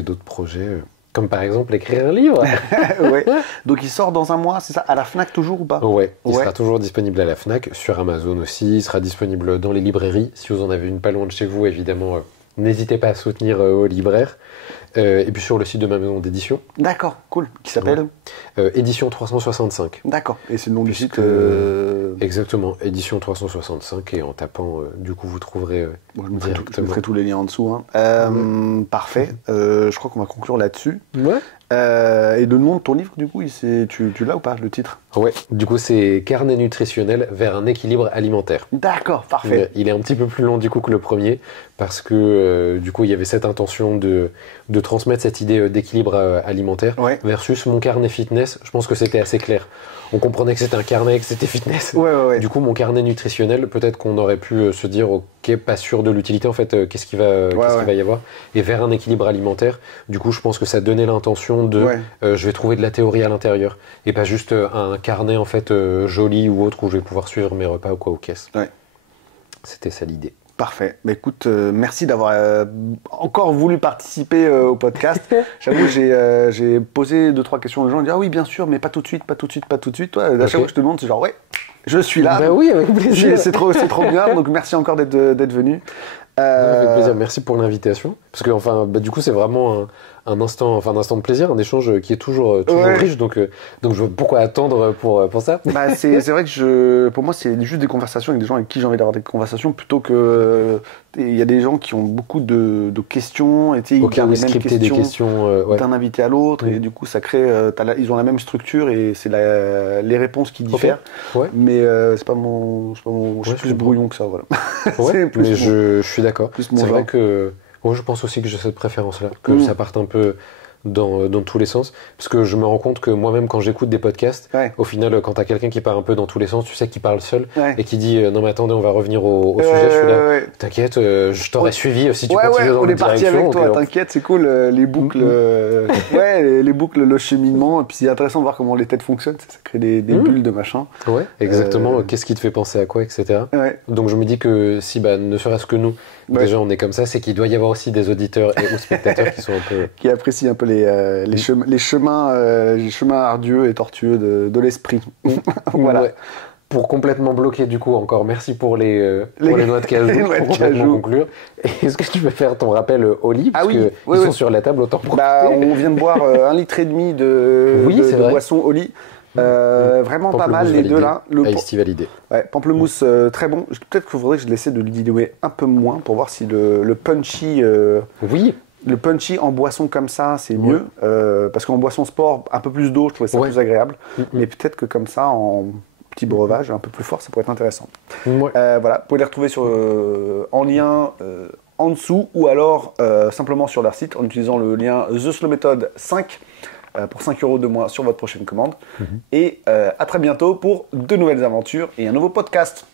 d'autres projets. Comme par exemple écrire un livre. Donc il sort dans un mois, c'est ça? À la Fnac toujours ou pas? Il sera toujours disponible à la Fnac, sur Amazon aussi, il sera disponible dans les librairies. Si vous en avez une pas loin de chez vous, évidemment, n'hésitez pas à soutenir aux libraires. Et puis sur le site de ma maison d'édition. D'accord, cool. Qui s'appelle Édition 365. D'accord. Et c'est le nom du site Exactement, Édition 365. Et en tapant, du coup, vous trouverez je mettrai tous les liens en dessous. Hein. Parfait. Je crois qu'on va conclure là-dessus. Et le nom de ton livre, du coup, tu l'as ou pas, le titre? Ouais, du coup, c'est Carnet nutritionnel vers un équilibre alimentaire. D'accord, parfait. Il est un petit peu plus long, du coup, que le premier, parce que, du coup, il y avait cette intention de transmettre cette idée d'équilibre alimentaire versus mon carnet fitness. Je pense que c'était assez clair. On comprenait que c'était un carnet et que c'était fitness. Du coup, mon carnet nutritionnel, peut-être qu'on aurait pu se dire, ok, pas sûr de l'utilité, en fait, qu'est-ce qu'il va y avoir? Et vers un équilibre alimentaire, du coup, je pense que ça donnait l'intention de, je vais trouver de la théorie à l'intérieur, et pas juste un carnet, en fait, joli ou autre, où je vais pouvoir suivre mes repas ou quoi aux caisses. C'était ça l'idée. Parfait. Bah, écoute, merci d'avoir encore voulu participer au podcast. J'avoue, j'ai posé 2-3 questions aux gens. Ils disent, ah oui, bien sûr, mais pas tout de suite, pas tout de suite, pas tout de suite. Toi, à chaque fois que je te demande, c'est genre, ouais, je suis là. Bah oui, avec plaisir. C'est trop bien. Donc, merci encore d'être venu. Avec plaisir. Merci pour l'invitation. Parce que, enfin, du coup, c'est vraiment un instant de plaisir, un échange qui est toujours riche. Donc, je vois pourquoi attendre pour ça. Bah, c'est vrai que pour moi, c'est juste des conversations avec des gens avec qui j'ai envie d'avoir des conversations plutôt que. Il y a des gens qui ont beaucoup de questions et ils gardent les mêmes questions d'un invité à l'autre et du coup ça crée. Ils ont la même structure et c'est les réponses qui diffèrent. Mais c'est pas mon. Je suis plus brouillon que ça, voilà. Mais je suis d'accord. C'est vrai que. Moi, je pense aussi que j'ai cette préférence-là, que ça parte un peu dans tous les sens. Parce que je me rends compte que moi-même, quand j'écoute des podcasts, au final, quand t'as quelqu'un qui part un peu dans tous les sens, tu sais qu'il parle seul et qui dit non mais attendez, on va revenir au sujet, celui-là. T'inquiète, je t'aurais suivi si tu continues dans on la est parti avec toi, t'inquiète, c'est cool. Les boucles, les boucles, le cheminement. Et puis c'est intéressant de voir comment les têtes fonctionnent. Ça crée des bulles de machin. Ouais, exactement. Qu'est-ce qui te fait penser à quoi, etc. Donc je me dis que si, ne serait-ce que nous, déjà on est comme ça, c'est qu'il doit y avoir aussi des auditeurs ou spectateurs qui sont un peu... qui apprécient un peu les chemins ardueux et tortueux de l'esprit. Voilà. Pour complètement bloquer, du coup, encore merci pour les noix de cajou, pour complètement conclure. Est-ce que tu peux faire ton rappel Oli, parce qu'ils sont sur la table, autant profiter. On vient de boire 1,5 litre de boisson Oli. Vraiment pas mal les deux là. Ice-Tea validé. Pamplemousse très bon. Peut-être qu'il faudrait que je l'essaie de le diluer un peu moins pour voir si le punchy. Le punchy en boisson comme ça, c'est mieux. Parce qu'en boisson sport, un peu plus d'eau, je trouvais ça plus agréable. Mais peut-être que comme ça, en petit breuvage, un peu plus fort, ça pourrait être intéressant. Voilà, vous pouvez les retrouver en lien en dessous ou alors simplement sur leur site en utilisant le lien The Slow Method 5 pour 5 € de moins sur votre prochaine commande. Et à très bientôt pour de nouvelles aventures et un nouveau podcast.